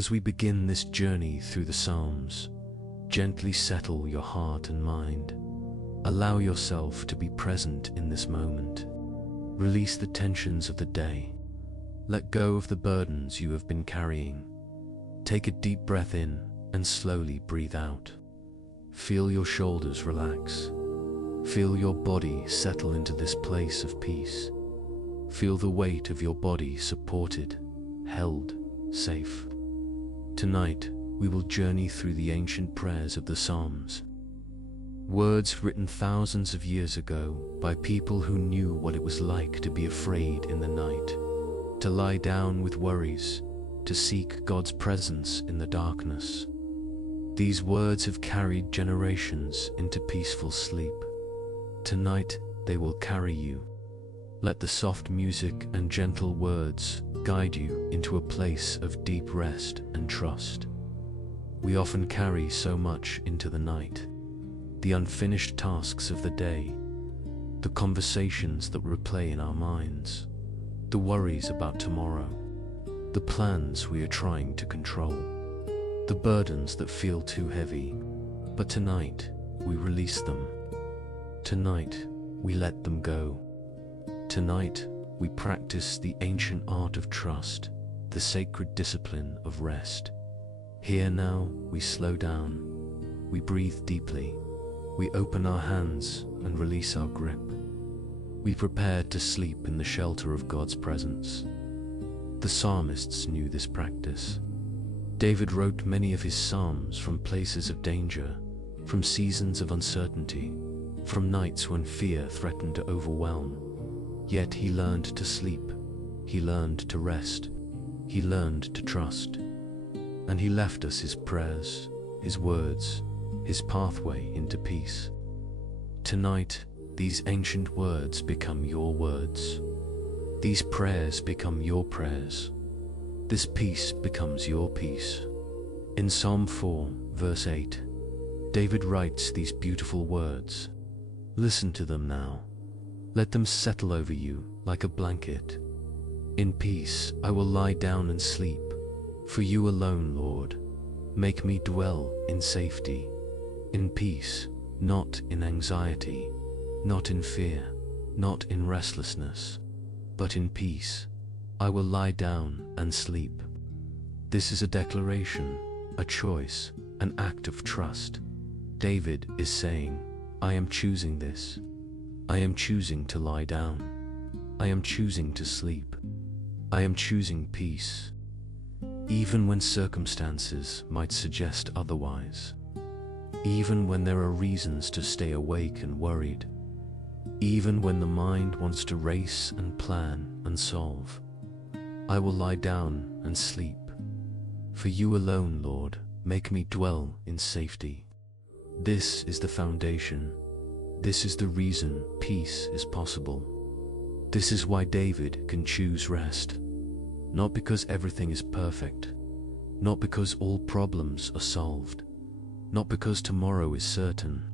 As we begin this journey through the Psalms, gently settle your heart and mind. Allow yourself to be present in this moment. Release the tensions of the day. Let go of the burdens you have been carrying. Take a deep breath in and slowly breathe out. Feel your shoulders relax. Feel your body settle into this place of peace. Feel the weight of your body supported, held, safe. Tonight, we will journey through the ancient prayers of the Psalms. Words written thousands of years ago by people who knew what it was like to be afraid in the night, to lie down with worries, to seek God's presence in the darkness. These words have carried generations into peaceful sleep. Tonight, they will carry you. Let the soft music and gentle words guide you into a place of deep rest and trust. We often carry so much into the night. The unfinished tasks of the day, the conversations that replay in our minds, the worries about tomorrow, the plans we are trying to control, the burdens that feel too heavy. But tonight, we release them. Tonight, we let them go. Tonight, we practice the ancient art of trust, the sacred discipline of rest. Here now, we slow down. We breathe deeply. We open our hands and release our grip. We prepare to sleep in the shelter of God's presence. The psalmists knew this practice. David wrote many of his psalms from places of danger, from seasons of uncertainty, from nights when fear threatened to overwhelm. Yet he learned to sleep, he learned to rest, he learned to trust. And he left us his prayers, his words, his pathway into peace. Tonight, these ancient words become your words. These prayers become your prayers. This peace becomes your peace. In Psalm 4, verse 8, David writes these beautiful words. Listen to them now. Let them settle over you like a blanket. In peace I will lie down and sleep. For you alone, Lord, make me dwell in safety. In peace, not in anxiety, not in fear, not in restlessness, but in peace. I will lie down and sleep. This is a declaration, a choice, an act of trust. David is saying, I am choosing this. I am choosing to lie down. I am choosing to sleep. I am choosing peace. Even when circumstances might suggest otherwise. Even when there are reasons to stay awake and worried. Even when the mind wants to race and plan and solve. I will lie down and sleep. For you alone, Lord, make me dwell in safety. This is the foundation. This is the reason peace is possible. This is why David can choose rest. Not because everything is perfect. Not because all problems are solved. Not because tomorrow is certain.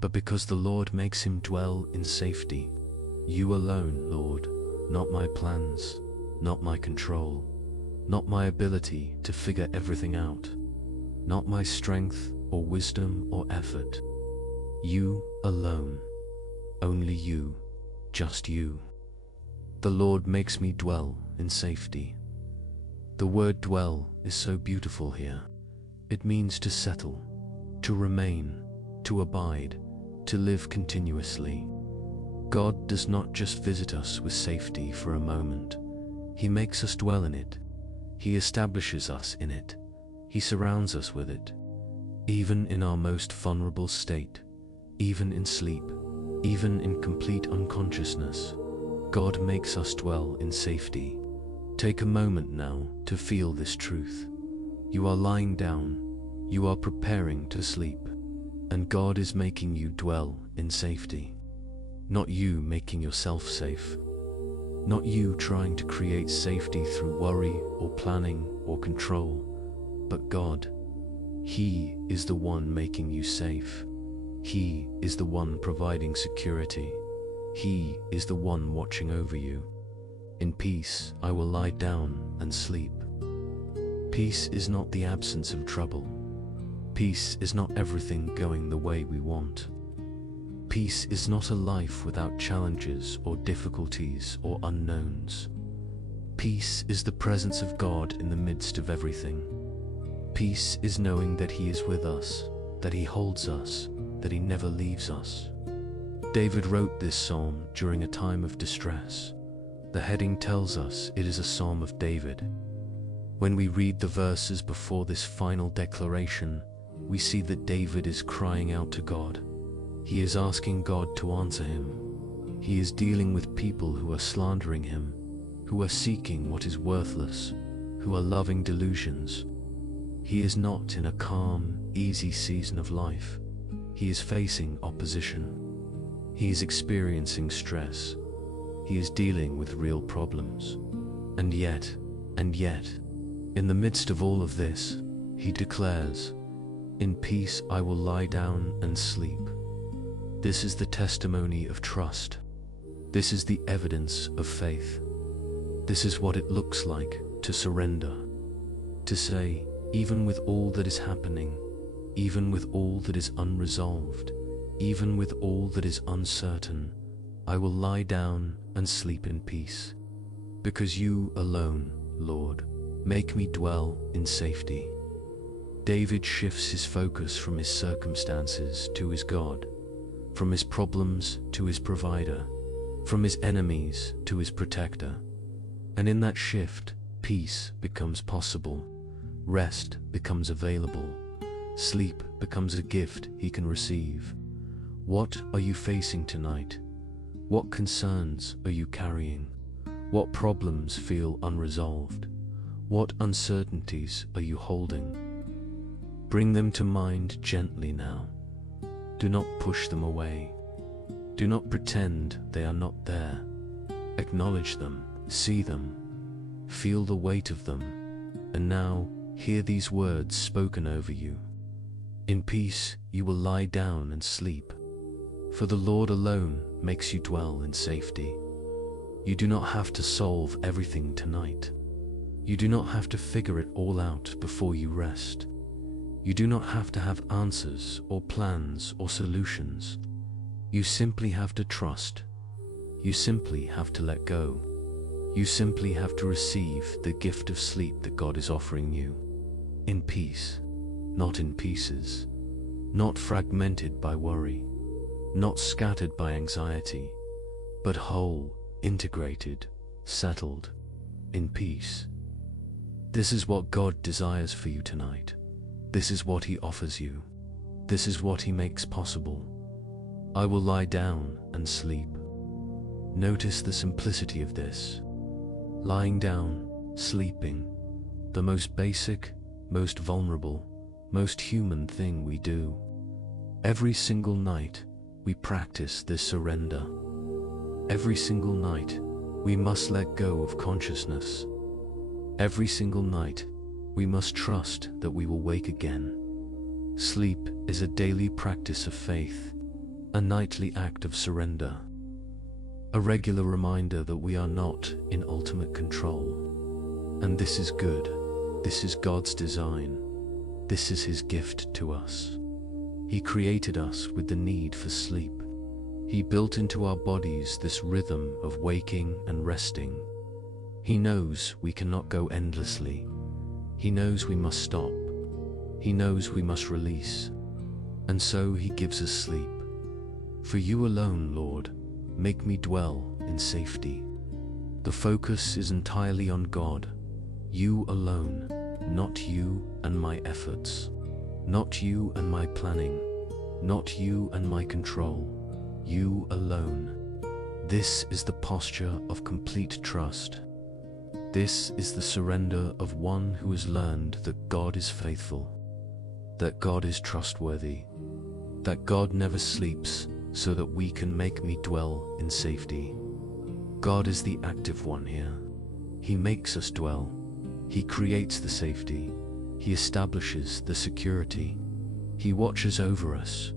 But because the Lord makes him dwell in safety. You alone, Lord, not my plans, not my control, not my ability to figure everything out, not my strength or wisdom or effort. You alone, only you, just you. The Lord makes me dwell in safety. The word dwell is so beautiful here. It means to settle, to remain, to abide, to live continuously. God does not just visit us with safety for a moment. He makes us dwell in it. He establishes us in it. He surrounds us with it. Even in our most vulnerable state, even in sleep, even in complete unconsciousness, God makes us dwell in safety. Take a moment now to feel this truth. You are lying down, you are preparing to sleep, and God is making you dwell in safety. Not you making yourself safe. Not you trying to create safety through worry or planning or control, but God. He is the one making you safe. He is the one providing security. He is the one watching over you. In peace, I will lie down and sleep. Peace is not the absence of trouble. Peace is not everything going the way we want. Peace is not a life without challenges or difficulties or unknowns. Peace is the presence of God in the midst of everything. Peace is knowing that He is with us, that He holds us, that He never leaves us. David wrote this psalm during a time of distress. The heading tells us it is a psalm of David. When we read the verses before this final declaration, we see that David is crying out to God. He is asking God to answer him. He is dealing with people who are slandering him, who are seeking what is worthless, who are loving delusions. He is not in a calm, easy season of life. He is facing opposition. He is experiencing stress. He is dealing with real problems. And yet, in the midst of all of this, he declares, "In peace I will lie down and sleep." This is the testimony of trust. This is the evidence of faith. This is what it looks like to surrender. To say, even with all that is happening, even with all that is unresolved, even with all that is uncertain, I will lie down and sleep in peace. Because you alone, Lord, make me dwell in safety. David shifts his focus from his circumstances to his God, from his problems to his provider, from his enemies to his protector. And in that shift, peace becomes possible, rest becomes available, sleep becomes a gift he can receive. What are you facing tonight? What concerns are you carrying? What problems feel unresolved? What uncertainties are you holding? Bring them to mind gently now. Do not push them away. Do not pretend they are not there. Acknowledge them, see them, feel the weight of them, and now hear these words spoken over you. In peace you will lie down and sleep, for the Lord alone makes you dwell in safety. You do not have to solve everything tonight. You do not have to figure it all out before you rest. You do not have to have answers or plans or solutions. You simply have to trust. You simply have to let go. You simply have to receive the gift of sleep that God is offering you. In peace, not in pieces, not fragmented by worry, not scattered by anxiety, but whole, integrated, settled, in peace. This is what God desires for you tonight. This is what He offers you. This is what He makes possible. I will lie down and sleep. Notice the simplicity of this. Lying down, sleeping, the most basic, most vulnerable, most human thing we do. Every single night, we practice this surrender. Every single night, we must let go of consciousness. Every single night, we must trust that we will wake again. Sleep is a daily practice of faith, a nightly act of surrender, a regular reminder that we are not in ultimate control. And this is good. This is God's design. This is His gift to us. He created us with the need for sleep. He built into our bodies this rhythm of waking and resting. He knows we cannot go endlessly. He knows we must stop. He knows we must release. And so He gives us sleep. For you alone, Lord, make me dwell in safety. The focus is entirely on God. You alone, not you and my efforts, not you and my planning, not you and my control. You alone. This is the posture of complete trust. This is the surrender of one who has learned that God is faithful, that God is trustworthy, that God never sleeps so that we can make me dwell in safety. God is the active one here. He makes us dwell. He creates the safety. He establishes the security. He watches over us.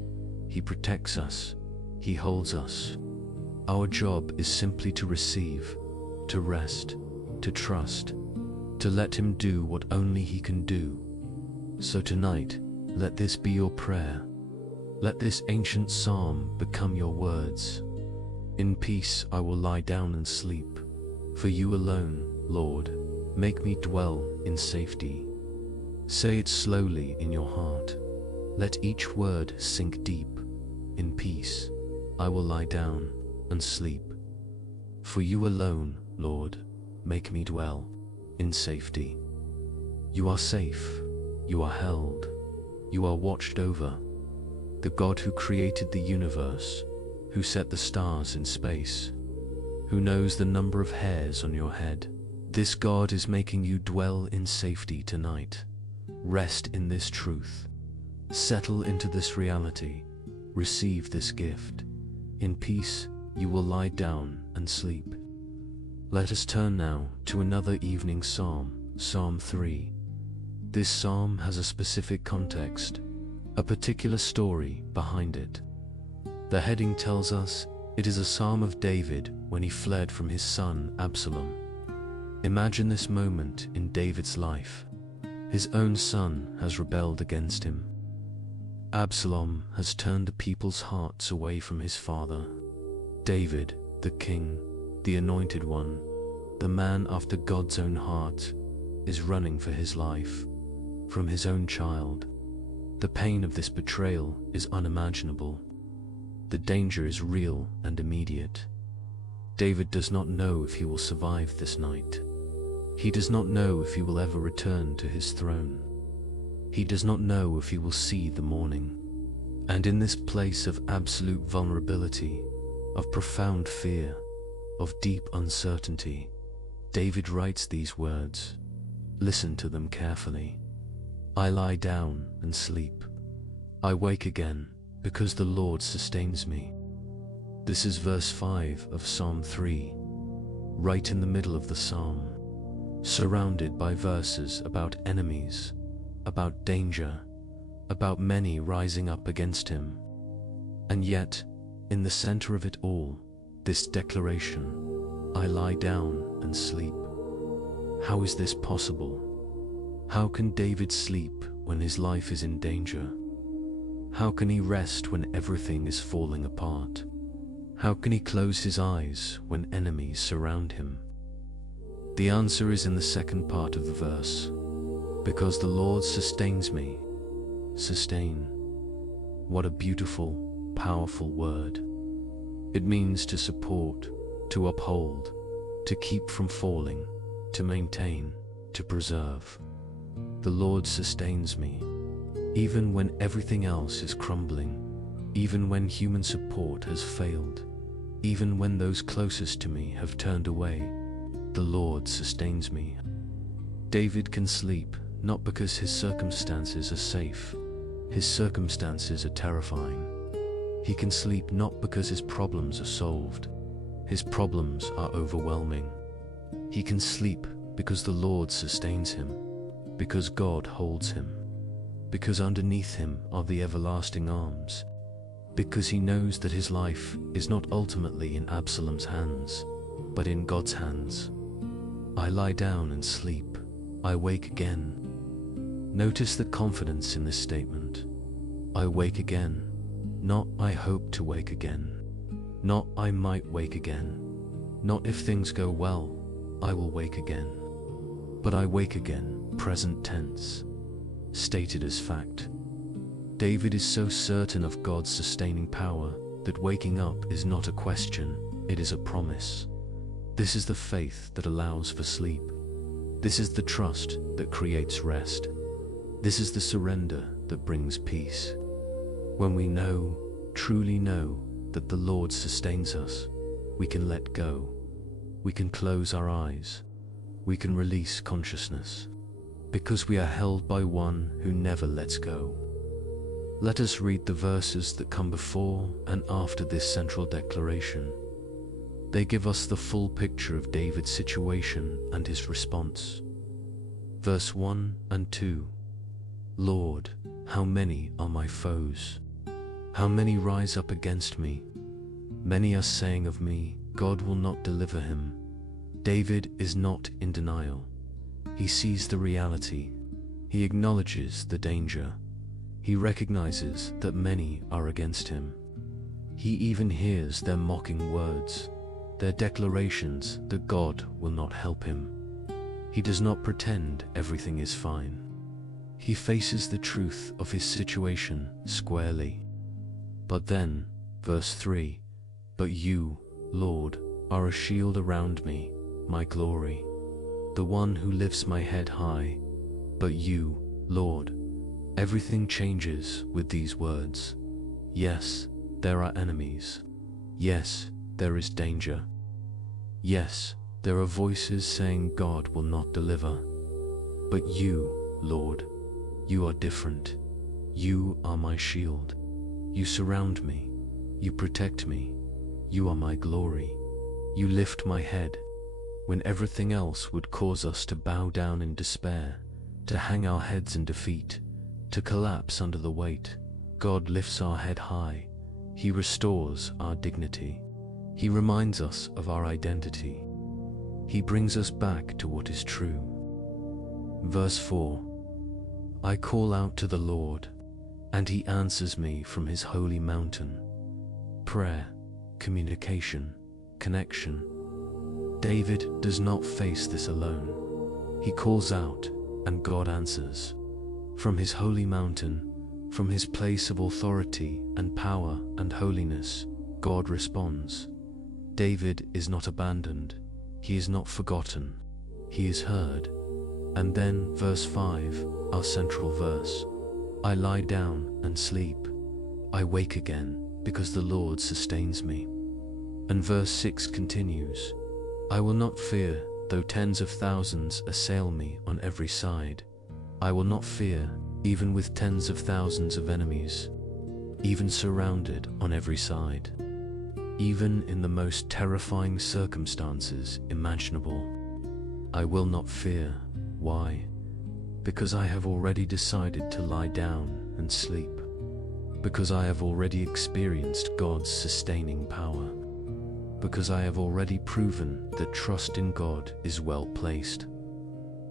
He protects us. He holds us. Our job is simply to receive, to rest, to trust, to let Him do what only He can do. So tonight, let this be your prayer. Let this ancient psalm become your words. In peace I will lie down and sleep. For you alone, Lord, make me dwell in safety. Say it slowly in your heart. Let each word sink deep. In peace I will lie down and sleep. For you alone, Lord, make me dwell in safety. You are safe. You are held. You are watched over. The God who created the universe, who set the stars in space, who knows the number of hairs on your head. This God is making you dwell in safety tonight. Rest in this truth. Settle into this reality. Receive this gift. In peace, you will lie down and sleep. Let us turn now to another evening psalm, Psalm 3. This psalm has a specific context, a particular story behind it. The heading tells us it is a psalm of David when he fled from his son Absalom. Imagine this moment in David's life. His own son has rebelled against him. Absalom has turned the people's hearts away from his father. David, the king, the anointed one, the man after God's own heart, is running for his life from his own child. The pain of this betrayal is unimaginable. The danger is real and immediate. David does not know if he will survive this night. He does not know if he will ever return to his throne. He does not know if he will see the morning. And in this place of absolute vulnerability, of profound fear, of deep uncertainty, David writes these words. Listen to them carefully. I lie down and sleep. I wake again, because the Lord sustains me. This is verse 5 of Psalm 3, right in the middle of the psalm, surrounded by verses about enemies, about danger, about many rising up against him. And yet, in the center of it all, this declaration, I lie down and sleep. How is this possible? How can David sleep when his life is in danger? How can he rest when everything is falling apart? How can he close his eyes when enemies surround him? The answer is in the second part of the verse. Because the Lord sustains me. Sustain. What a beautiful, powerful word. It means to support, to uphold, to keep from falling, to maintain, to preserve. The Lord sustains me. Even when everything else is crumbling, even when human support has failed, even when those closest to me have turned away, the Lord sustains me. David can sleep not because his circumstances are safe. His circumstances are terrifying. He can sleep not because his problems are solved. His problems are overwhelming. He can sleep because the Lord sustains him, because God holds him, because underneath him are the everlasting arms, because he knows that his life is not ultimately in Absalom's hands, but in God's hands. I lie down and sleep. I wake again. Notice the confidence in this statement. I wake again. Not I hope to wake again. Not I might wake again. Not if things go well, I will wake again. But I wake again, present tense, stated as fact. David is so certain of God's sustaining power that waking up is not a question, it is a promise. This is the faith that allows for sleep. This is the trust that creates rest. This is the surrender that brings peace. When we know, truly know, that the Lord sustains us, we can let go. We can close our eyes. We can release consciousness, because we are held by one who never lets go. Let us read the verses that come before and after this central declaration. They give us the full picture of David's situation and his response. Verse 1 and 2. Lord, how many are my foes? How many rise up against me? Many are saying of me, God will not deliver him. David is not in denial. He sees the reality. He acknowledges the danger. He recognizes that many are against him. He even hears their mocking words, their declarations that God will not help him. He does not pretend everything is fine. He faces the truth of his situation squarely. But then, verse 3, "But you, Lord, are a shield around me, my glory, the one who lifts my head high." But you, Lord. Everything changes with these words. Yes, there are enemies. Yes, there is danger. Yes, there are voices saying God will not deliver. But you, Lord, you are different. You are my shield. You surround me. You protect me. You are my glory. You lift my head when everything else would cause us to bow down in despair, to hang our heads in defeat, to collapse under the weight. God lifts our head high. He restores our dignity. He reminds us of our identity. He brings us back to what is true. Verse 4, "I call out to the Lord, and he answers me from his holy mountain." Prayer, communication, connection. David does not face this alone. He calls out, and God answers. From his holy mountain, from his place of authority and power and holiness, God responds. David is not abandoned. He is not forgotten. He is heard. And then verse 5, our central verse, "I lie down and sleep. I wake again because the Lord sustains me." And verse 6 continues, "I will not fear though tens of thousands assail me on every side. I will not fear even with tens of thousands of enemies, even surrounded on every side, even in the most terrifying circumstances imaginable. I will not fear." Why? Because I have already decided to lie down and sleep. Because I have already experienced God's sustaining power. Because I have already proven that trust in God is well placed.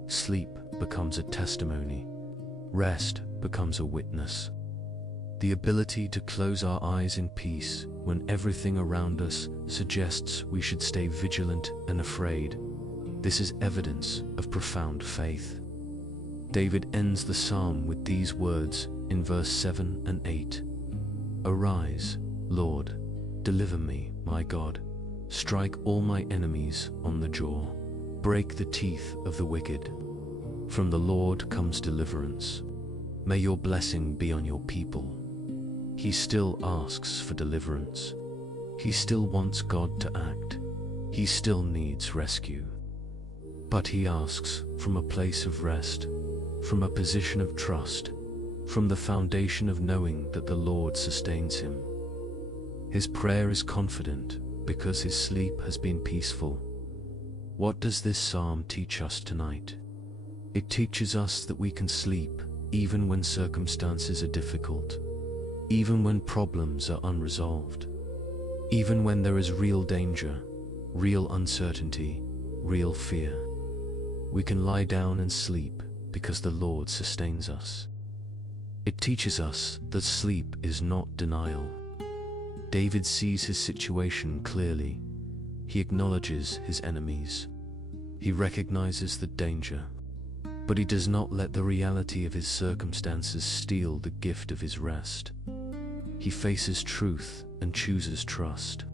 Sleep becomes a testimony. Rest becomes a witness. The ability to close our eyes in peace when everything around us suggests we should stay vigilant and afraid. This is evidence of profound faith. David ends the psalm with these words in verse 7 and 8. "Arise, Lord, deliver me, my God. Strike all my enemies on the jaw. Break the teeth of the wicked. From the Lord comes deliverance. May your blessing be on your people." He still asks for deliverance. He still wants God to act. He still needs rescue. But he asks from a place of rest, from a position of trust, from the foundation of knowing that the Lord sustains him. His prayer is confident because his sleep has been peaceful. What does this psalm teach us tonight? It teaches us that we can sleep even when circumstances are difficult, even when problems are unresolved, even when there is real danger, real uncertainty, real fear. We can lie down and sleep because the Lord sustains us. It teaches us that sleep is not denial. David sees his situation clearly. He acknowledges his enemies. He recognizes the danger. But he does not let the reality of his circumstances steal the gift of his rest. He faces truth and chooses trust.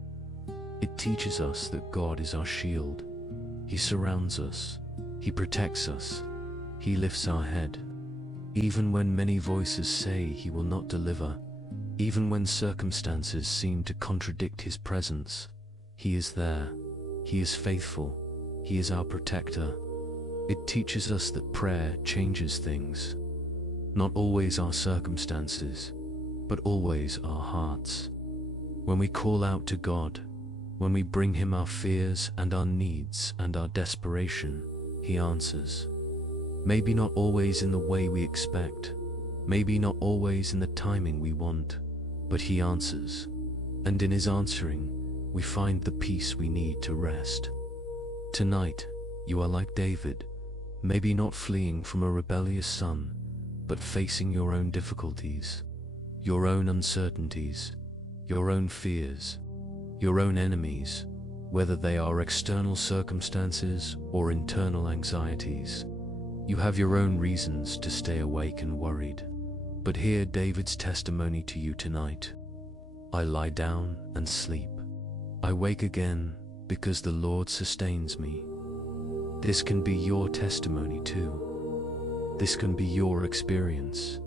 It teaches us that God is our shield. He surrounds us. He protects us. He lifts our head. Even when many voices say he will not deliver, even when circumstances seem to contradict his presence, he is there. He is faithful. He is our protector. It teaches us that prayer changes things. Not always our circumstances, but always our hearts. When we call out to God, when we bring him our fears and our needs and our desperation, he answers. Maybe not always in the way we expect, maybe not always in the timing we want, but he answers. And in his answering, we find the peace we need to rest. Tonight, you are like David. Maybe not fleeing from a rebellious son, but facing your own difficulties, your own uncertainties, your own fears, your own enemies, whether they are external circumstances or internal anxieties. You have your own reasons to stay awake and worried. But hear David's testimony to you tonight. I lie down and sleep. I wake again because the Lord sustains me. This can be your testimony too. This can be your experience.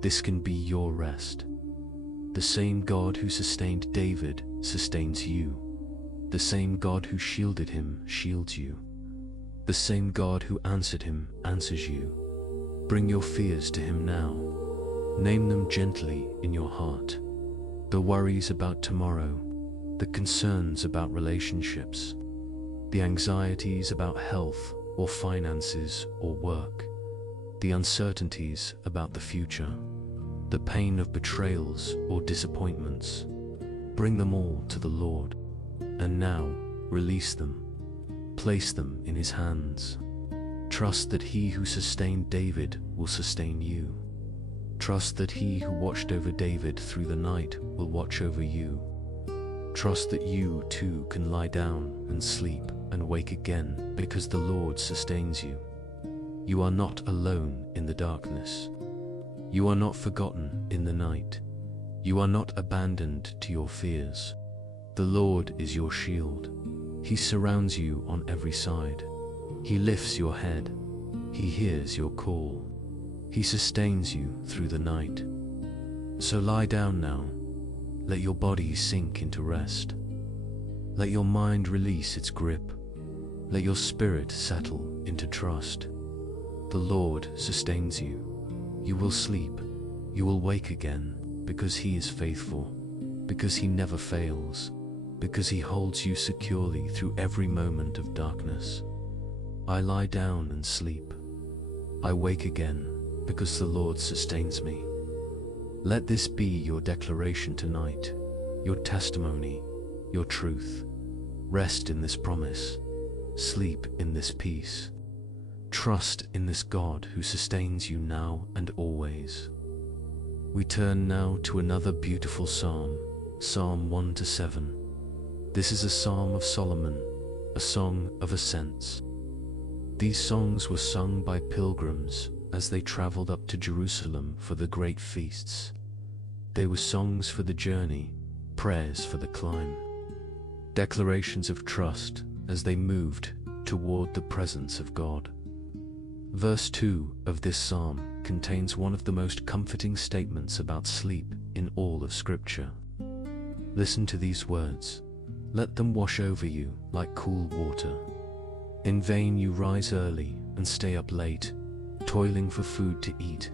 This can be your rest. The same God who sustained David sustains you. The same God who shielded him shields you. The same God who answered him answers you. Bring your fears to him now. Name them gently in your heart. The worries about tomorrow, the concerns about relationships, the anxieties about health or finances or work, the uncertainties about the future, the pain of betrayals or disappointments. Bring them all to the Lord. And now, release them. Place them in his hands. Trust that he who sustained David will sustain you. Trust that he who watched over David through the night will watch over you. Trust that you too can lie down and sleep and wake again because the Lord sustains you. You are not alone in the darkness. You are not forgotten in the night. You are not abandoned to your fears. The Lord is your shield. He surrounds you on every side. He lifts your head. He hears your call. He sustains you through the night. So lie down now. Let your body sink into rest. Let your mind release its grip. Let your spirit settle into trust. The Lord sustains you. You will sleep. You will wake again because he is faithful, because he never fails, because he holds you securely through every moment of darkness. I lie down and sleep. I wake again because the Lord sustains me. Let this be your declaration tonight, your testimony, your truth. Rest in this promise. Sleep in this peace. Trust in this God who sustains you now and always. We turn now to another beautiful psalm, Psalm 1-7. This is a psalm of Solomon, a song of ascents. These songs were sung by pilgrims as they traveled up to Jerusalem for the great feasts. They were songs for the journey, prayers for the climb, declarations of trust as they moved toward the presence of God. Verse 2 of this psalm contains one of the most comforting statements about sleep in all of Scripture. Listen to these words. Let them wash over you like cool water. In vain you rise early and stay up late, toiling for food to eat,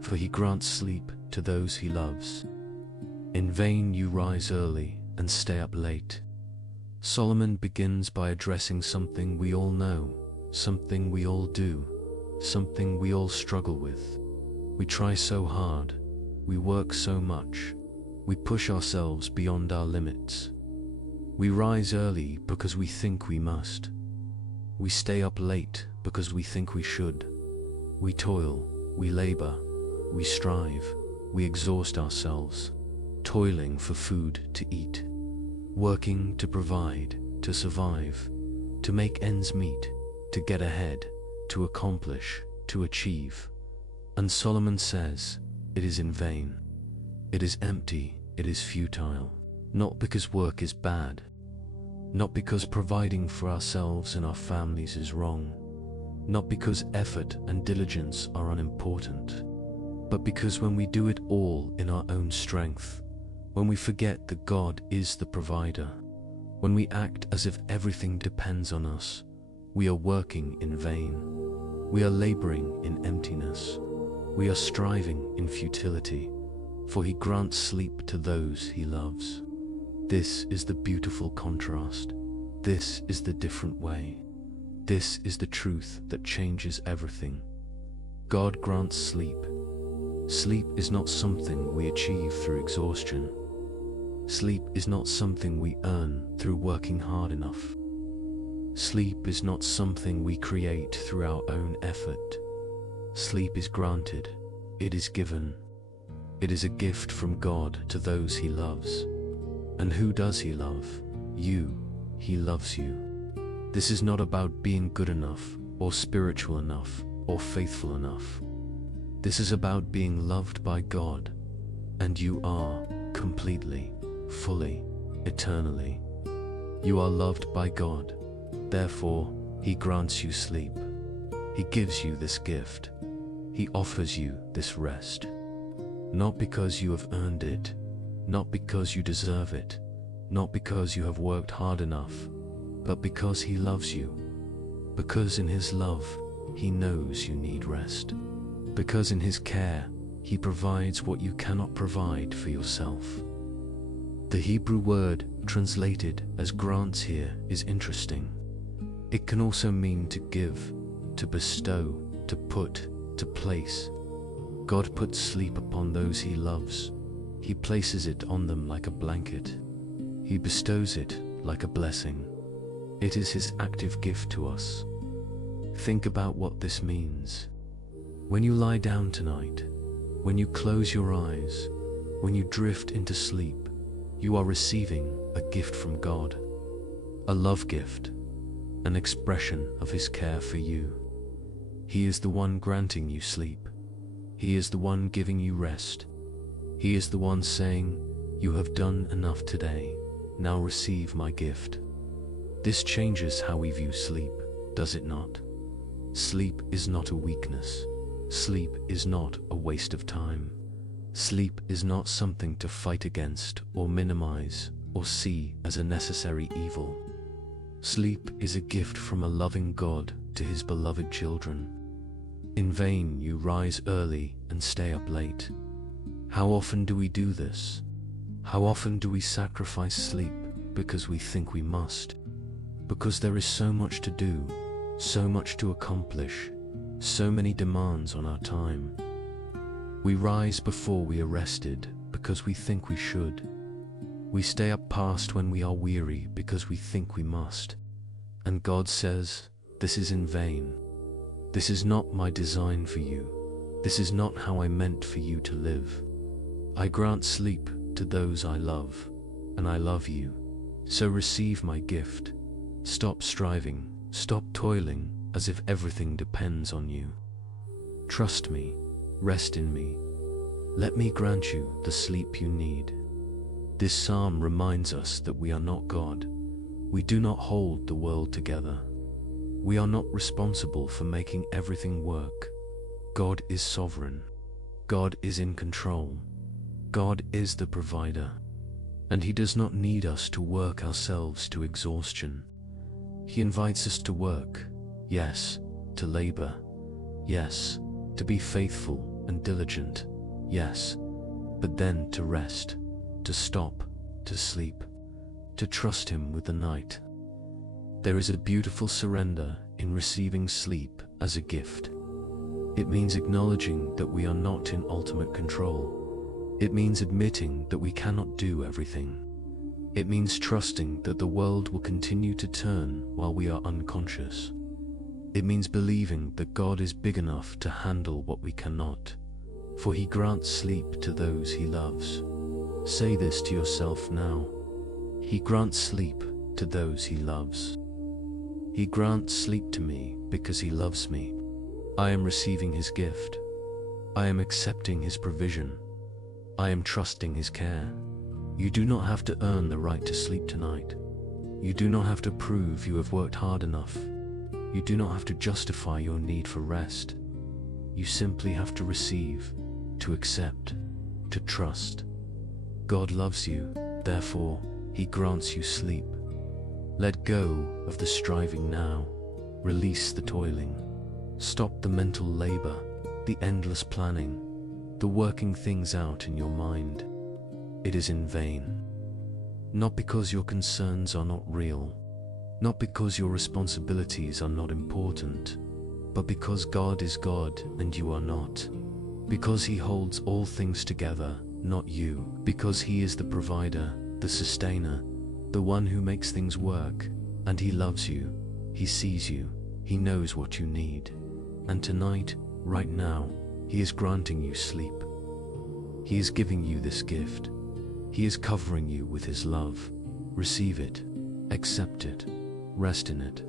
for he grants sleep to those he loves. In vain you rise early and stay up late. Solomon begins by addressing something we all know, something we all do, something we all struggle with. We try so hard, we work so much, we push ourselves beyond our limits. We rise early because we think we must. We stay up late because we think we should. We toil, we labor, we strive, we exhaust ourselves, toiling for food to eat, working to provide, to survive, to make ends meet, to get ahead, to accomplish, to achieve. And Solomon says, it is in vain. It is empty, it is futile. Not because work is bad, not because providing for ourselves and our families is wrong, not because effort and diligence are unimportant, but because when we do it all in our own strength, when we forget that God is the provider, when we act as if everything depends on us, we are working in vain. We are laboring in emptiness. We are striving in futility, for he grants sleep to those he loves. This is the beautiful contrast. This is the different way. This is the truth that changes everything. God grants sleep. Sleep is not something we achieve through exhaustion. Sleep is not something we earn through working hard enough. Sleep is not something we create through our own effort. Sleep is granted, it is given. It is a gift from God to those He loves. And who does He love? You. He loves you. This is not about being good enough, or spiritual enough, or faithful enough. This is about being loved by God. And you are, completely, fully, eternally. You are loved by God. Therefore, He grants you sleep. He gives you this gift. He offers you this rest. Not because you have earned it, not because you deserve it, not because you have worked hard enough, but because He loves you. Because in His love, He knows you need rest. Because in His care, He provides what you cannot provide for yourself. The Hebrew word translated as grants here is interesting. It can also mean to give, to bestow, to put, to place. God puts sleep upon those He loves. He places it on them like a blanket. He bestows it like a blessing. It is His active gift to us. Think about what this means. When you lie down tonight, when you close your eyes, when you drift into sleep, you are receiving a gift from God. A love gift, an expression of His care for you. He is the one granting you sleep. He is the one giving you rest. He is the one saying, "You have done enough today, now receive my gift." This changes how we view sleep, does it not? Sleep is not a weakness. Sleep is not a waste of time. Sleep is not something to fight against or minimize or see as a necessary evil. Sleep is a gift from a loving God to His beloved children. In vain you rise early and stay up late. How often do we do this? How often do we sacrifice sleep because we think we must? Because there is so much to do, so much to accomplish, so many demands on our time. We rise before we are rested because we think we should. We stay up past when we are weary because we think we must. And God says, "This is in vain. This is not my design for you. This is not how I meant for you to live. I grant sleep to those I love, and I love you. So receive my gift. Stop striving, stop toiling as if everything depends on you. Trust me, rest in me. Let me grant you the sleep you need." This psalm reminds us that we are not God. We do not hold the world together. We are not responsible for making everything work. God is sovereign. God is in control. God is the provider. And He does not need us to work ourselves to exhaustion. He invites us to work, yes, to labor, yes, to be faithful and diligent, yes, but then to rest, to stop, to sleep, to trust Him with the night. There is a beautiful surrender in receiving sleep as a gift. It means acknowledging that we are not in ultimate control. It means admitting that we cannot do everything. It means trusting that the world will continue to turn while we are unconscious. It means believing that God is big enough to handle what we cannot, for He grants sleep to those He loves. Say this to yourself now. He grants sleep to those He loves. He grants sleep to me because He loves me. I am receiving His gift. I am accepting His provision. I am trusting His care. You do not have to earn the right to sleep tonight. You do not have to prove you have worked hard enough. You do not have to justify your need for rest. You simply have to receive, to accept, to trust. God loves you, therefore, He grants you sleep. Let go of the striving now. Release the toiling. Stop the mental labor, the endless planning, the working things out in your mind. It is in vain. Not because your concerns are not real, not because your responsibilities are not important, but because God is God and you are not. Because He holds all things together, not you. Because He is the provider, the sustainer, the one who makes things work, and He loves you. He sees you. He knows what you need. And tonight, right now, He is granting you sleep. He is giving you this gift. He is covering you with His love. Receive it. Accept it. Rest in it.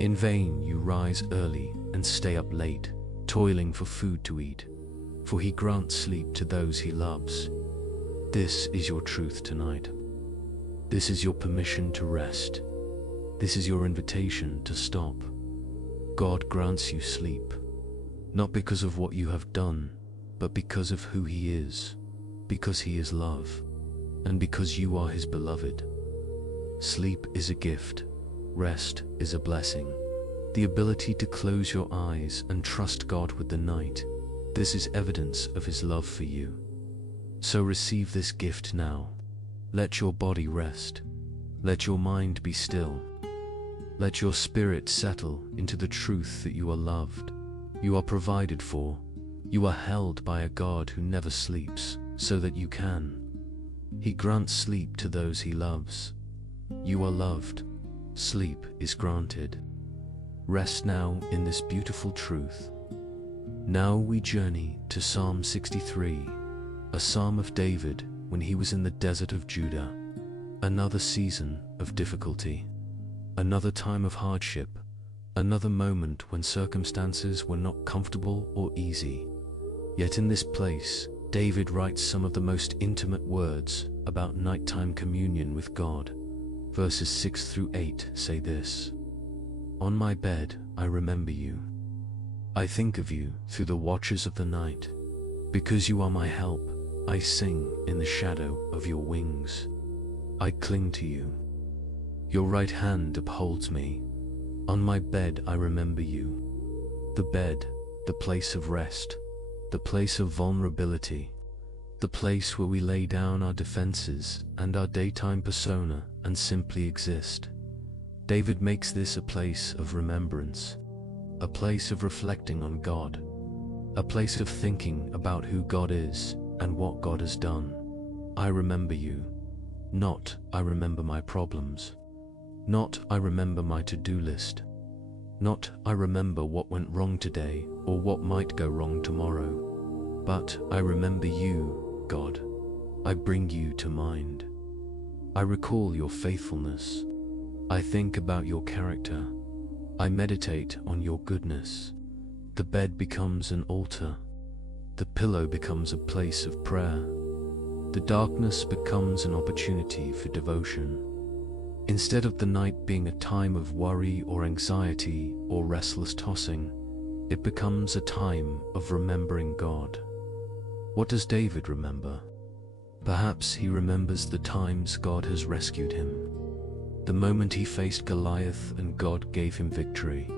In vain you rise early and stay up late, toiling for food to eat, for He grants sleep to those He loves. This is your truth tonight. This is your permission to rest. This is your invitation to stop. God grants you sleep, not because of what you have done, but because of who He is, because He is love, and because you are His beloved. Sleep is a gift. Rest is a blessing. The ability to close your eyes and trust God with the night. This is evidence of His love for you. So receive this gift now. Let your body rest. Let your mind be still. Let your spirit settle into the truth that you are loved. You are provided for. You are held by a God who never sleeps, so that you can. He grants sleep to those He loves. You are loved. Sleep is granted. Rest now in this beautiful truth. Now we journey to Psalm 63, a psalm of David when he was in the desert of Judah. Another season of difficulty. Another time of hardship. Another moment when circumstances were not comfortable or easy. Yet in this place, David writes some of the most intimate words about nighttime communion with God. Verses 6 through 8 say this: On my bed I remember you. I think of you through the watches of the night. Because you are my help, I sing in the shadow of your wings. I cling to you. Your right hand upholds me. On my bed I remember you. The bed, the place of rest, the place of vulnerability, the place where we lay down our defenses and our daytime persona and simply exist. David makes this a place of remembrance, a place of reflecting on God, a place of thinking about who God is and what God has done. I remember you. Not, I remember my problems. Not, I remember my to-do list. Not, I remember what went wrong today or what might go wrong tomorrow. But, I remember you, God. I bring you to mind. I recall your faithfulness. I think about your character. I meditate on your goodness. The bed becomes an altar. The pillow becomes a place of prayer. The darkness becomes an opportunity for devotion. Instead of the night being a time of worry or anxiety or restless tossing, it becomes a time of remembering God. What does David remember? Perhaps he remembers the times God has rescued him. The moment he faced Goliath and God gave him victory.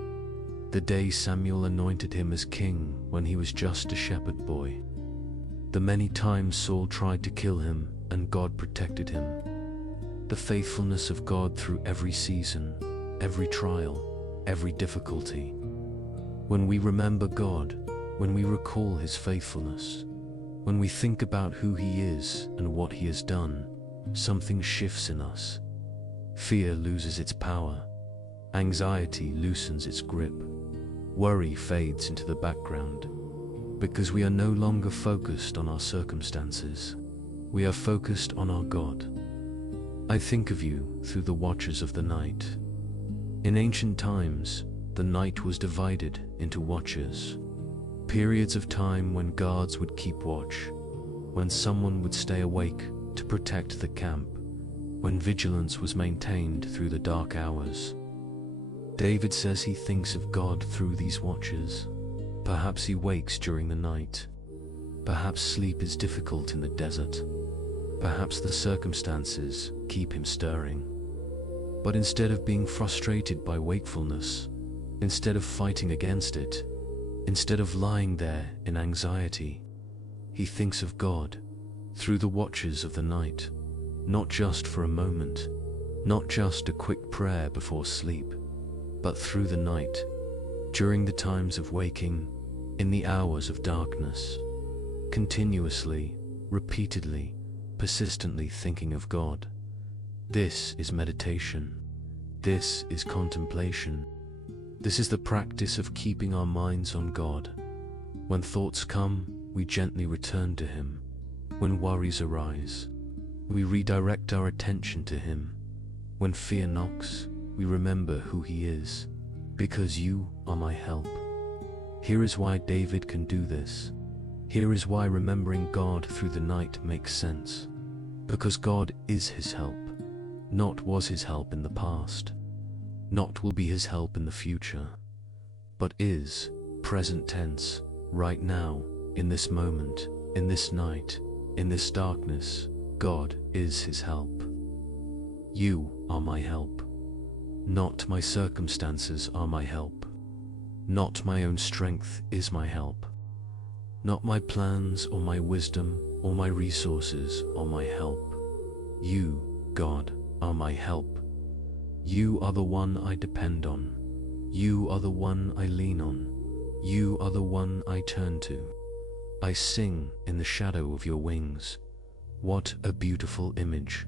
The day Samuel anointed him as king when he was just a shepherd boy. The many times Saul tried to kill him and God protected him. The faithfulness of God through every season, every trial, every difficulty. When we remember God, when we recall His faithfulness, when we think about who He is and what He has done, something shifts in us. Fear loses its power. Anxiety loosens its grip. Worry fades into the background. Because we are no longer focused on our circumstances. We are focused on our God. I think of you through the watches of the night. In ancient times, the night was divided into watches. Periods of time when guards would keep watch, when someone would stay awake to protect the camp, when vigilance was maintained through the dark hours. David says he thinks of God through these watches. Perhaps he wakes during the night. Perhaps sleep is difficult in the desert. Perhaps the circumstances keep him stirring. But instead of being frustrated by wakefulness, instead of fighting against it, instead of lying there in anxiety, he thinks of God through the watches of the night, not just for a moment, not just a quick prayer before sleep, but through the night, during the times of waking, in the hours of darkness, continuously, repeatedly, persistently thinking of God. This is meditation. This is contemplation. This is the practice of keeping our minds on God. When thoughts come, we gently return to Him. When worries arise, we redirect our attention to Him. When fear knocks, we remember who He is. Because you are my help. Here is why David can do this. Here is why remembering God through the night makes sense. Because God is his help. Not was his help in the past. Not will be his help in the future. But is, present tense, right now, in this moment, in this night, in this darkness, God is his help. You are my help. Not my circumstances are my help. Not my own strength is my help. Not my plans or my wisdom or my resources are my help. You, God, are my help. You are the one I depend on. You are the one I lean on. You are the one I turn to. I sing in the shadow of your wings. What a beautiful image.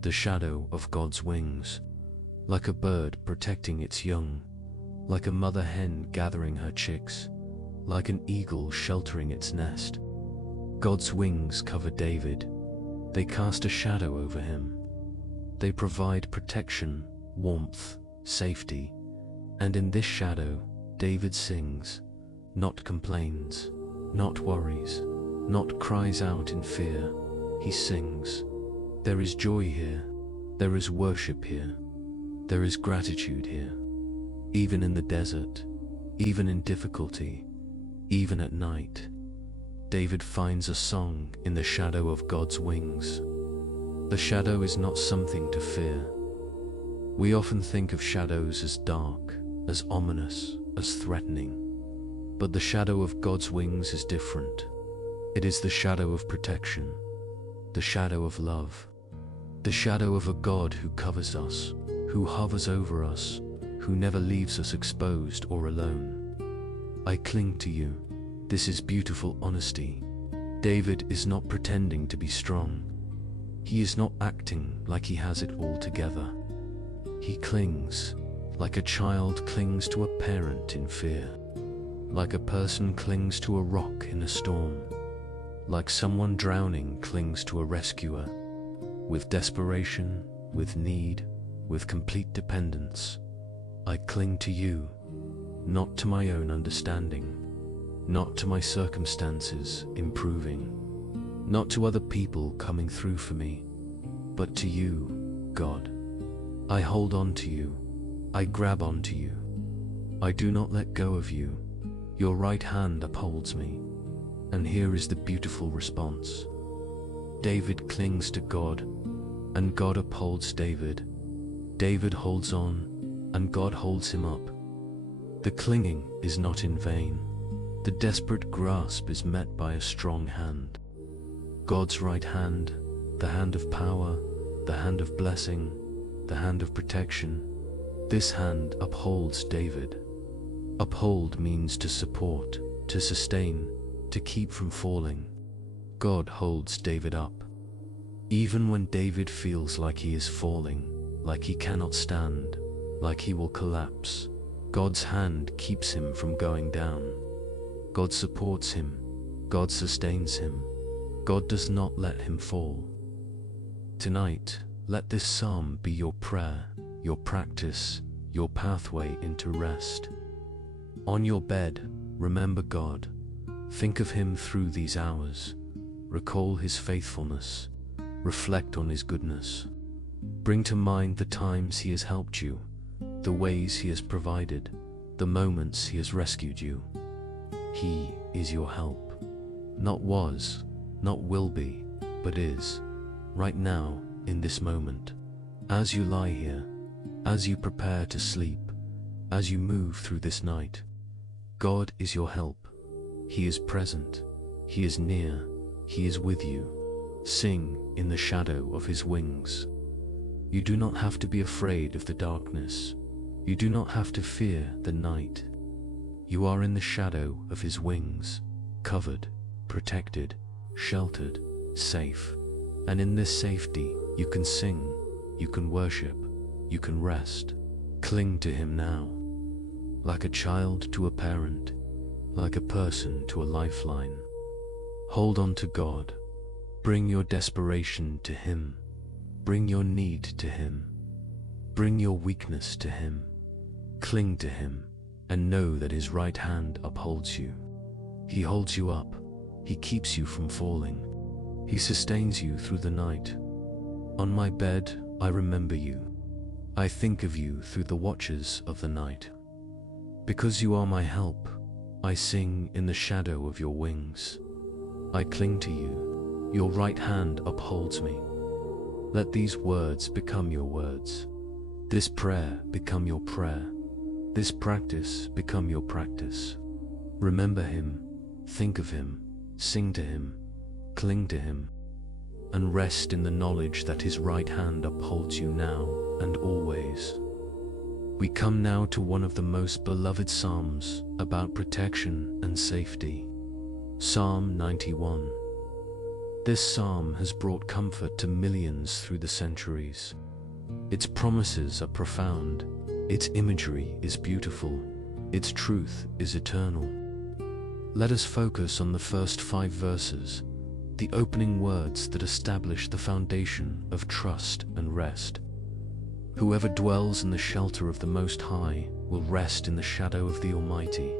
The shadow of God's wings. Like a bird protecting its young. Like a mother hen gathering her chicks. Like an eagle sheltering its nest. God's wings cover David. They cast a shadow over him. They provide protection, warmth, safety. And in this shadow, David sings, not complains, not worries, not cries out in fear. He sings. There is joy here. There is worship here. There is gratitude here. Even in the desert, even in difficulty, even at night, David finds a song in the shadow of God's wings. The shadow is not something to fear. We often think of shadows as dark, as ominous, as threatening. But the shadow of God's wings is different. It is the shadow of protection, the shadow of love, the shadow of a God who covers us, who hovers over us, who never leaves us exposed or alone. I cling to you. This is beautiful honesty. David is not pretending to be strong. He is not acting like he has it all together. He clings, like a child clings to a parent in fear. Like a person clings to a rock in a storm. Like someone drowning clings to a rescuer. With desperation, with need, with complete dependence, I cling to you, not to my own understanding, not to my circumstances improving, not to other people coming through for me, but to you, God. I hold on to you. I grab onto you. I do not let go of you. Your right hand upholds me. And here is the beautiful response. David clings to God, and God upholds David. David holds on, and God holds him up. The clinging is not in vain. The desperate grasp is met by a strong hand. God's right hand, the hand of power, the hand of blessing, the hand of protection. This hand upholds David. Uphold means to support, to sustain, to keep from falling. God holds David up. Even when David feels like he is falling, like he cannot stand, like he will collapse, God's hand keeps him from going down. God supports him. God sustains him. God does not let him fall. Tonight, let this psalm be your prayer, your practice, your pathway into rest. On your bed, remember God. Think of him through these hours. Recall his faithfulness. Reflect on his goodness. Bring to mind the times he has helped you, the ways he has provided, the moments he has rescued you. He is your help. Not was, not will be, but is. Right now, in this moment. As you lie here, as you prepare to sleep, as you move through this night, God is your help. He is present. He is near. He is with you. Sing in the shadow of his wings. You do not have to be afraid of the darkness. You do not have to fear the night. You are in the shadow of his wings, covered, protected, sheltered, safe. And in this safety, you can sing, you can worship, you can rest. Cling to him now, like a child to a parent, like a person to a lifeline. Hold on to God. Bring your desperation to him. Bring your need to him. Bring your weakness to him. Cling to him, and know that his right hand upholds you. He holds you up. He keeps you from falling. He sustains you through the night. On my bed, I remember you. I think of you through the watches of the night. Because you are my help, I sing in the shadow of your wings. I cling to you. Your right hand upholds me. Let these words become your words. This prayer become your prayer. This practice become your practice. Remember him, think of him, sing to him, cling to him, and rest in the knowledge that his right hand upholds you now and always. We come now to one of the most beloved psalms about protection and safety. Psalm 91. This psalm has brought comfort to millions through the centuries. Its promises are profound, its imagery is beautiful, its truth is eternal. Let us focus on the first 5 verses, the opening words that establish the foundation of trust and rest. Whoever dwells in the shelter of the Most High will rest in the shadow of the Almighty.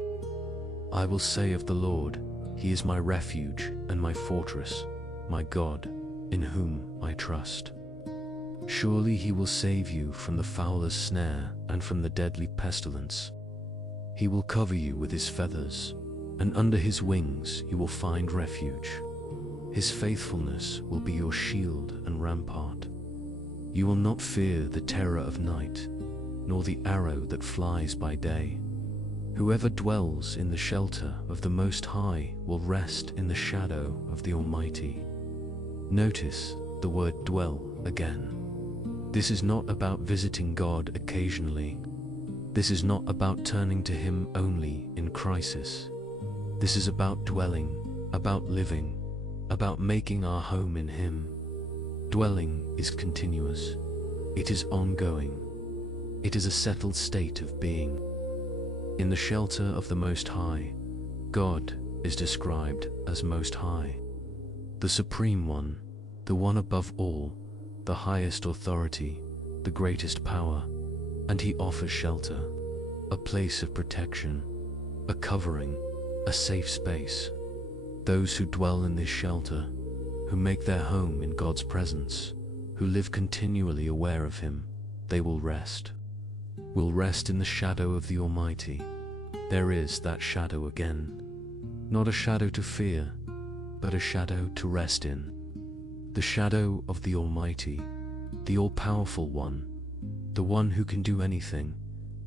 I will say of the Lord, He is my refuge and my fortress, my God, in whom I trust. Surely He will save you from the fowler's snare and from the deadly pestilence. He will cover you with His feathers, and under His wings you will find refuge. His faithfulness will be your shield and rampart. You will not fear the terror of night, nor the arrow that flies by day. Whoever dwells in the shelter of the Most High will rest in the shadow of the Almighty. Notice the word dwell again. This is not about visiting God occasionally. This is not about turning to Him only in crisis. This is about dwelling, about living, about making our home in Him. Dwelling is continuous. It is ongoing. It is a settled state of being. In the shelter of the Most High, God is described as Most High, the Supreme One, the one above all, the highest authority, the greatest power, and He offers shelter, a place of protection, a covering, a safe space. Those who dwell in this shelter, who make their home in God's presence, who live continually aware of Him, they will rest in the shadow of the Almighty. There is that shadow again, not a shadow to fear, but a shadow to rest in. The shadow of the Almighty, the all-powerful One, the One who can do anything,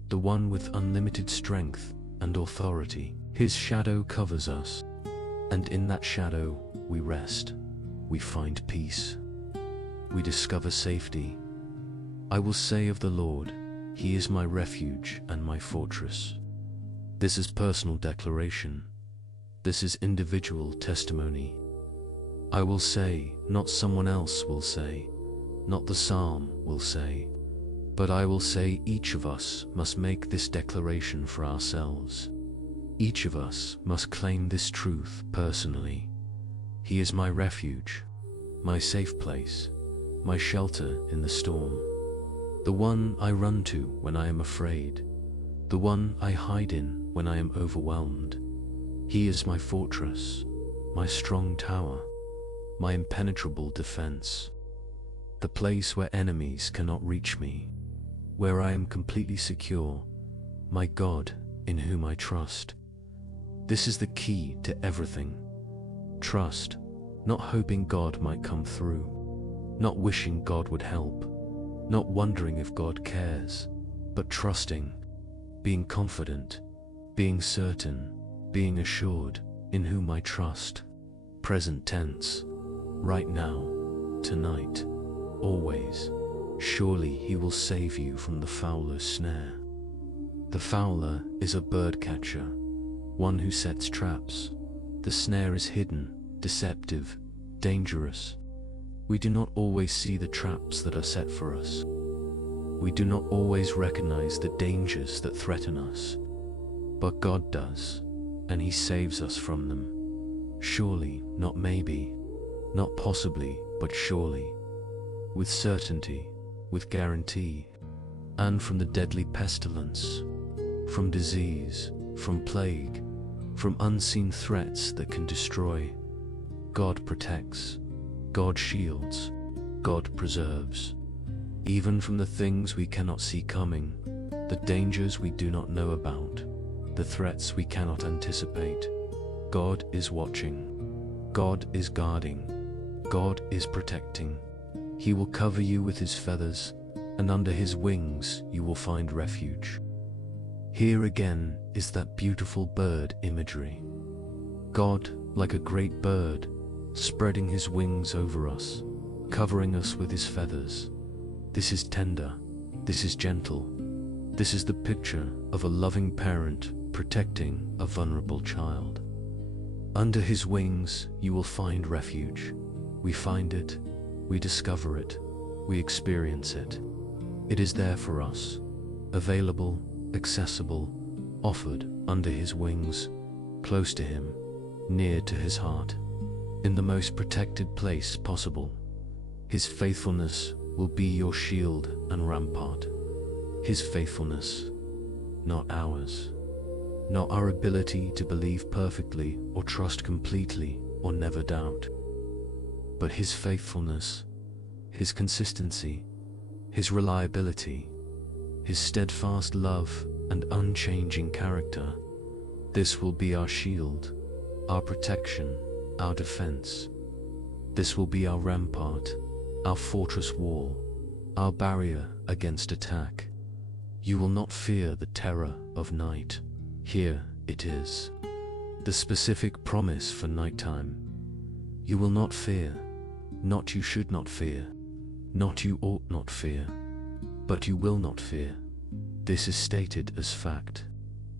the One with unlimited strength and authority. His shadow covers us, and in that shadow we rest. We find peace. We discover safety. I will say of the Lord, He is my refuge and my fortress. This is personal declaration. This is individual testimony. I will say, not someone else will say, not the psalm will say, but I will say each of us must make this declaration for ourselves. Each of us must claim this truth personally. He is my refuge, my safe place, my shelter in the storm, the one I run to when I am afraid, the one I hide in when I am overwhelmed. He is my fortress, my strong tower, my impenetrable defense, the place where enemies cannot reach me, where I am completely secure, my God in whom I trust. This is the key to everything. Trust, not hoping God might come through, not wishing God would help, not wondering if God cares, but trusting, being confident, being certain, being assured, in whom I trust. Present tense, right now, tonight, always. Surely He will save you from the fowler's snare. The fowler is a bird catcher, one who sets traps. The snare is hidden, deceptive, dangerous. We do not always see the traps that are set for us. We do not always recognize the dangers that threaten us, but God does, and He saves us from them. Surely, not maybe, not possibly, but surely, with certainty, with guarantee, and from the deadly pestilence, from disease, from plague, from unseen threats that can destroy. God protects, God shields, God preserves. Even from the things we cannot see coming, the dangers we do not know about, the threats we cannot anticipate, God is watching, God is guarding, God is protecting. He will cover you with His feathers, and under His wings you will find refuge. Here again is that beautiful bird imagery. God, like a great bird, spreading His wings over us, covering us with His feathers. This is tender, this is gentle, this is the picture of a loving parent protecting a vulnerable child. Under His wings you will find refuge. We find it, we discover it, we experience it. It is there for us, available, accessible, offered under His wings, close to Him, near to His heart, in the most protected place possible. His faithfulness will be your shield and rampart. His faithfulness, not ours. Not our ability to believe perfectly or trust completely or never doubt, but His faithfulness, His consistency, His reliability, His steadfast love and unchanging character. This will be our shield, our protection, our defense. This will be our rampart, our fortress wall, our barrier against attack. You will not fear the terror of night. Here it is, the specific promise for nighttime. You will not fear, not you should not fear, not you ought not fear, but you will not fear. This is stated as fact.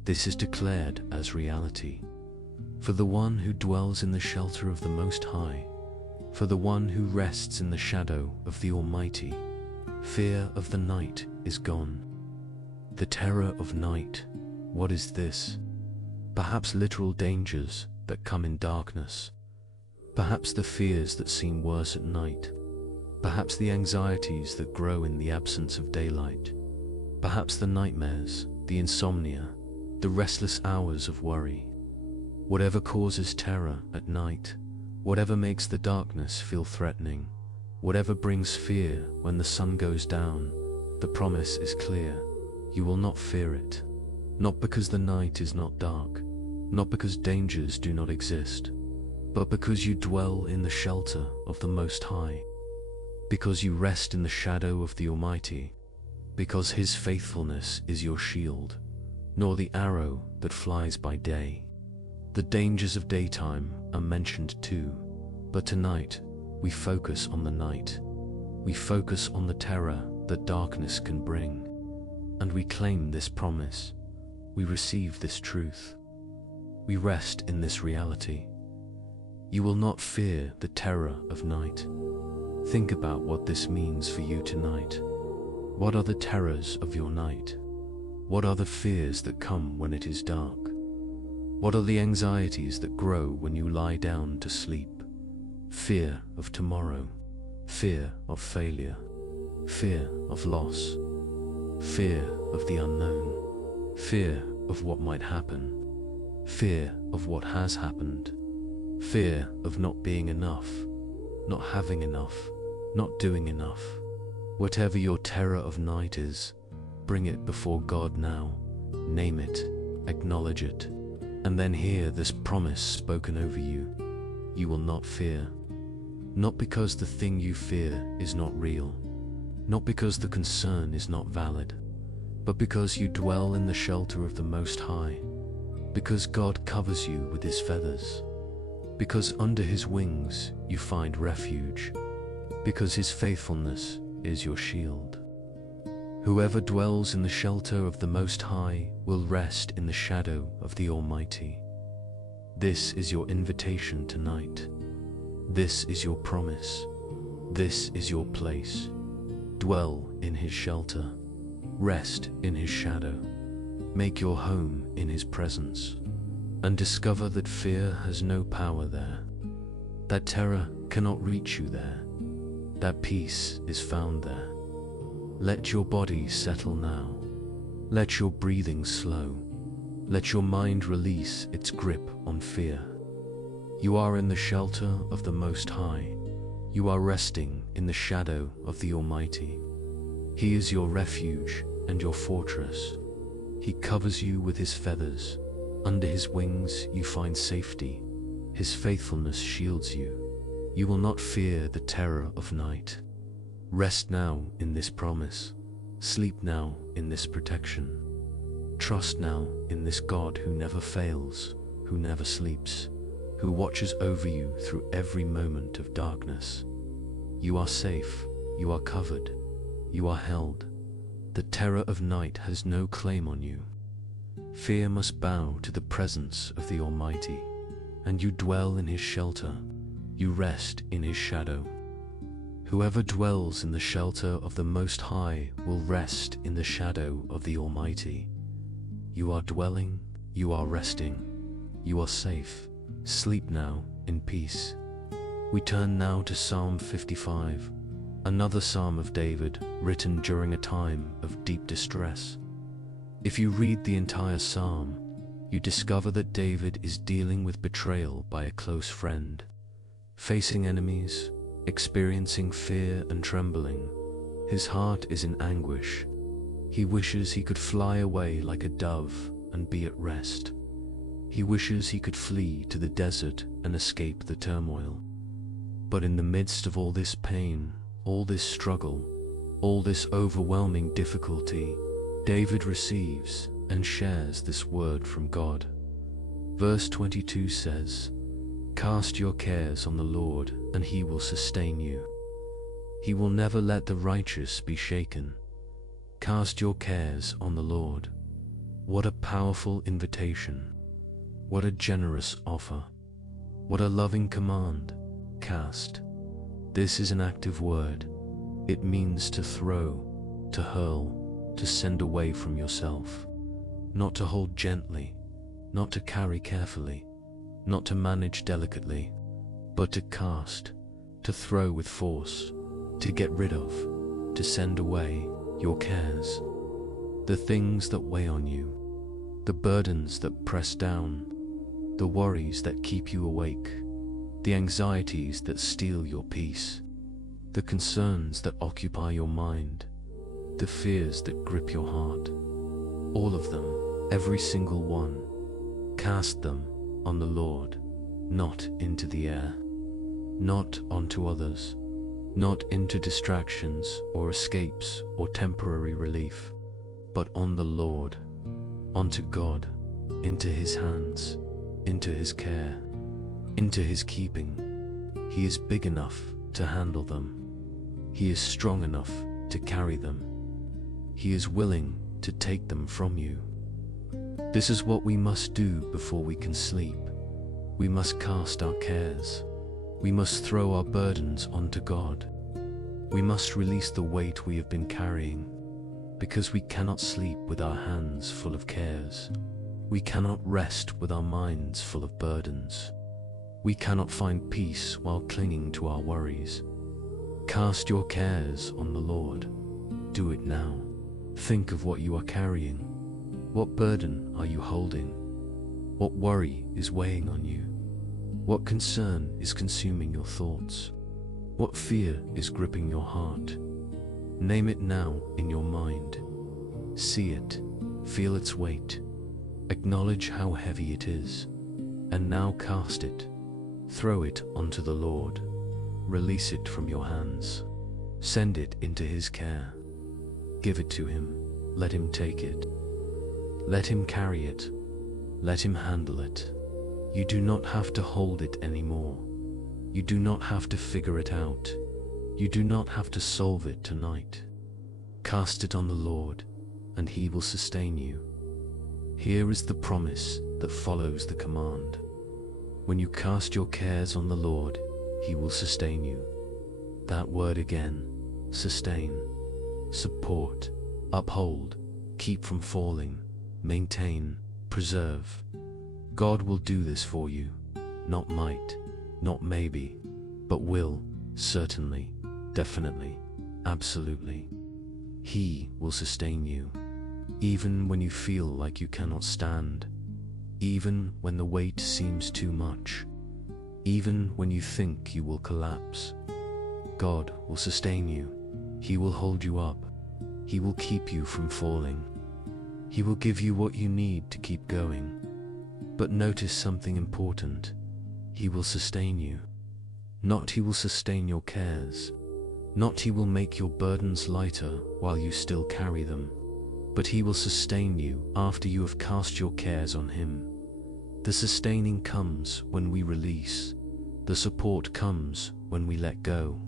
This is declared as reality. For the one who dwells in the shelter of the Most High, for the one who rests in the shadow of the Almighty, fear of the night is gone. The terror of night, what is this? Perhaps literal dangers that come in darkness. Perhaps the fears that seem worse at night. Perhaps the anxieties that grow in the absence of daylight. Perhaps the nightmares, the insomnia, the restless hours of worry. Whatever causes terror at night, whatever makes the darkness feel threatening, whatever brings fear when the sun goes down, the promise is clear. You will not fear it. Not because the night is not dark, not because dangers do not exist, but because you dwell in the shelter of the Most High, because you rest in the shadow of the Almighty, because His faithfulness is your shield, nor the arrow that flies by day. The dangers of daytime are mentioned too, but tonight we focus on the night. We focus on the terror that darkness can bring, and we claim this promise. We receive this truth. We rest in this reality. You will not fear the terror of night. Think about what this means for you tonight. What are the terrors of your night? What are the fears that come when it is dark? What are the anxieties that grow when you lie down to sleep? Fear of tomorrow, fear of failure, fear of loss, fear of the unknown, fear of what might happen, fear of what has happened, fear of not being enough, not having enough, not doing enough. Whatever your terror of night is, bring it before God now. Name it, acknowledge it, and then hear this promise spoken over you. You will not fear. Not because the thing you fear is not real, not because the concern is not valid, but because you dwell in the shelter of the Most High, because God covers you with His feathers, because under His wings you find refuge, because His faithfulness is your shield. Whoever dwells in the shelter of the Most High will rest in the shadow of the Almighty. This is your invitation tonight. This is your promise. This is your place. Dwell in His shelter. Rest in his shadow. Make your home in his presence, and discover that fear has no power there, that terror cannot reach you there, that peace is found there. Let your body settle now. Let your breathing slow. Let your mind release its grip on fear. You are in the shelter of the Most High. You are resting in the shadow of the Almighty. He is your refuge and your fortress. He covers you with his feathers. Under his wings you find safety. His faithfulness shields you. You will not fear the terror of night. Rest now in this promise. Sleep now in this protection. Trust now in this God who never fails, who never sleeps, who watches over you through every moment of darkness. You are safe, you are covered, you are held. The terror of night has no claim on you. Fear must bow to the presence of the Almighty, and you dwell in his shelter, you rest in his shadow. Whoever dwells in the shelter of the Most High will rest in the shadow of the Almighty. You are dwelling, you are resting, you are safe. Sleep now in peace. We turn now to Psalm 55, another Psalm of David written during a time of deep distress. If you read the entire psalm, you discover that David is dealing with betrayal by a close friend, facing enemies, experiencing fear and trembling. His heart is in anguish. He wishes he could fly away like a dove and be at rest. He wishes he could flee to the desert and escape the turmoil. But in the midst of all this pain, all this struggle, all this overwhelming difficulty, David receives and shares this word from God. Verse 22 says, "Cast your cares on the Lord, and he will sustain you. He will never let the righteous be shaken." Cast your cares on the Lord. What a powerful invitation. What a generous offer. What a loving command. Cast. This is an active word. It means to throw, to hurl, to send away from yourself. Not to hold gently, not to carry carefully, not to manage delicately, but to cast, to throw with force, to get rid of, to send away your cares, the things that weigh on you, the burdens that press down, the worries that keep you awake, the anxieties that steal your peace, the concerns that occupy your mind, the fears that grip your heart. All of them, every single one, cast them on the Lord, not into the air, not onto others, not into distractions or escapes or temporary relief, but on the Lord, onto God, into his hands, into his care, into his keeping. He is big enough to handle them. He is strong enough to carry them. He is willing to take them from you. This is what we must do before we can sleep. We must cast our cares. We must throw our burdens onto God. We must release the weight we have been carrying, because we cannot sleep with our hands full of cares. We cannot rest with our minds full of burdens. We cannot find peace while clinging to our worries. Cast your cares on the Lord. Do it now. Think of what you are carrying. What burden are you holding? What worry is weighing on you? What concern is consuming your thoughts? What fear is gripping your heart? Name it now in your mind. See it, feel its weight, acknowledge how heavy it is, and now cast it. Throw it onto the Lord. Release it from your hands. Send it into his care. Give it to him. Let him take it. Let him carry it. Let him handle it. You do not have to hold it anymore. You do not have to figure it out. You do not have to solve it tonight. Cast it on the Lord, and he will sustain you. Here is the promise that follows the command. When you cast your cares on the Lord, he will sustain you. That word again, sustain, support, uphold, keep from falling, maintain, preserve. God will do this for you. Not might, not maybe, but will, certainly, definitely, absolutely. He will sustain you, even when you feel like you cannot stand, even when the weight seems too much, even when you think you will collapse. God will sustain you. He will hold you up. He will keep you from falling. He will give you what you need to keep going. But notice something important. He will sustain you. Not he will sustain your cares. Not he will make your burdens lighter while you still carry them. But he will sustain you after you have cast your cares on him. The sustaining comes when we release. The support comes when we let go.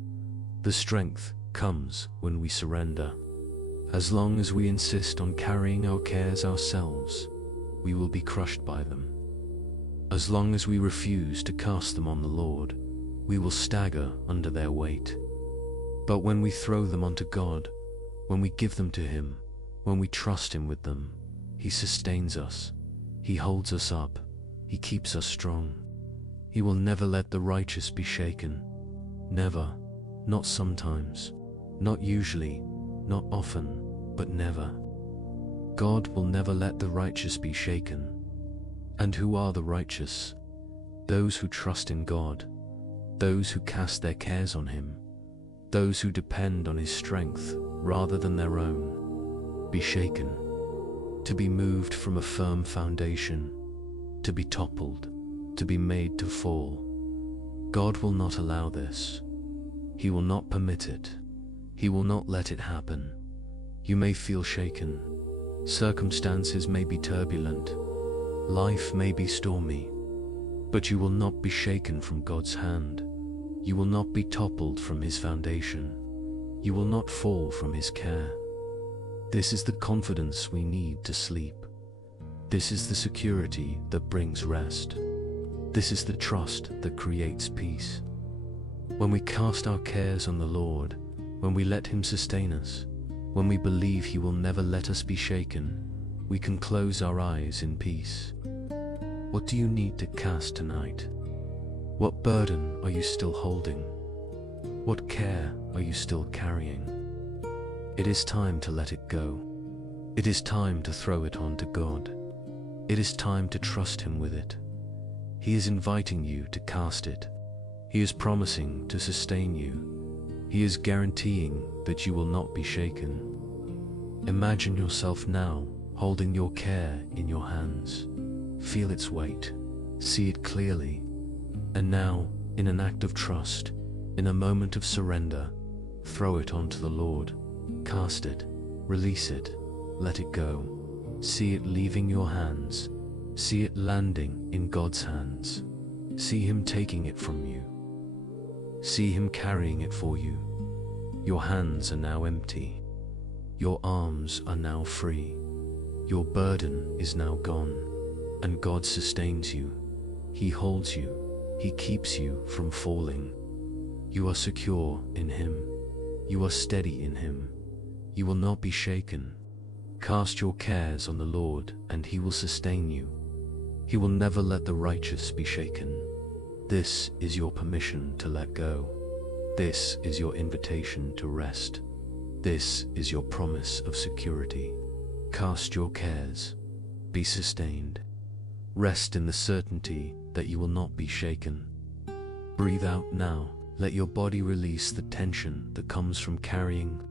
The strength comes when we surrender. As long as we insist on carrying our cares ourselves, we will be crushed by them. As long as we refuse to cast them on the Lord, we will stagger under their weight. But when we throw them onto God, when we give them to Him, when we trust Him with them, He sustains us. He holds us up. He keeps us strong. He will never let the righteous be shaken. Never. Not sometimes. Not usually. Not often. But never. God will never let the righteous be shaken. And who are the righteous? Those who trust in God. Those who cast their cares on Him. Those who depend on His strength rather than their own. Be shaken. To be moved from a firm foundation. To be toppled. To be made to fall. God will not allow this. He will not permit it. He will not let it happen. You may feel shaken. Circumstances may be turbulent. Life may be stormy. But you will not be shaken from God's hand. You will not be toppled from His foundation. You will not fall from His care. This is the confidence we need to sleep. This is the security that brings rest. This is the trust that creates peace. When we cast our cares on the Lord, when we let Him sustain us, when we believe He will never let us be shaken, we can close our eyes in peace. What do you need to cast tonight? What burden are you still holding? What care are you still carrying? It is time to let it go. It is time to throw it onto God. It is time to trust Him with it. He is inviting you to cast it. He is promising to sustain you. He is guaranteeing that you will not be shaken. Imagine yourself now holding your care in your hands. Feel its weight. See it clearly. And now, in an act of trust, in a moment of surrender, throw it onto the Lord. Cast it. Release it. Let it go. See it leaving your hands. See it landing in God's hands. See Him taking it from you. See Him carrying it for you. Your hands are now empty. Your arms are now free. Your burden is now gone. And God sustains you. He holds you. He keeps you from falling. You are secure in Him. You are steady in Him. You will not be shaken. Cast your cares on the Lord, and He will sustain you. He will never let the righteous be shaken. This is your permission to let go. This is your invitation to rest. This is your promise of security. Cast your cares. Be sustained. Rest in the certainty that you will not be shaken. Breathe out now. Let your body release the tension that comes from carrying.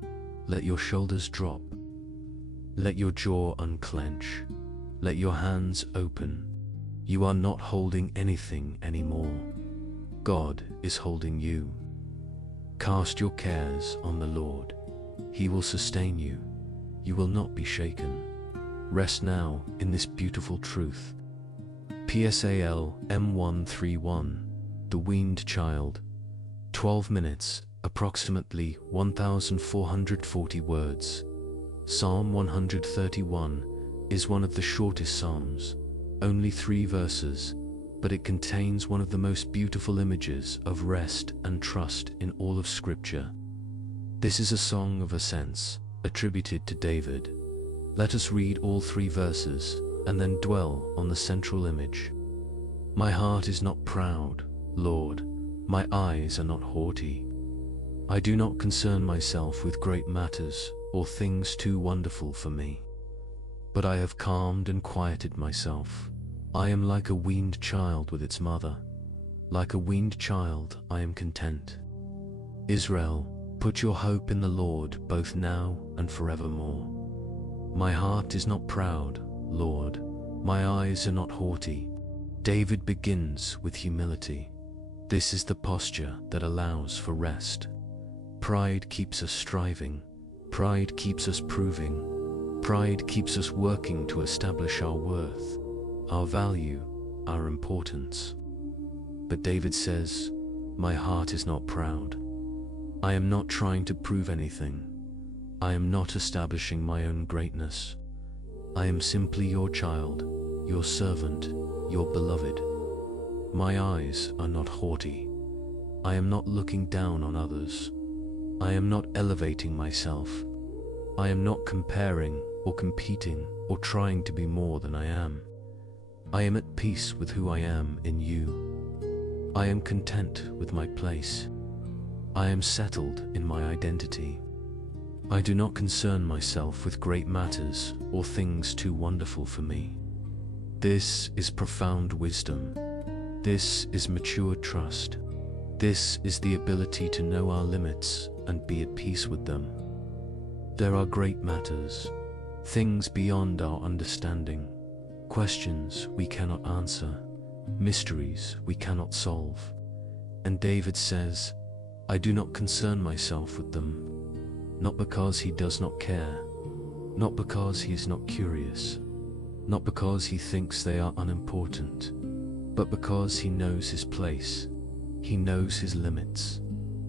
Let your shoulders drop. Let your jaw unclench. Let your hands open. You are not holding anything anymore. God is holding you. Cast your cares on the Lord. He will sustain you. You will not be shaken. Rest now in this beautiful truth. PSAL M131, The Weaned Child. 12 minutes, approximately 1,440 words. Psalm 131 is one of the shortest psalms, only 3 verses, but it contains one of the most beautiful images of rest and trust in all of Scripture. This is a song of ascents, attributed to David. Let us read all 3 verses and then dwell on the central image. My heart is not proud, Lord, my eyes are not haughty. I do not concern myself with great matters or things too wonderful for me. But I have calmed and quieted myself. I am like a weaned child with its mother. Like a weaned child, I am content. Israel, put your hope in the Lord both now and forevermore. My heart is not proud, Lord, my eyes are not haughty. David begins with humility. This is the posture that allows for rest. Pride keeps us striving. Pride keeps us proving. Pride keeps us working to establish our worth, our value, our importance. But David says, my heart is not proud. I am not trying to prove anything. I am not establishing my own greatness. I am simply your child, your servant, your beloved. My eyes are not haughty. I am not looking down on others. I am not elevating myself. I am not comparing or competing or trying to be more than I am. I am at peace with who I am in you. I am content with my place. I am settled in my identity. I do not concern myself with great matters or things too wonderful for me. This is profound wisdom. This is mature trust. This is the ability to know our limits and be at peace with them. There are great matters, things beyond our understanding, questions we cannot answer, mysteries we cannot solve. And David says, I do not concern myself with them. Not because he does not care, not because he is not curious, not because he thinks they are unimportant, but because he knows his place, he knows his limits.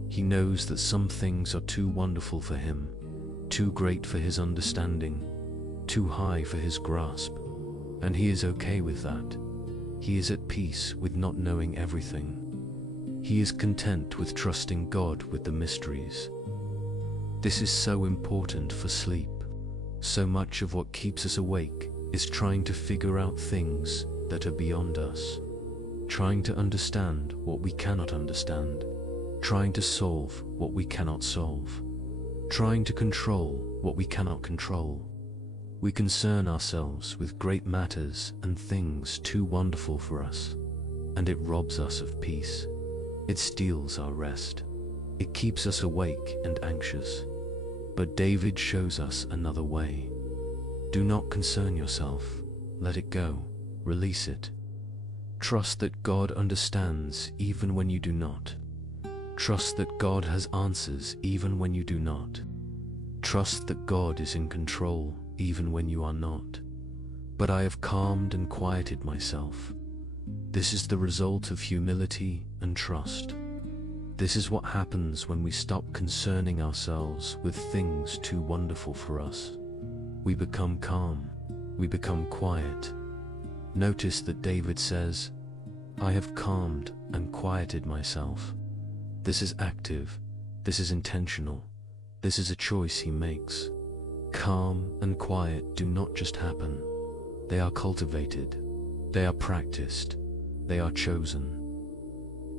He knows that some things are too wonderful for him, too great for his understanding, too high for his grasp, and he is okay with that. He is at peace with not knowing everything. He is content with trusting God with the mysteries. This is so important for sleep. So much of what keeps us awake is trying to figure out things that are beyond us, trying to understand what we cannot understand, trying to solve what we cannot solve, trying to control what we cannot control. We concern ourselves with great matters and things too wonderful for us, and it robs us of peace. It steals our rest. It keeps us awake and anxious. But David shows us another way. Do not concern yourself. Let it go. Release it. Trust that God understands even when you do not. Trust that God has answers even when you do not. Trust that God is in control even when you are not. But I have calmed and quieted myself. This is the result of humility and trust. This is what happens when we stop concerning ourselves with things too wonderful for us. We become calm. We become quiet. Notice that David says, I have calmed and quieted myself. This is active. This is intentional. This is a choice he makes. Calm and quiet do not just happen. They are cultivated. They are practiced. They are chosen.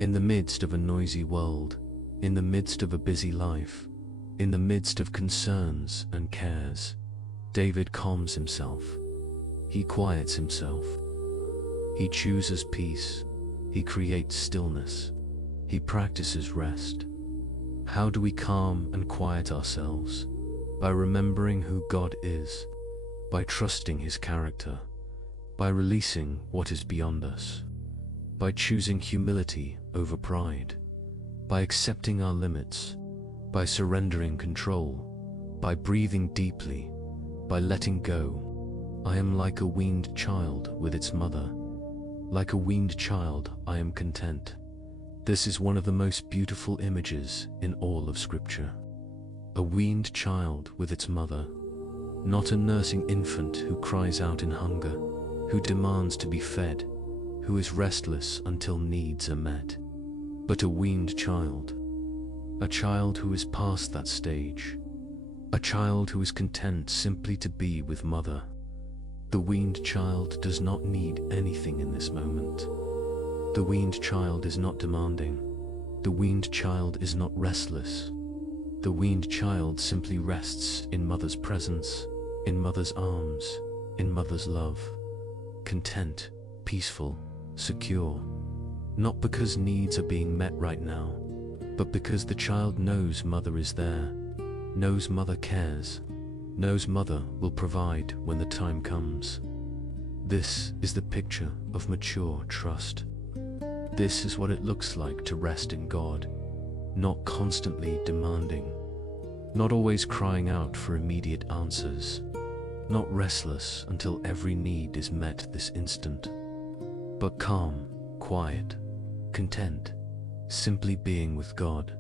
In the midst of a noisy world, in the midst of a busy life, in the midst of concerns and cares, David calms himself. He quiets himself. He chooses peace. He creates stillness. He practices rest. How do we calm and quiet ourselves? By remembering who God is, by trusting his character, by releasing what is beyond us, by choosing humility over pride, by accepting our limits, by surrendering control, by breathing deeply, by letting go. I am like a weaned child with its mother. Like a weaned child, I am content. This is one of the most beautiful images in all of Scripture. A weaned child with its mother, not a nursing infant who cries out in hunger, who demands to be fed, who is restless until needs are met, but a weaned child, a child who is past that stage, A child who is content simply to be with mother. The weaned child does not need anything in this moment. The weaned child is not demanding. The weaned child is not restless. The weaned child simply rests in mother's presence, in mother's arms, in mother's love. Content, peaceful, secure. Not because needs are being met right now, but because the child knows mother is there, knows mother cares, knows mother will provide when the time comes. This is the picture of mature trust. This is what it looks like to rest in God, not constantly demanding, not always crying out for immediate answers, not restless until every need is met this instant, but calm, quiet, content, simply being with God,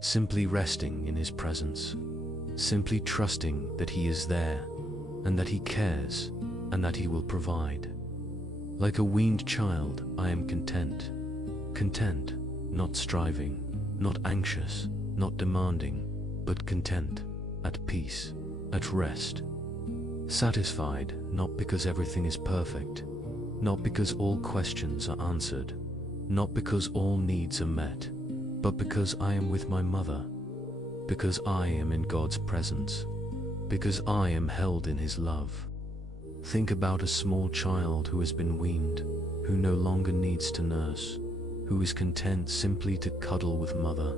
simply resting in His presence, simply trusting that He is there, and that He cares, and that He will provide. Like a weaned child, I am content. Content, not striving, not anxious, not demanding, but content, at peace, at rest. Satisfied, not because everything is perfect, not because all questions are answered, not because all needs are met, but because I am with my mother, because I am in God's presence, because I am held in His love. Think about a small child who has been weaned, who no longer needs to nurse, who is content simply to cuddle with mother.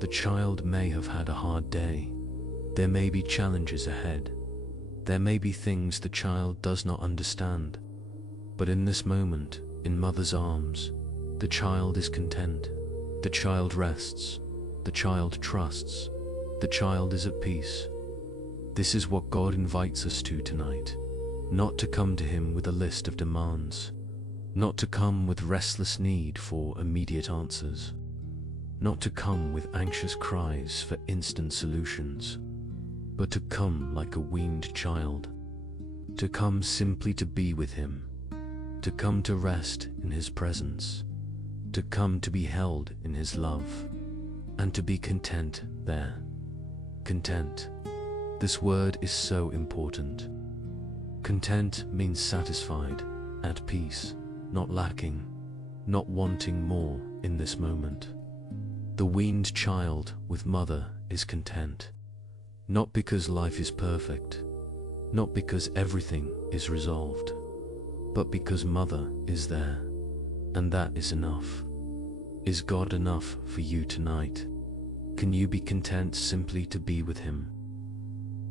The child may have had a hard day. There may be challenges ahead. There may be things the child does not understand. But in this moment, in mother's arms, the child is content. The child rests. The child trusts. The child is at peace. This is what God invites us to tonight. Not to come to Him with a list of demands, not to come with restless need for immediate answers, not to come with anxious cries for instant solutions, but to come like a weaned child, to come simply to be with Him, to come to rest in His presence, to come to be held in His love, and to be content there. Content. This word is so important. Content means satisfied, at peace, not lacking, not wanting more in this moment. The weaned child with mother is content, not because life is perfect, not because everything is resolved, but because mother is there, and that is enough. Is God enough for you tonight? Can you be content simply to be with Him?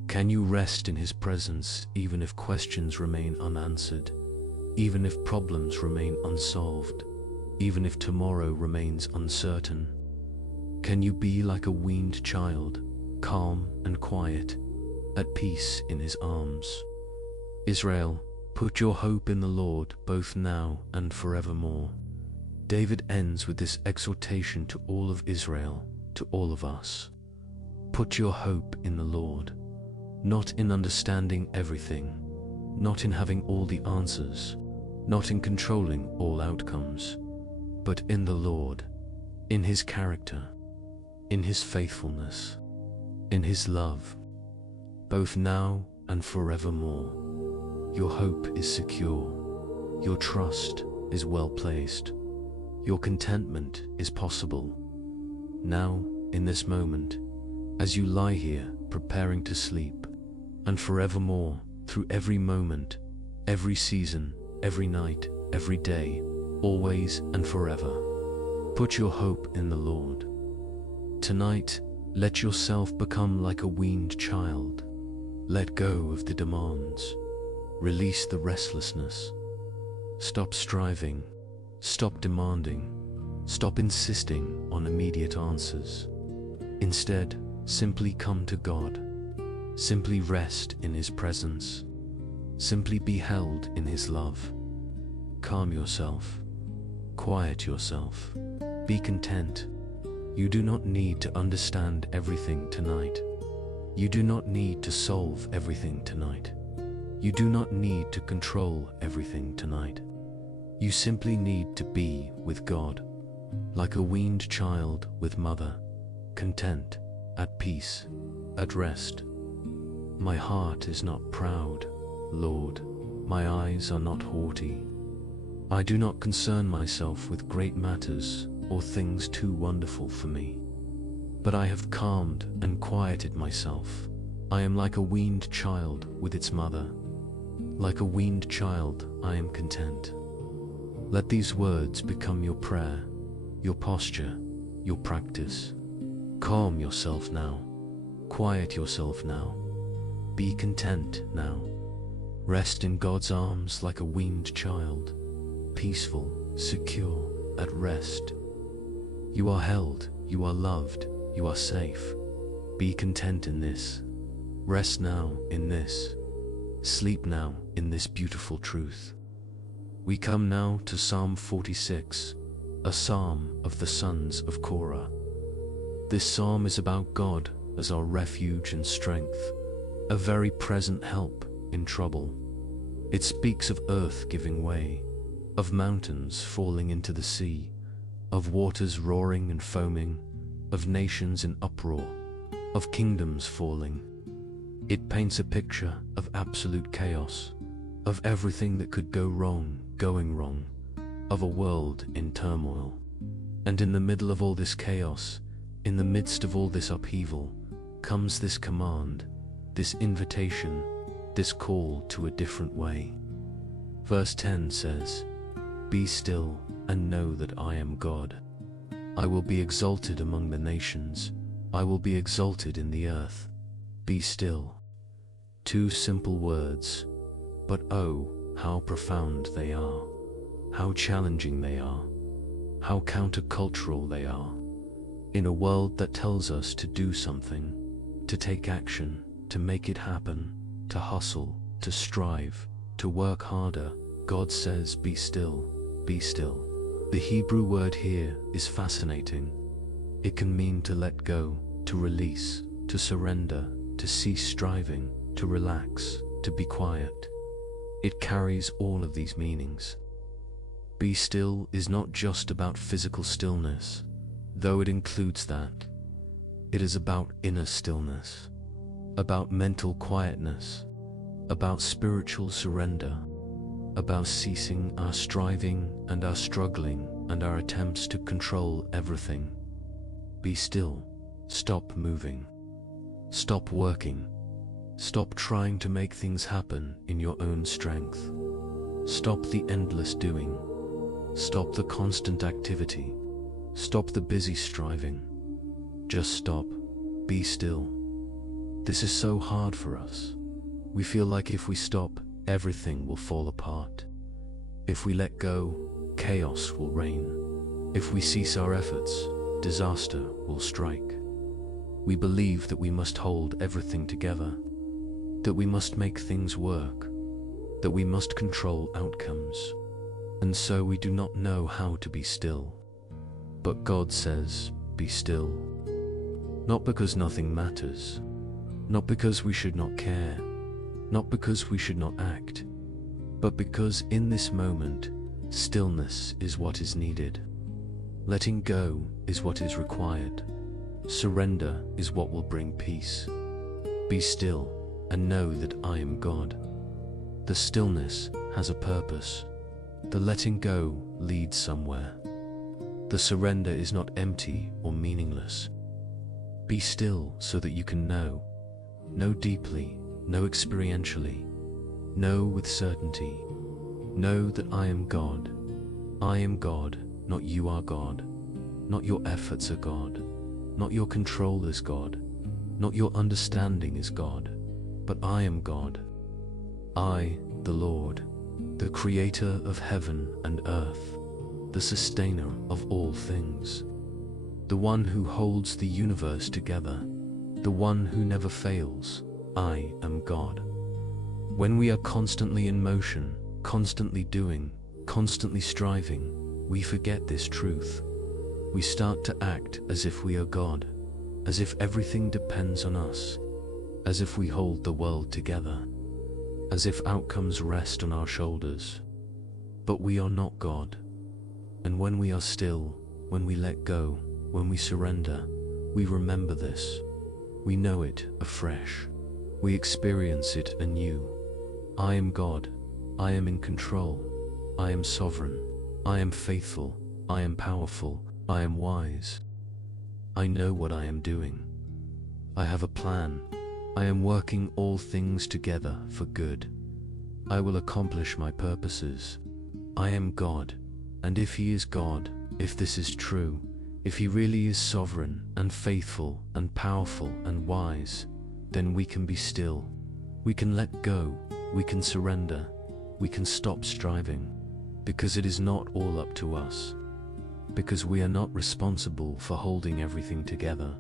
Can you rest in His presence even if questions remain unanswered, even if problems remain unsolved, even if tomorrow remains uncertain? Can you be like a weaned child, calm and quiet, at peace in His arms? Israel, put your hope in the Lord both now and forevermore. David ends with this exhortation to all of Israel, to all of us. Put your hope in the Lord. Not in understanding everything, not in having all the answers, not in controlling all outcomes, but in the Lord, in His character, in His faithfulness, in His love, both now and forevermore. Your hope is secure, your trust is well placed, your contentment is possible. Now, in this moment, as you lie here preparing to sleep, and forevermore, through every moment, every season, every night, every day, always and forever. Put your hope in the Lord. Tonight, let yourself become like a weaned child. Let go of the demands. Release the restlessness. Stop striving. Stop demanding. Stop insisting on immediate answers. Instead, simply come to God. Simply rest in His presence. Simply be held in His love. Calm yourself. Quiet yourself. Be content. You do not need to understand everything tonight. You do not need to solve everything tonight. You do not need to control everything tonight. You simply need to be with God, like a weaned child with mother, content, at peace, at rest. My heart is not proud, Lord, my eyes are not haughty. I do not concern myself with great matters or things too wonderful for me. But I have calmed and quieted myself. I am like a weaned child with its mother. Like a weaned child, I am content. Let these words become your prayer, your posture, your practice. Calm yourself now. Quiet yourself now. Be content now. Rest in God's arms like a weaned child, peaceful, secure, at rest. You are held, you are loved, you are safe. Be content in this. Rest now in this. Sleep now in this beautiful truth. We come now to Psalm 46, a psalm of the sons of Korah. This psalm is about God as our refuge and strength, a very present help in trouble. It speaks of earth giving way, of mountains falling into the sea, of waters roaring and foaming, of nations in uproar, of kingdoms falling. It paints a picture of absolute chaos, of everything that could go wrong, going wrong, of a world in turmoil. And in the middle of all this chaos, in the midst of all this upheaval, comes this command, this invitation, this call to a different way. Verse 10 says, "Be still and know that I am God. I will be exalted among the nations. I will be exalted in the earth. Be still." Two simple words, but oh, how profound they are, how challenging they are, how countercultural they are. In a world that tells us to do something, to take action, to make it happen, to hustle, to strive, to work harder, God says, be still, be still. The Hebrew word here is fascinating. It can mean to let go, to release, to surrender, to cease striving, to relax, to be quiet. It carries all of these meanings. Be still is not just about physical stillness, though it includes that. It is about inner stillness, about mental quietness, about spiritual surrender, about ceasing our striving and our struggling and our attempts to control everything. Be still. Stop moving. Stop working. Stop trying to make things happen in your own strength. Stop the endless doing. Stop the constant activity. Stop the busy striving. Just stop. Be still. This is so hard for us. We feel like if we stop, everything will fall apart. If we let go, chaos will reign. If we cease our efforts, disaster will strike. We believe that we must hold everything together, that we must make things work, that we must control outcomes, and so we do not know how to be still. But God says, be still. Not because nothing matters, not because we should not care, not because we should not act, but because in this moment, stillness is what is needed. Letting go is what is required. Surrender is what will bring peace. Be still and know that I am God. The stillness has a purpose. The letting go leads somewhere. The surrender is not empty or meaningless. Be still so that you can know. Know deeply, know experientially, know with certainty. Know that I am God. I am God, not you are God. Not your efforts are God. Not your control is God. Not your understanding is God. But I am God. I, the Lord, the creator of heaven and earth, the sustainer of all things, the one who holds the universe together, the one who never fails. I am God. When we are constantly in motion, constantly doing, constantly striving, we forget this truth. We start to act as if we are God, as if everything depends on us, as if we hold the world together, as if outcomes rest on our shoulders. But we are not God. And when we are still, when we let go, when we surrender, we remember this. We know it afresh. We experience it anew. I am God. I am in control. I am sovereign. I am faithful. I am powerful. I am wise. I know what I am doing. I have a plan. I am working all things together for good. I will accomplish my purposes. I am God, and if He is God, if this is true, if He really is sovereign and faithful and powerful and wise, then we can be still. We can let go. We can surrender. We can stop striving, because it is not all up to us. Because we are not responsible for holding everything together.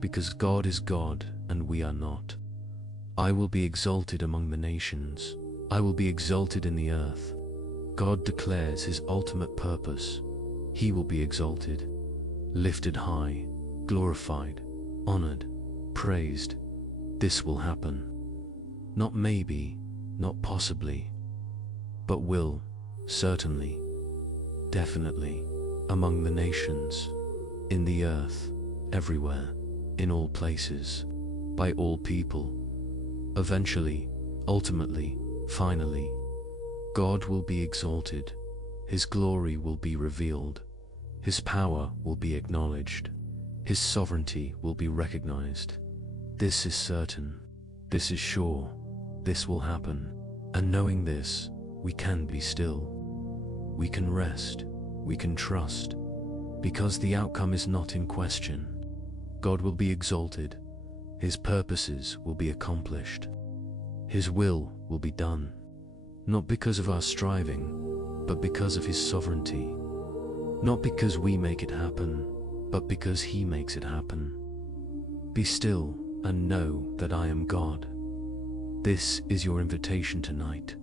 Because God is God and we are not. I will be exalted among the nations. I will be exalted in the earth. God declares His ultimate purpose. He will be exalted, lifted high, glorified, honored, praised. This will happen. Not maybe, not possibly, but will, certainly, definitely, among the nations, in the earth, everywhere, in all places, by all people. Eventually, ultimately, finally, God will be exalted, His glory will be revealed, His power will be acknowledged, His sovereignty will be recognized. This is certain, this is sure, this will happen, and knowing this, we can be still. We can rest, we can trust, because the outcome is not in question. God will be exalted, His purposes will be accomplished, His will be done, not because of our striving, but because of His sovereignty. Not because we make it happen, but because He makes it happen. Be still and know that I am God. This is your invitation tonight,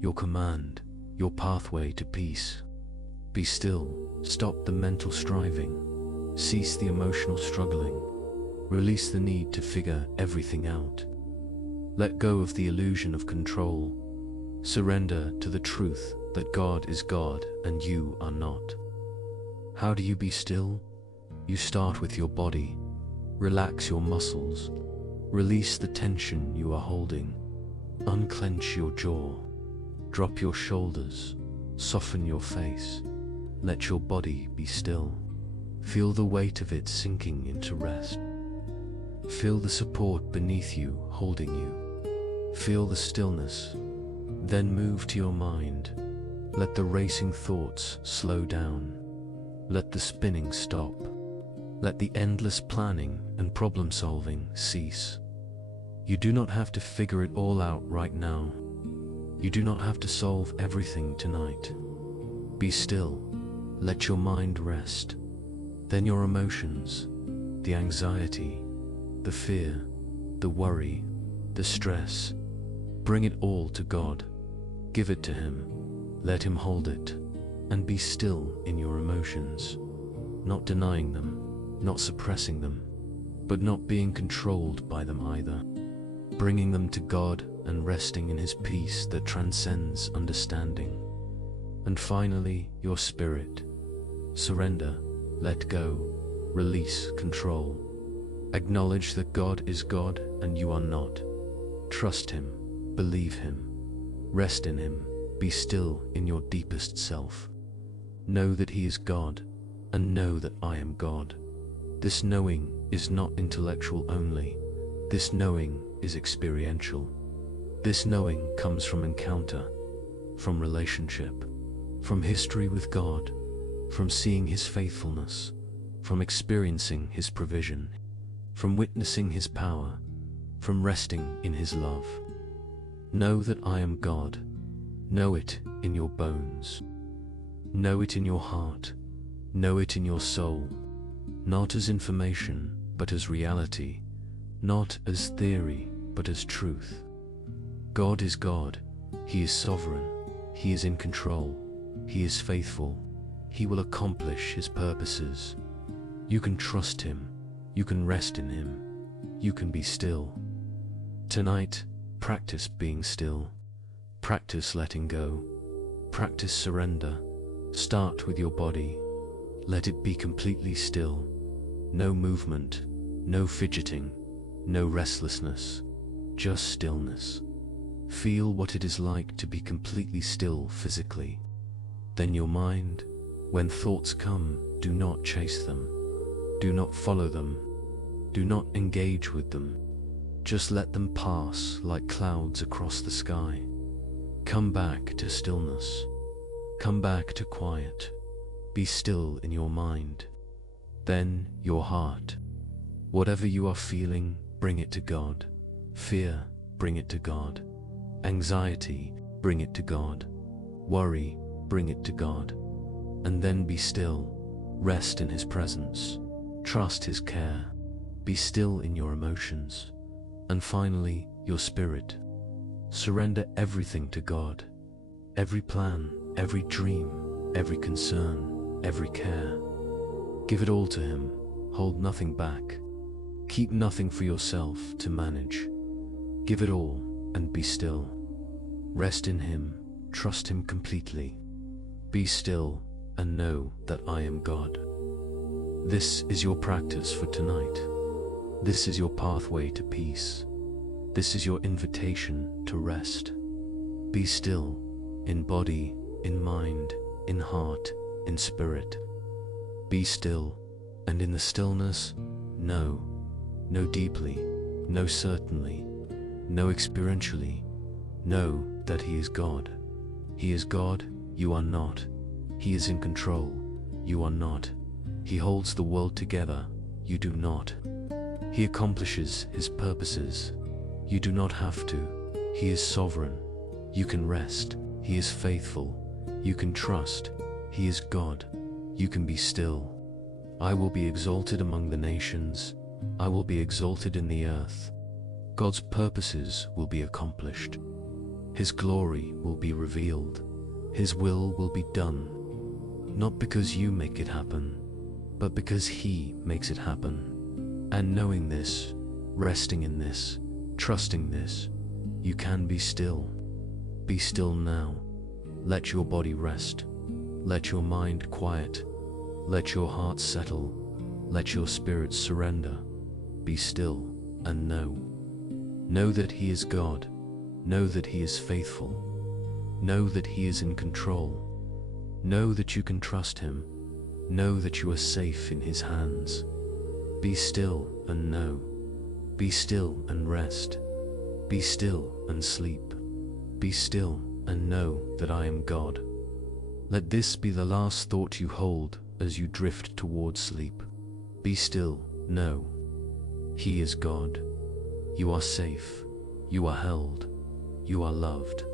your command, your pathway to peace. Be still, stop the mental striving, cease the emotional struggling, release the need to figure everything out. Let go of the illusion of control. Surrender to the truth that God is God and you are not. How do you be still? You start with your body. Relax your muscles. Release the tension you are holding. Unclench your jaw. Drop your shoulders. Soften your face. Let your body be still. Feel the weight of it sinking into rest. Feel the support beneath you holding you. Feel the stillness. Then move to your mind. Let the racing thoughts slow down. Let the spinning stop. Let the endless planning and problem solving cease. You do not have to figure it all out right now. You do not have to solve everything tonight. Be still. Let your mind rest. Then your emotions, the anxiety, the fear, the worry, the stress, bring it all to God. Give it to Him. Let Him hold it. And be still in your emotions, not denying them, not suppressing them, but not being controlled by them either. Bringing them to God and resting in His peace that transcends understanding. And finally, your spirit. Surrender, let go, release control. Acknowledge that God is God and you are not. Trust Him, believe Him, rest in Him, be still in your deepest self. Know that He is God, and know that I am God. This knowing is not intellectual only. This knowing is experiential. This knowing comes from encounter, from relationship, from history with God, from seeing His faithfulness, from experiencing His provision, from witnessing His power, from resting in His love. Know that I am God. Know it in your bones. Know it in your heart. Know it in your soul. Not as information, but as reality. Not as theory, but as truth. God is God. He is sovereign. He is in control. He is faithful. He will accomplish His purposes. You can trust Him. You can rest in Him. You can be still. Tonight, practice being still. Practice letting go. Practice surrender. Start with your body. Let it be completely still. No movement, no fidgeting, no restlessness, just stillness. Feel what it is like to be completely still physically. Then your mind, when thoughts come, do not chase them. Do not follow them. Do not engage with them. Just let them pass like clouds across the sky. Come back to stillness. Come back to quiet. Be still in your mind. Then your heart. Whatever you are feeling, bring it to God. Fear, bring it to God. Anxiety, bring it to God. Worry, bring it to God. And then be still. Rest in His presence. Trust His care. Be still in your emotions. And finally, your spirit. Surrender everything to God. Every plan, every dream, every concern, every care. Give it all to Him. Hold nothing back. Keep nothing for yourself to manage. Give it all and be still. Rest in Him. Trust Him completely. Be still and know that I am God. This is your practice for tonight. This is your pathway to peace. This is your invitation to rest. Be still, in body, in mind, in heart, in spirit. Be still, and in the stillness, know deeply, know certainly, know experientially, know that He is God. He is God, you are not. He is in control, you are not. He holds the world together, you do not. He accomplishes His purposes, you do not have to. He is sovereign, you can rest. He is faithful, you can trust. He is God, you can be still. I will be exalted among the nations, I will be exalted in the earth. God's purposes will be accomplished. His glory will be revealed. His will be done. Not because you make it happen, but because He makes it happen. And knowing this, resting in this, trusting this, you can be still. Be still now. Let your body rest. Let your mind quiet. Let your heart settle. Let your spirit surrender. Be still and know. Know that He is God. Know that He is faithful. Know that He is in control. Know that you can trust Him. Know that you are safe in His hands. Be still and know. Be still and rest. Be still and sleep. Be still and know that I am God. Let this be the last thought you hold as you drift towards sleep. Be still, know. He is God. You are safe. You are held. You are loved.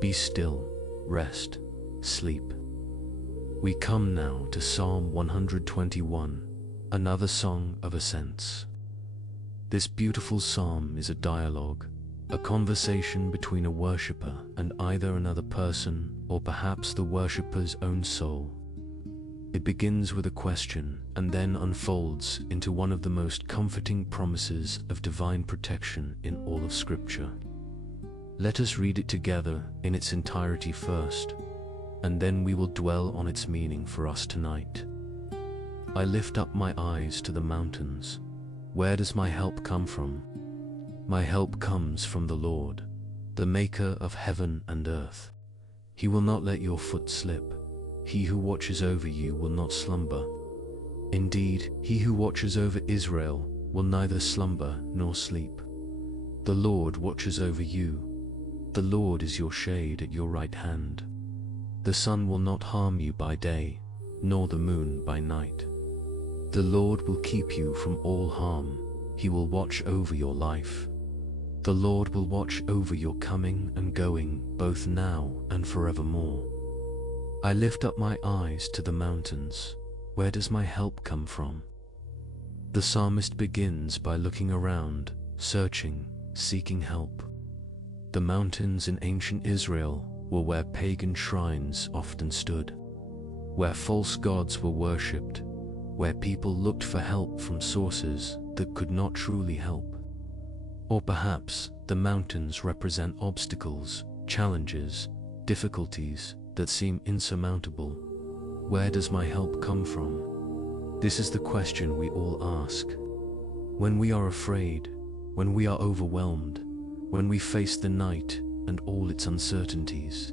Be still, rest, sleep. We come now to Psalm 121, another song of ascents. This beautiful psalm is a dialogue, a conversation between a worshipper and either another person or perhaps the worshipper's own soul. It begins with a question and then unfolds into one of the most comforting promises of divine protection in all of Scripture. Let us read it together in its entirety first, and then we will dwell on its meaning for us tonight. I lift up my eyes to the mountains. Where does my help come from? My help comes from the Lord, the maker of heaven and earth. He will not let your foot slip. He who watches over you will not slumber. Indeed, He who watches over Israel will neither slumber nor sleep. The Lord watches over you. The Lord is your shade at your right hand. The sun will not harm you by day, nor the moon by night. The Lord will keep you from all harm. He will watch over your life. The Lord will watch over your coming and going, both now and forevermore. I lift up my eyes to the mountains. Where does my help come from? The psalmist begins by looking around, searching, seeking help. The mountains in ancient Israel were where pagan shrines often stood, where false gods were worshipped, where people looked for help from sources that could not truly help. Or perhaps the mountains represent obstacles, challenges, difficulties that seem insurmountable. Where does my help come from? This is the question we all ask. When we are afraid, when we are overwhelmed, when we face the night and all its uncertainties,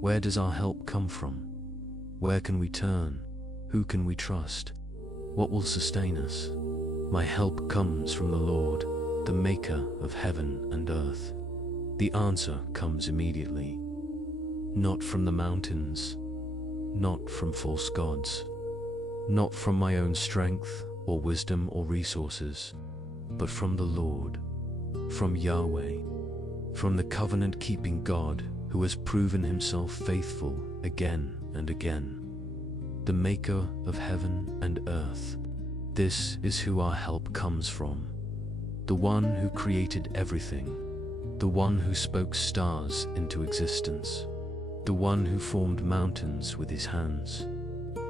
where does our help come from? Where can we turn? Who can we trust? What will sustain us? My help comes from the Lord, the maker of heaven and earth. The answer comes immediately. Not from the mountains, not from false gods, not from my own strength or wisdom or resources, but from the Lord, from Yahweh, from the covenant-keeping God who has proven himself faithful again and again, the maker of heaven and earth. This is who our help comes from, the one who created everything, the one who spoke stars into existence, the one who formed mountains with his hands,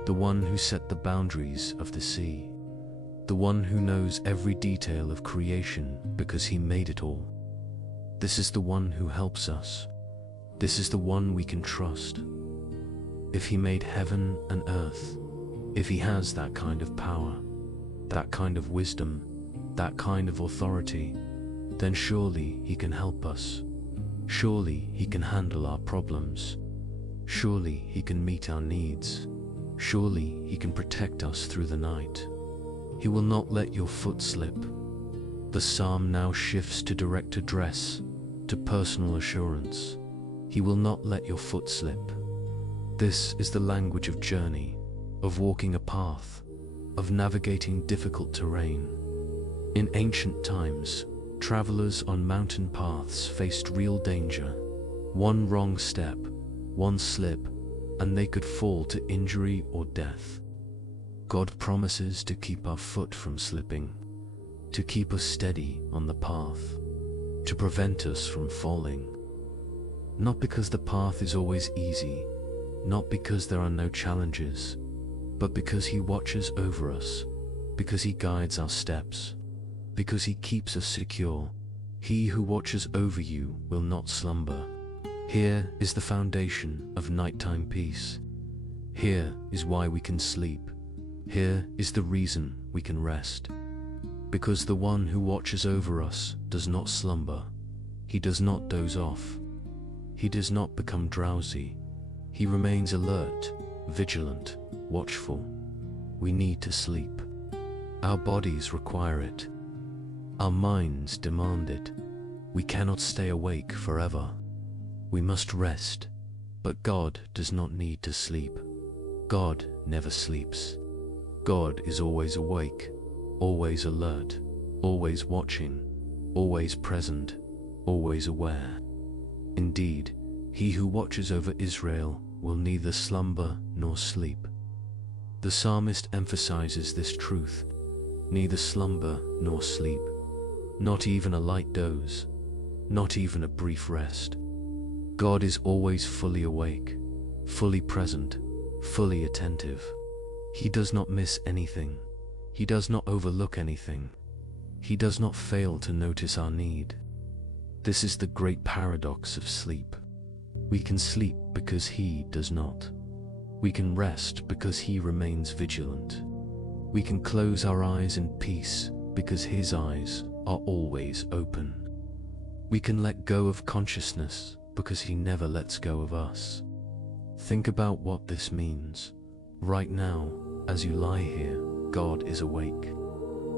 the one who set the boundaries of the sea, the one who knows every detail of creation because he made it all. This is the one who helps us. This is the one we can trust. If he made heaven and earth, if he has that kind of power, that kind of wisdom, that kind of authority, then surely he can help us. Surely he can handle our problems. Surely he can meet our needs. Surely he can protect us through the night. He will not let your foot slip. The psalm now shifts to direct address, to personal assurance. He will not let your foot slip. This is the language of journey, of walking a path, of navigating difficult terrain. In ancient times, travelers on mountain paths faced real danger. One wrong step, one slip, and they could fall to injury or death. God promises to keep our foot from slipping, to keep us steady on the path, to prevent us from falling. Not because the path is always easy, not because there are no challenges, but because he watches over us, because he guides our steps, because he keeps us secure. He who watches over you will not slumber. Here is the foundation of nighttime peace. Here is why we can sleep. Here is the reason we can rest. Because the one who watches over us does not slumber. He does not doze off. He does not become drowsy. He remains alert, vigilant, watchful. We need to sleep. Our bodies require it. Our minds demand it. We cannot stay awake forever. We must rest, but God does not need to sleep. God never sleeps. God is always awake, always alert, always watching, always present, always aware. Indeed, he who watches over Israel will neither slumber nor sleep. The psalmist emphasizes this truth: neither slumber nor sleep, not even a light doze, not even a brief rest. God is always fully awake, fully present, fully attentive. He does not miss anything. He does not overlook anything. He does not fail to notice our need. This is the great paradox of sleep. We can sleep because he does not. We can rest because he remains vigilant. We can close our eyes in peace because his eyes are always open. We can let go of consciousness because he never lets go of us. Think about what this means. Right now, as you lie here, God is awake.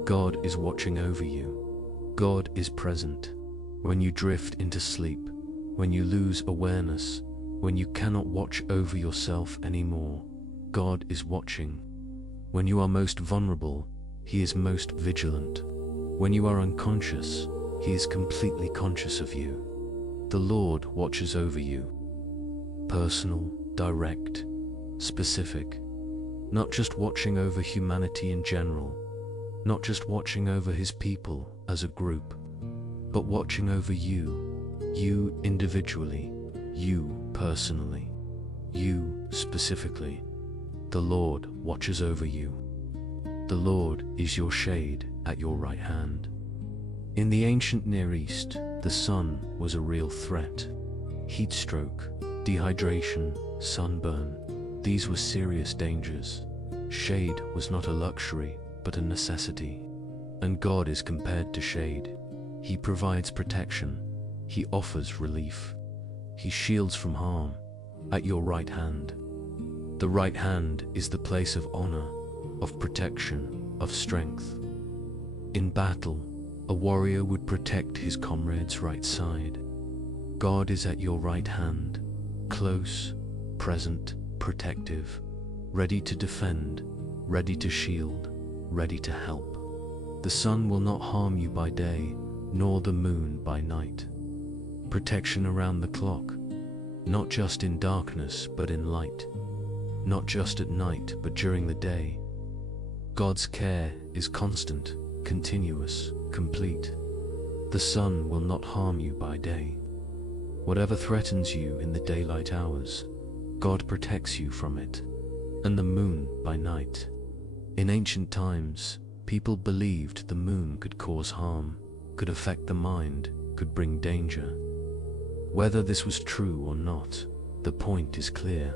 God is watching over you. God is present. When you drift into sleep, when you lose awareness, when you cannot watch over yourself anymore, God is watching. When you are most vulnerable, he is most vigilant. When you are unconscious, he is completely conscious of you. The Lord watches over you. Personal, direct, specific. Not just watching over humanity in general, not just watching over his people as a group, but watching over you, you individually, you personally, you specifically. The Lord watches over you. The Lord is your shade at your right hand. In the ancient Near East, the sun was a real threat. Heat stroke, dehydration, sunburn, these were serious dangers. Shade was not a luxury, but a necessity. And God is compared to shade. He provides protection. He offers relief. He shields from harm at your right hand. The right hand is the place of honor, of protection, of strength. In battle, a warrior would protect his comrade's right side. God is at your right hand, close, present, protective, ready to defend, ready to shield, ready to help. The sun will not harm you by day, nor the moon by night. Protection around the clock, not just in darkness but in light, not just at night but during the day. God's care is constant, continuous, complete. The sun will not harm you by day. Whatever threatens you in the daylight hours, God protects you from it, and the moon by night. In ancient times, people believed the moon could cause harm, could affect the mind, could bring danger. Whether this was true or not, the point is clear.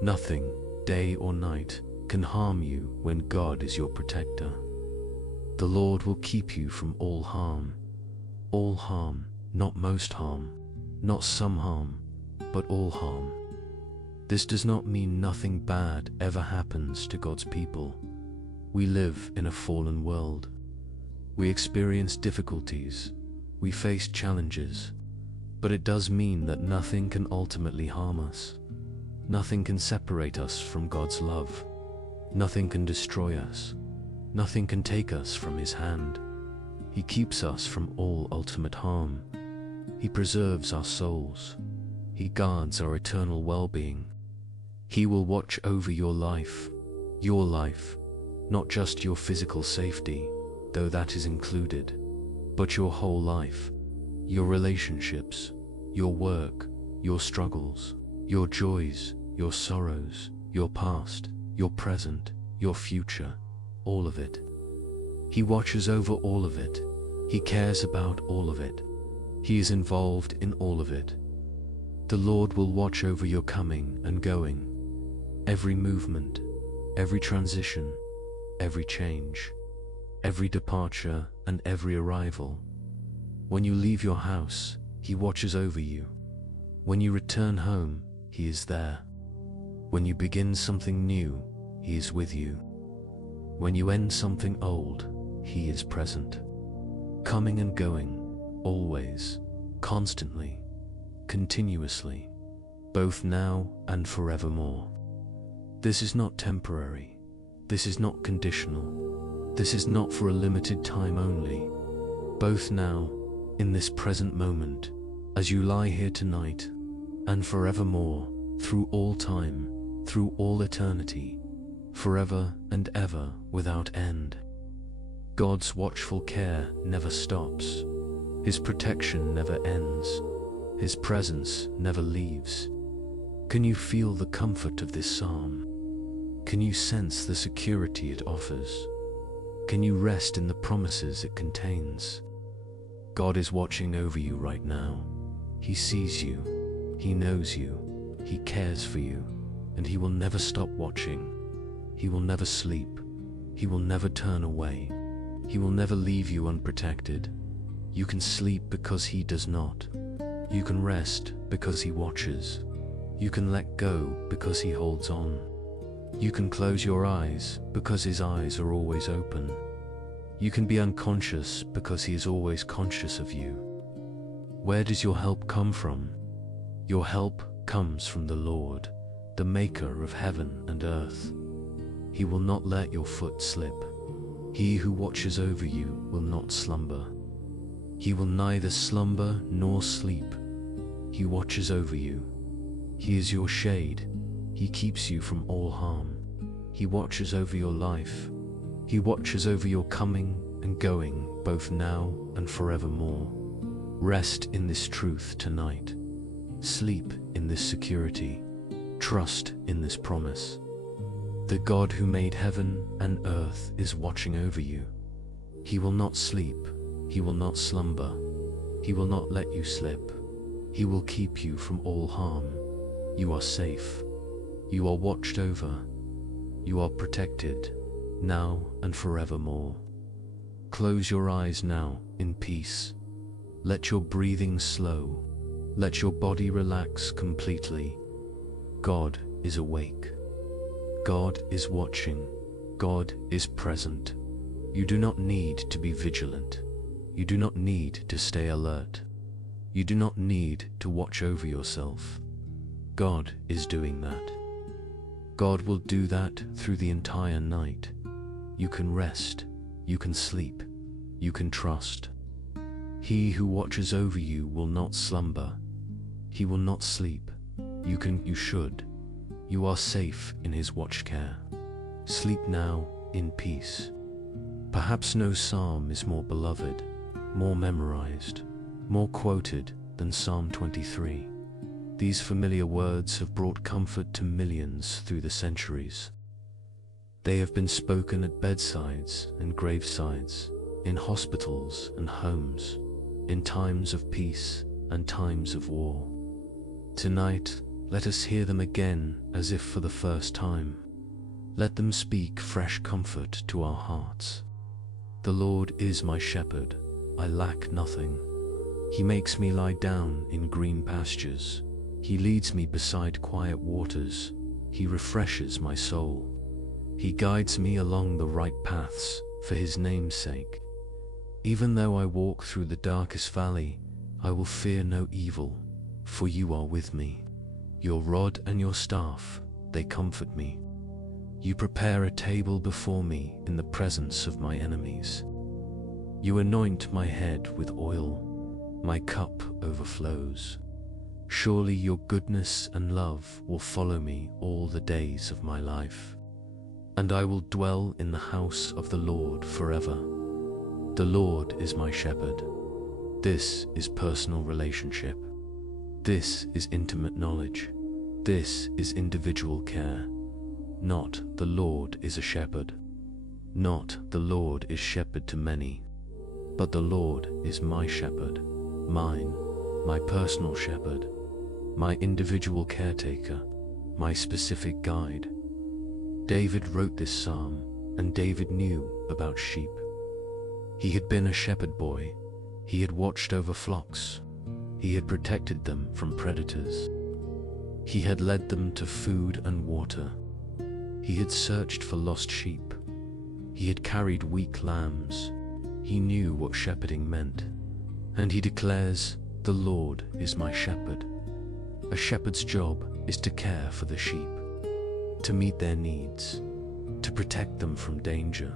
Nothing, day or night, can harm you when God is your protector. The Lord will keep you from all harm, not most harm, not some harm, but all harm. This does not mean nothing bad ever happens to God's people. We live in a fallen world. We experience difficulties, we face challenges, but it does mean that nothing can ultimately harm us. Nothing can separate us from God's love. Nothing can destroy us. Nothing can take us from His hand. He keeps us from all ultimate harm. He preserves our souls. He guards our eternal well-being. He will watch over your life, not just your physical safety, though that is included, but your whole life, your relationships, your work, your struggles, your joys, your sorrows, your past, your present, your future, all of it. He watches over all of it. He cares about all of it. He is involved in all of it. The Lord will watch over your coming and going, every movement, every transition, every change, every departure and every arrival. When you leave your house, He watches over you. When you return home, He is there. When you begin something new, He is with you. When you end something old, He is present. Coming and going, always, constantly, continuously, both now and forevermore. This is not temporary. This is not conditional. This is not for a limited time only. Both now, in this present moment, as you lie here tonight, and forevermore, through all time, through all eternity, forever and ever without end. God's watchful care never stops. His protection never ends. His presence never leaves. Can you feel the comfort of this psalm? Can you sense the security it offers? Can you rest in the promises it contains? God is watching over you right now. He sees you. He knows you. He cares for you. And He will never stop watching. He will never sleep. He will never turn away. He will never leave you unprotected. You can sleep because He does not. You can rest because He watches. You can let go because He holds on. You can close your eyes because His eyes are always open. You can be unconscious because He is always conscious of you. Where does your help come from? Your help comes from the Lord, the Maker of heaven and earth. He will not let your foot slip. He who watches over you will not slumber. He will neither slumber nor sleep. He watches over you. He is your shade. He keeps you from all harm. He watches over your life. He watches over your coming and going, both now and forevermore. Rest in this truth tonight. Sleep in this security. Trust in this promise. The God who made heaven and earth is watching over you. He will not sleep. He will not slumber. He will not let you slip. He will keep you from all harm. You are safe. You are watched over. You are protected, now and forevermore. Close your eyes now in peace. Let your breathing slow. Let your body relax completely. God is awake. God is watching. God is present. You do not need to be vigilant. You do not need to stay alert. You do not need to watch over yourself. God is doing that. God will do that through the entire night. You can rest. You can sleep. You can trust. He who watches over you will not slumber. He will not sleep. You should. You are safe in his watch care. Sleep now in peace. Perhaps no psalm is more beloved, more memorized, more quoted than Psalm 23. These familiar words have brought comfort to millions through the centuries. They have been spoken at bedsides and gravesides, in hospitals and homes, in times of peace and times of war. Tonight, let us hear them again as if for the first time. Let them speak fresh comfort to our hearts. The Lord is my shepherd, I lack nothing. He makes me lie down in green pastures. He leads me beside quiet waters. He refreshes my soul. He guides me along the right paths for his name's sake. Even though I walk through the darkest valley, I will fear no evil, for you are with me. Your rod and your staff, they comfort me. You prepare a table before me in the presence of my enemies. You anoint my head with oil. My cup overflows. Surely your goodness and love will follow me all the days of my life, and I will dwell in the house of the Lord forever. The Lord is my shepherd. This is personal relationship. This is intimate knowledge. This is individual care. Not the Lord is a shepherd. Not the Lord is shepherd to many, but the Lord is my shepherd, mine, my personal shepherd, my individual caretaker, my specific guide. David wrote this psalm, and David knew about sheep. He had been a shepherd boy. He had watched over flocks. He had protected them from predators. He had led them to food and water. He had searched for lost sheep. He had carried weak lambs. He knew what shepherding meant. And he declares, "The Lord is my shepherd." A shepherd's job is to care for the sheep, to meet their needs, to protect them from danger,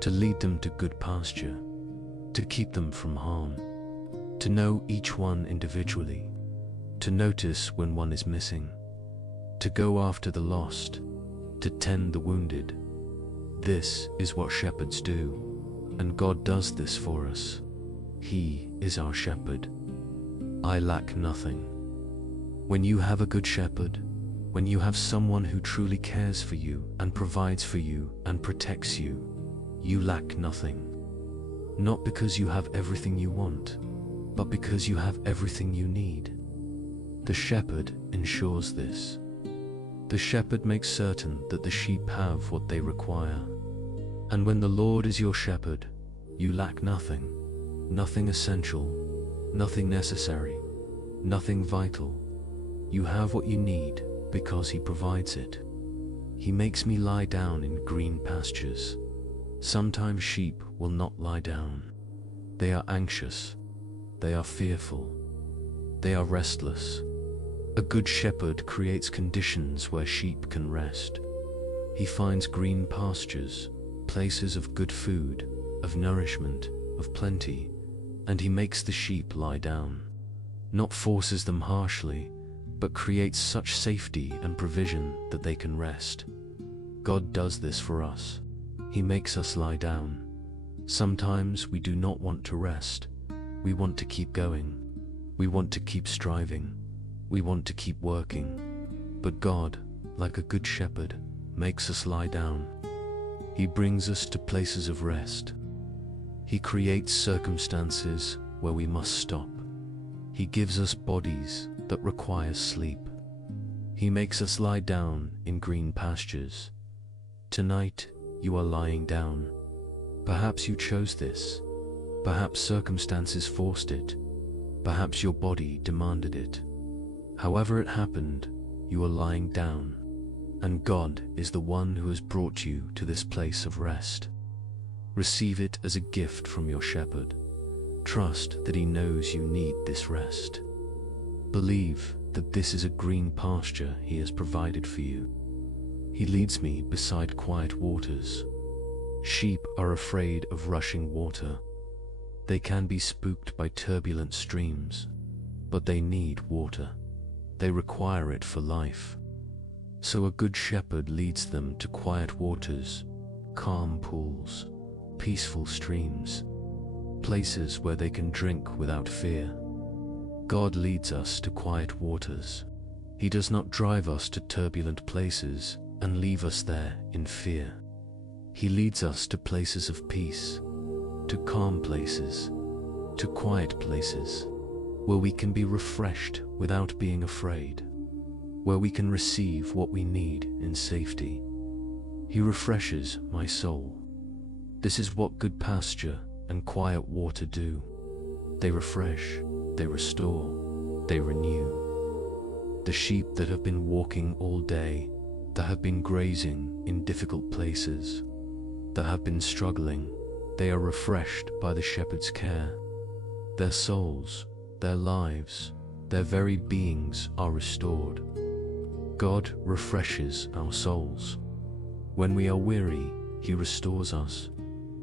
to lead them to good pasture, to keep them from harm, to know each one individually, to notice when one is missing, to go after the lost, to tend the wounded. This is what shepherds do, and God does this for us. He is our shepherd. I lack nothing. When you have a good shepherd, when you have someone who truly cares for you and provides for you and protects you, you lack nothing. Not because you have everything you want, but because you have everything you need. The shepherd ensures this. The shepherd makes certain that the sheep have what they require. And when the Lord is your shepherd, you lack nothing. Nothing essential, nothing necessary, nothing vital. You have what you need because he provides it. He makes me lie down in green pastures. Sometimes sheep will not lie down. They are anxious. They are fearful. They are restless. A good shepherd creates conditions where sheep can rest. He finds green pastures, places of good food, of nourishment, of plenty, and he makes the sheep lie down. Not forces them harshly, but creates such safety and provision that they can rest. God does this for us. He makes us lie down. Sometimes we do not want to rest. We want to keep going. We want to keep striving. We want to keep working. But God, like a good shepherd, makes us lie down. He brings us to places of rest. He creates circumstances where we must stop. He gives us bodies that require sleep. He makes us lie down in green pastures. Tonight, you are lying down. Perhaps you chose this. Perhaps circumstances forced it. Perhaps your body demanded it. However it happened, you are lying down, and God is the one who has brought you to this place of rest. Receive it as a gift from your shepherd. Trust that he knows you need this rest. Believe that this is a green pasture he has provided for you. He leads me beside quiet waters. Sheep are afraid of rushing water. They can be spooked by turbulent streams, but they need water. They require it for life. So a good shepherd leads them to quiet waters, calm pools, peaceful streams, places where they can drink without fear. God leads us to quiet waters. He does not drive us to turbulent places and leave us there in fear. He leads us to places of peace, to calm places, to quiet places, where we can be refreshed without being afraid, where we can receive what we need in safety. He refreshes my soul. This is what good pasture and quiet water do. They refresh, they restore, they renew. The sheep that have been walking all day, that have been grazing in difficult places, that have been struggling, they are refreshed by the shepherd's care. Their souls, their lives, their very beings are restored. God refreshes our souls. When we are weary, he restores us.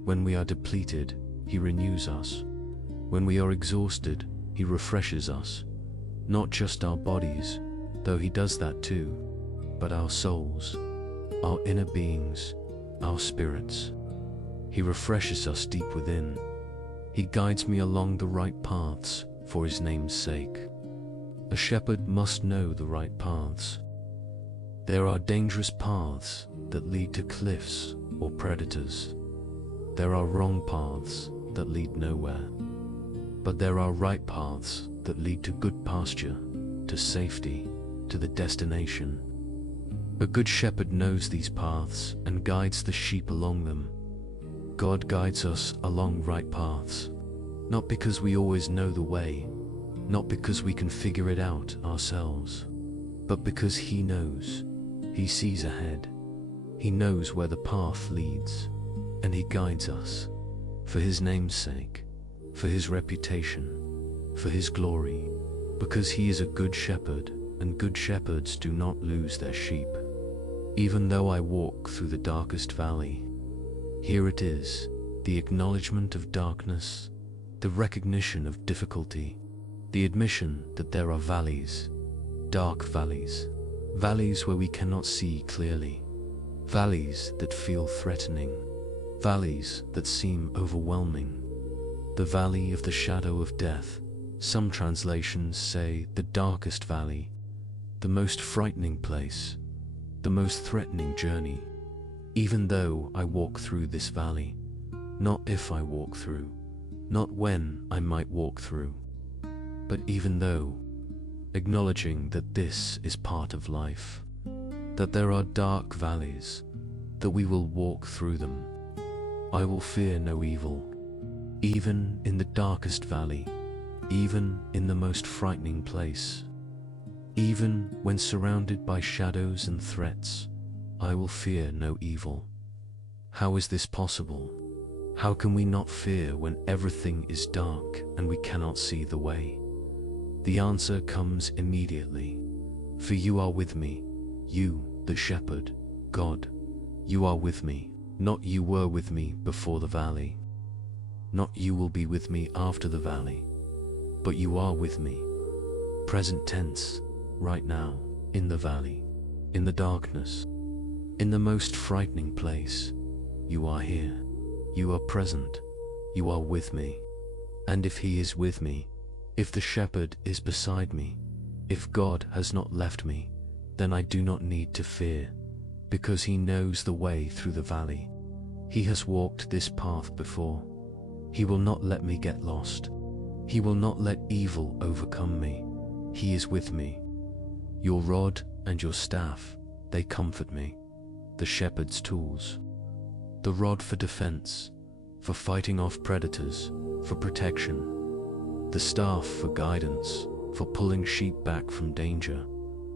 When we are depleted, he renews us. When we are exhausted, he refreshes us. Not just our bodies, though he does that too, but our souls, our inner beings, our spirits. He refreshes us deep within. He guides me along the right paths for his name's sake. A shepherd must know the right paths. There are dangerous paths that lead to cliffs or predators. There are wrong paths that lead nowhere. But there are right paths that lead to good pasture, to safety, to the destination. A good shepherd knows these paths and guides the sheep along them. God guides us along right paths, not because we always know the way, not because we can figure it out ourselves, but because he knows. He sees ahead. He knows where the path leads, and he guides us for his name's sake, for his reputation, for his glory, because he is a good shepherd, and good shepherds do not lose their sheep. Even though I walk through the darkest valley, here it is, the acknowledgement of darkness, the recognition of difficulty, the admission that there are valleys, dark valleys, valleys where we cannot see clearly, valleys that feel threatening, valleys that seem overwhelming. The valley of the shadow of death, some translations say the darkest valley, the most frightening place, the most threatening journey. Even though I walk through this valley, not if I walk through, not when I might walk through, but even though, acknowledging that this is part of life, that there are dark valleys, that we will walk through them. I will fear no evil, even in the darkest valley, even in the most frightening place, even when surrounded by shadows and threats. I will fear no evil. How is this possible? How can we not fear when everything is dark and we cannot see the way? The answer comes immediately. For you are with me, you, the shepherd, God. You are with me, not you were with me before the valley. Not you will be with me after the valley, but you are with me. Present tense, right now, in the valley, in the darkness, in the most frightening place. You are here. You are present. You are with me. And if he is with me, if the shepherd is beside me, if God has not left me, then I do not need to fear, because he knows the way through the valley. He has walked this path before. He will not let me get lost. He will not let evil overcome me. He is with me. Your rod and your staff, they comfort me. The shepherd's tools. The rod for defense, for fighting off predators, for protection, the staff for guidance, for pulling sheep back from danger,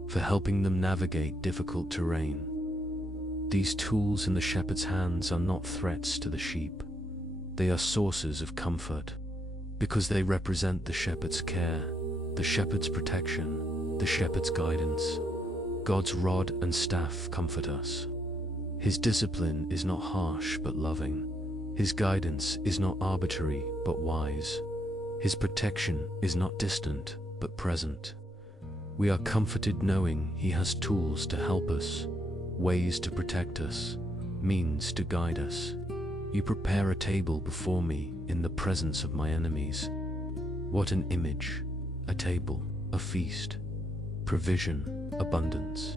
for helping them navigate difficult terrain. These tools in the shepherd's hands are not threats to the sheep. They are sources of comfort, because they represent the shepherd's care, the shepherd's protection, the shepherd's guidance. God's rod and staff comfort us. His discipline is not harsh but loving. His guidance is not arbitrary but wise. His protection is not distant but present. We are comforted knowing He has tools to help us, ways to protect us, means to guide us. You prepare a table before me in the presence of my enemies. What an image! A table, a feast, provision, abundance.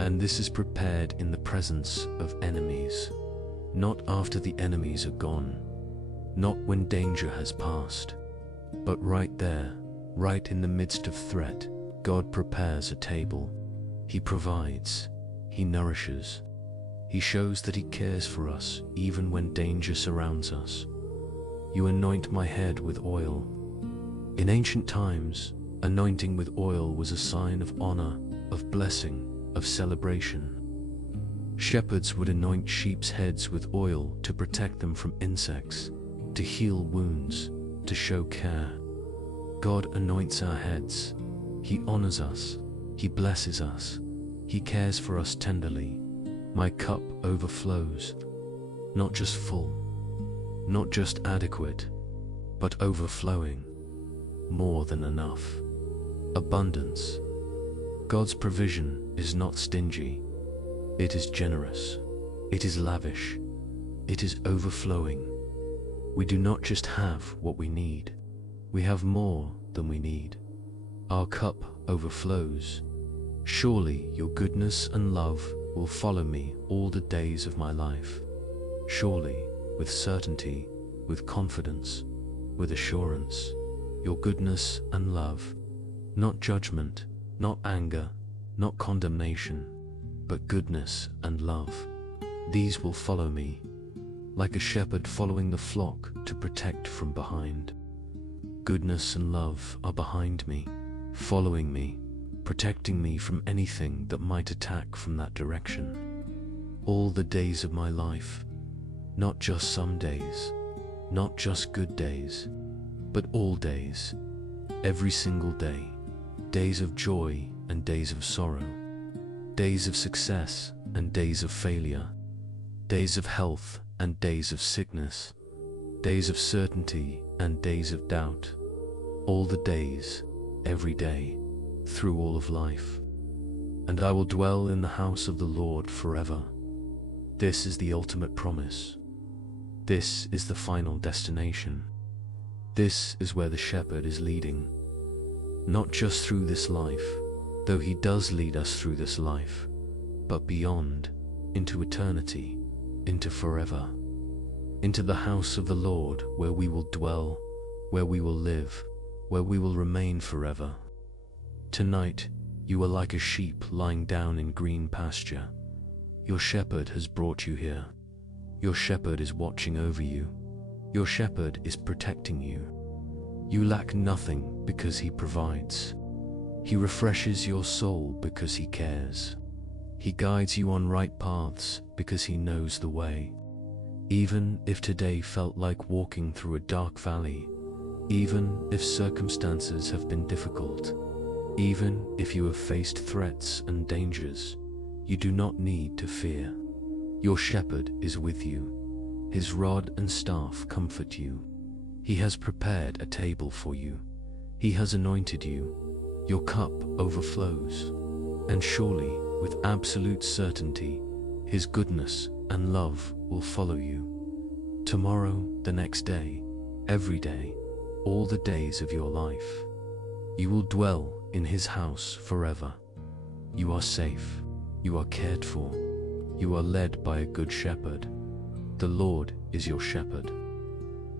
And this is prepared in the presence of enemies, not after the enemies are gone, not when danger has passed, but right there, right in the midst of threat. God prepares a table. He provides, He nourishes, He shows that He cares for us even when danger surrounds us. You anoint my head with oil. In ancient times, anointing with oil was a sign of honor, of blessing, of celebration. Shepherds would anoint sheep's heads with oil to protect them from insects, to heal wounds, to show care. God anoints our heads. He honors us. He blesses us. He cares for us tenderly. My cup overflows, not just full, not just adequate, but overflowing, more than enough. Abundance. God's provision is not stingy. It is generous. It is lavish. It is overflowing. We do not just have what we need. We have more than we need. Our cup overflows. Surely your goodness and love will follow me all the days of my life. Surely, with certainty, with confidence, with assurance, your goodness and love, not judgment, not anger, not condemnation, but goodness and love. These will follow me, like a shepherd following the flock to protect from behind. Goodness and love are behind me, following me, protecting me from anything that might attack from that direction. All the days of my life, not just some days, not just good days, but all days, every single day, days of joy and days of sorrow, days of success and days of failure, days of health and days of sickness, days of certainty and days of doubt, all the days, every day, through all of life. And I will dwell in the house of the Lord forever. This is the ultimate promise. This is the final destination. This is where the shepherd is leading. Not just through this life, though he does lead us through this life, but beyond, into eternity, into forever, into the house of the Lord, where we will dwell, where we will live, where we will remain forever. Tonight, you are like a sheep lying down in green pasture. Your shepherd has brought you here. Your shepherd is watching over you. Your shepherd is protecting you. You lack nothing because he provides. He refreshes your soul because he cares. He guides you on right paths because he knows the way. Even if today felt like walking through a dark valley, even if circumstances have been difficult, even if you have faced threats and dangers, you do not need to fear. Your shepherd is with you. His rod and staff comfort you. He has prepared a table for you. He has anointed you. Your cup overflows. And surely, with absolute certainty, His goodness and love will follow you. Tomorrow, the next day, every day, all the days of your life. You will dwell in His house forever. You are safe. You are cared for. You are led by a good shepherd. The Lord is your shepherd.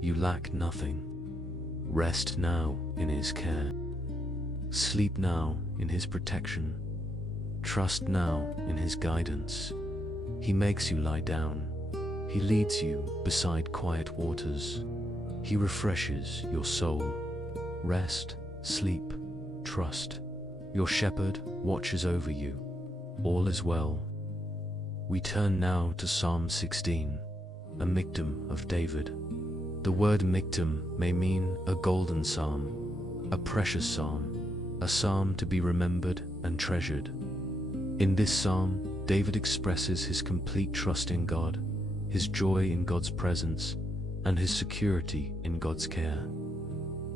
You lack nothing. Rest now in His care. Sleep now in His protection. Trust now in His guidance. He makes you lie down. He leads you beside quiet waters. He refreshes your soul. Rest, sleep, trust. Your shepherd watches over you. All is well. We turn now to Psalm 16, a miktam of David. The word miktam may mean a golden psalm, a precious psalm, a psalm to be remembered and treasured. In this psalm, David expresses his complete trust in God, his joy in God's presence, and his security in God's care.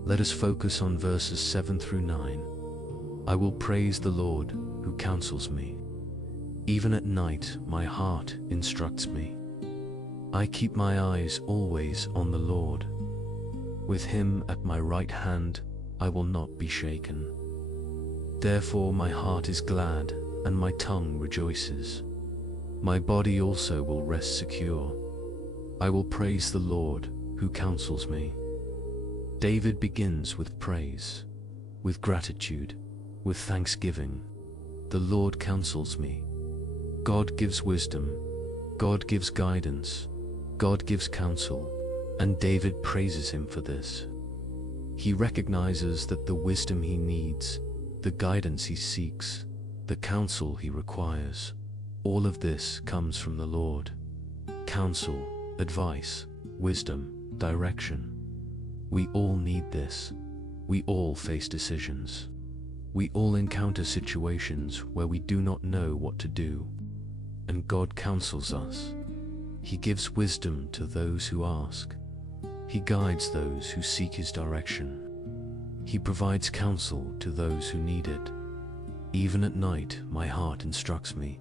Let us focus on verses 7 through 9. I will praise the Lord who counsels me. Even at night my heart instructs me. I keep my eyes always on the Lord. With him at my right hand I will not be shaken. Therefore my heart is glad and my tongue rejoices. My body also will rest secure. I will praise the Lord who counsels me. David begins with praise, with gratitude, with thanksgiving. The Lord counsels me. God gives wisdom, God gives guidance, God gives counsel, and David praises him for this. He recognizes that the wisdom he needs, the guidance he seeks, the counsel he requires, all of this comes from the Lord. Counsel, advice, wisdom, direction. We all need this. We all face decisions. We all encounter situations where we do not know what to do, and God counsels us. He gives wisdom to those who ask. He guides those who seek his direction. He provides counsel to those who need it. Even at night, my heart instructs me.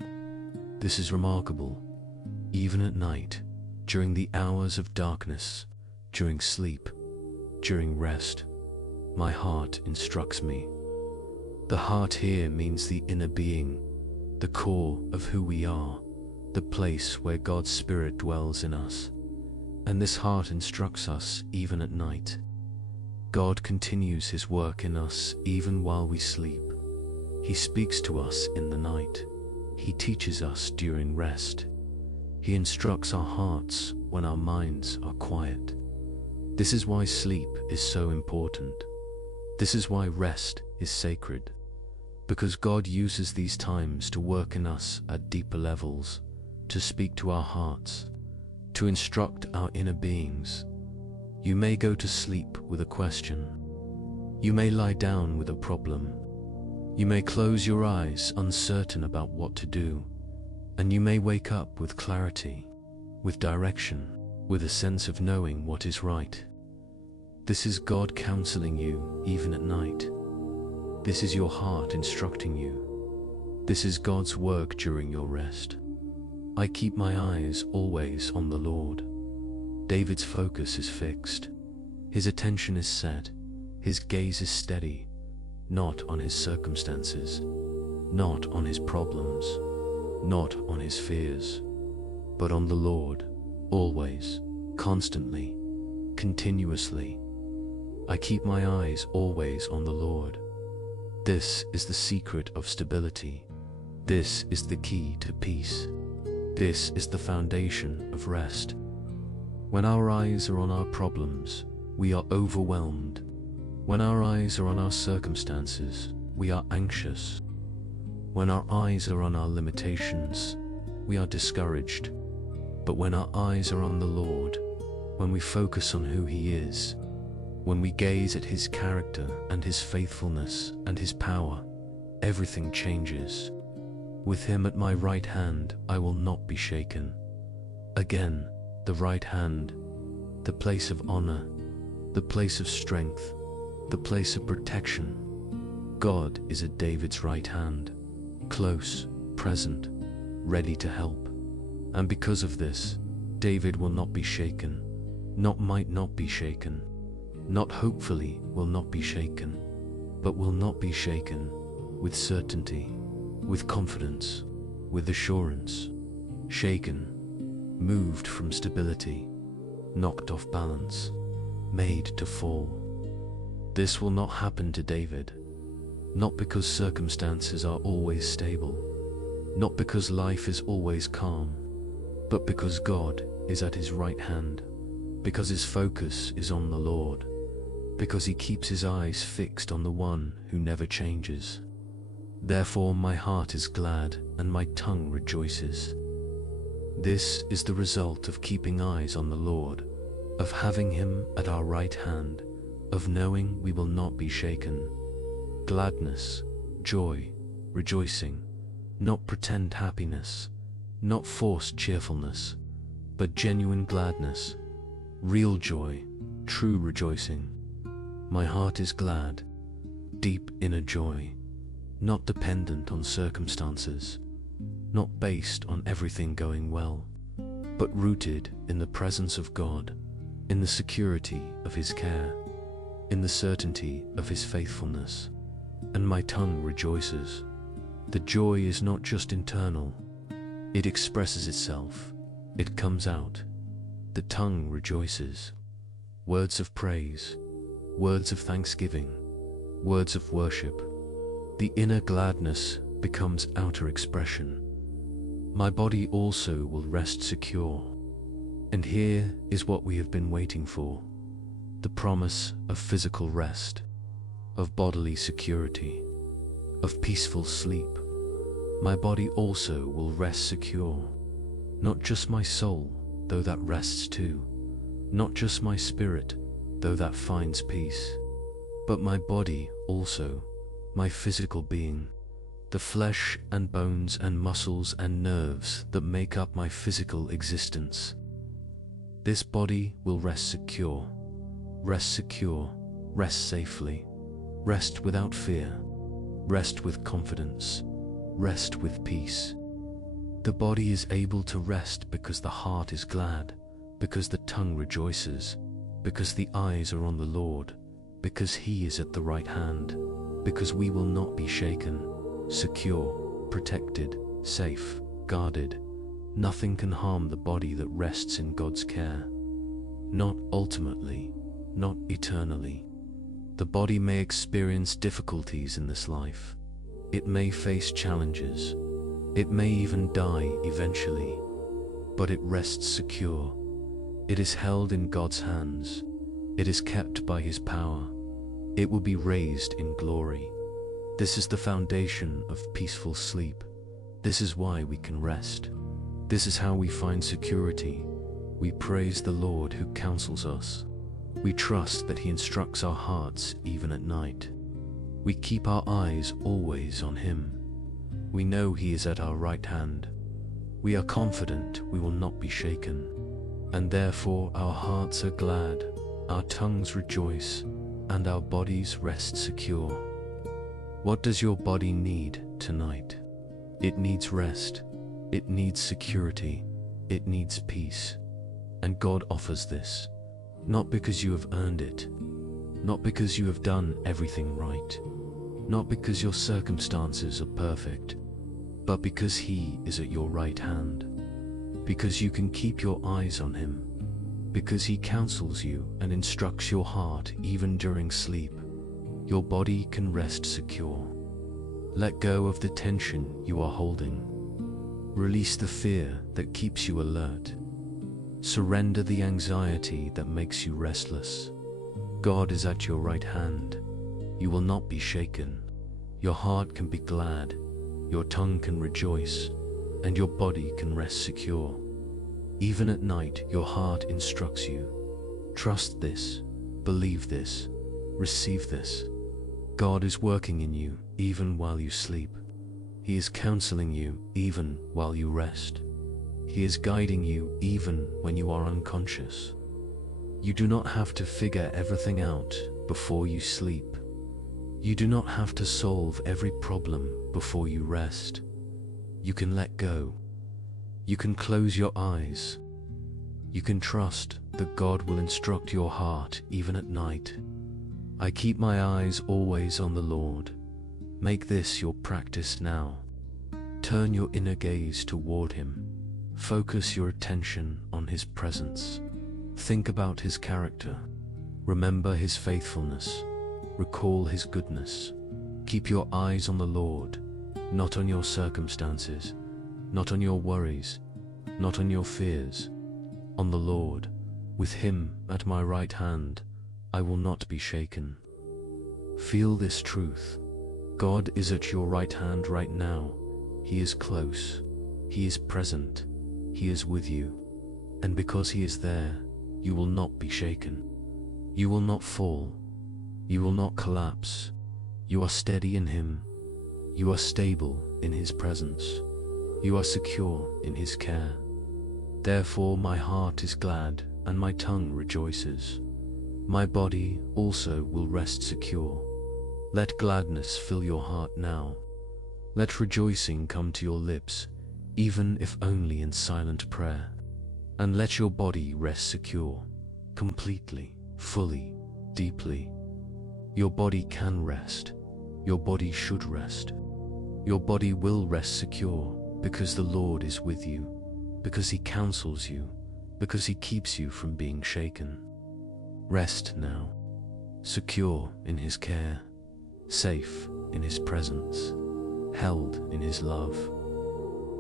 This is remarkable. Even at night, during the hours of darkness, during sleep, during rest, my heart instructs me. The heart here means the inner being, the core of who we are, the place where God's Spirit dwells in us. And this heart instructs us even at night. God continues his work in us even while we sleep. He speaks to us in the night. He teaches us during rest. He instructs our hearts when our minds are quiet. This is why sleep is so important. This is why rest is sacred. Because God uses these times to work in us at deeper levels, to speak to our hearts, to instruct our inner beings. You may go to sleep with a question. You may lie down with a problem. You may close your eyes uncertain about what to do, and you may wake up with clarity, with direction, with a sense of knowing what is right. This is God counseling you even at night. This is your heart instructing you. This is God's work during your rest. I keep my eyes always on the Lord. David's focus is fixed. His attention is set. His gaze is steady, not on his circumstances, not on his problems, not on his fears, but on the Lord, always, constantly, continuously. I keep my eyes always on the Lord. This is the secret of stability. This is the key to peace. This is the foundation of rest. When our eyes are on our problems, we are overwhelmed. When our eyes are on our circumstances, we are anxious. When our eyes are on our limitations, we are discouraged. But when our eyes are on the Lord, when we focus on who He is, when we gaze at His character and His faithfulness and His power, everything changes. With Him at my right hand, I will not be shaken. Again, the right hand, the place of honor, the place of strength, the place of protection. God is at David's right hand, close, present, ready to help. And because of this, David will not be shaken, might not be shaken, not hopefully will not be shaken, but will not be shaken with certainty, with confidence, with assurance. Shaken, moved from stability, knocked off balance, made to fall. This will not happen to David, not because circumstances are always stable, not because life is always calm, but because God is at his right hand, because his focus is on the Lord, because he keeps his eyes fixed on the one who never changes. Therefore my heart is glad and my tongue rejoices. This is the result of keeping eyes on the Lord, of having him at our right hand, of knowing we will not be shaken. Gladness, joy, rejoicing, not pretend happiness, not forced cheerfulness, but genuine gladness, real joy, true rejoicing. My heart is glad, deep inner joy, not dependent on circumstances, not based on everything going well, but rooted in the presence of God, in the security of his care, in the certainty of his faithfulness. And my tongue rejoices. The joy is not just internal, it expresses itself, it comes out. The tongue rejoices. Words of praise, words of thanksgiving, words of worship. The inner gladness becomes outer expression. My body also will rest secure. And here is what we have been waiting for, the promise of physical rest, of bodily security, of peaceful sleep. My body also will rest secure. Not just my soul, though that rests too. Not just my spirit, though that finds peace. But my body also, my physical being, the flesh and bones and muscles and nerves that make up my physical existence. This body will rest secure, rest safely, rest without fear, rest with confidence, rest with peace. The body is able to rest because the heart is glad, because the tongue rejoices, because the eyes are on the Lord, because he is at the right hand, because we will not be shaken, secure, protected, safe, guarded. Nothing can harm the body that rests in God's care. Not ultimately, not eternally. The body may experience difficulties in this life. It may face challenges. It may even die eventually. But it rests secure. It is held in God's hands. It is kept by his power. It will be raised in glory. This is the foundation of peaceful sleep. This is why we can rest. This is how we find security. We praise the Lord who counsels us. We trust that he instructs our hearts even at night. We keep our eyes always on him. We know he is at our right hand. We are confident we will not be shaken. And therefore our hearts are glad, our tongues rejoice, and our bodies rest secure. What does your body need tonight? It needs rest. It needs security. It needs peace. And God offers this, not because you have earned it, not because you have done everything right, not because your circumstances are perfect, but because he is at your right hand, because you can keep your eyes on him, because he counsels you and instructs your heart even during sleep. Your body can rest secure. Let go of the tension you are holding. Release the fear that keeps you alert. Surrender the anxiety that makes you restless. God is at your right hand. You will not be shaken. Your heart can be glad, your tongue can rejoice, and your body can rest secure. Even at night, your heart instructs you. Trust this, believe this, receive this. God is working in you even while you sleep. He is counseling you even while you rest. He is guiding you even when you are unconscious. You do not have to figure everything out before you sleep. You do not have to solve every problem before you rest. You can let go. You can close your eyes. You can trust that God will instruct your heart even at night. I keep my eyes always on the Lord. Make this your practice now. Turn your inner gaze toward him. Focus your attention on his presence. Think about his character. Remember his faithfulness. Recall his goodness. Keep your eyes on the Lord, not on your circumstances, not on your worries, not on your fears. on the Lord. With him at my right hand, I will not be shaken. Feel this truth. God is at your right hand right now. He is close. He is present. He is with you. And because he is there, you will not be shaken. You will not fall. You will not collapse. You are steady in him. You are stable in his presence. You are secure in his care. Therefore my heart is glad and my tongue rejoices. My body also will rest secure. Let gladness fill your heart now. Let rejoicing come to your lips, even if only in silent prayer. And let your body rest secure, completely, fully, deeply. Your body can rest. Your body should rest. Your body will rest secure because the Lord is with you, because he counsels you, because he keeps you from being shaken. Rest now, secure in his care, safe in his presence, held in his love.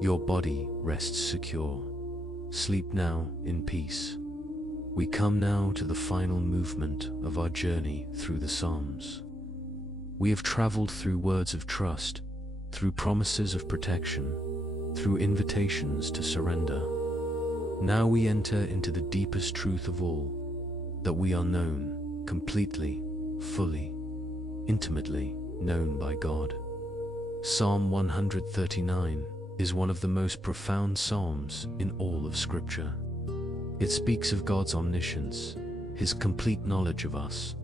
Your body rests secure. Sleep now in peace. We come now to the final movement of our journey through the Psalms. We have traveled through words of trust, through promises of protection, through invitations to surrender. Now we enter into the deepest truth of all, that we are known, completely, fully, intimately known by God. Psalm 139 is one of the most profound psalms in all of Scripture. It speaks of God's omniscience, his complete knowledge of us,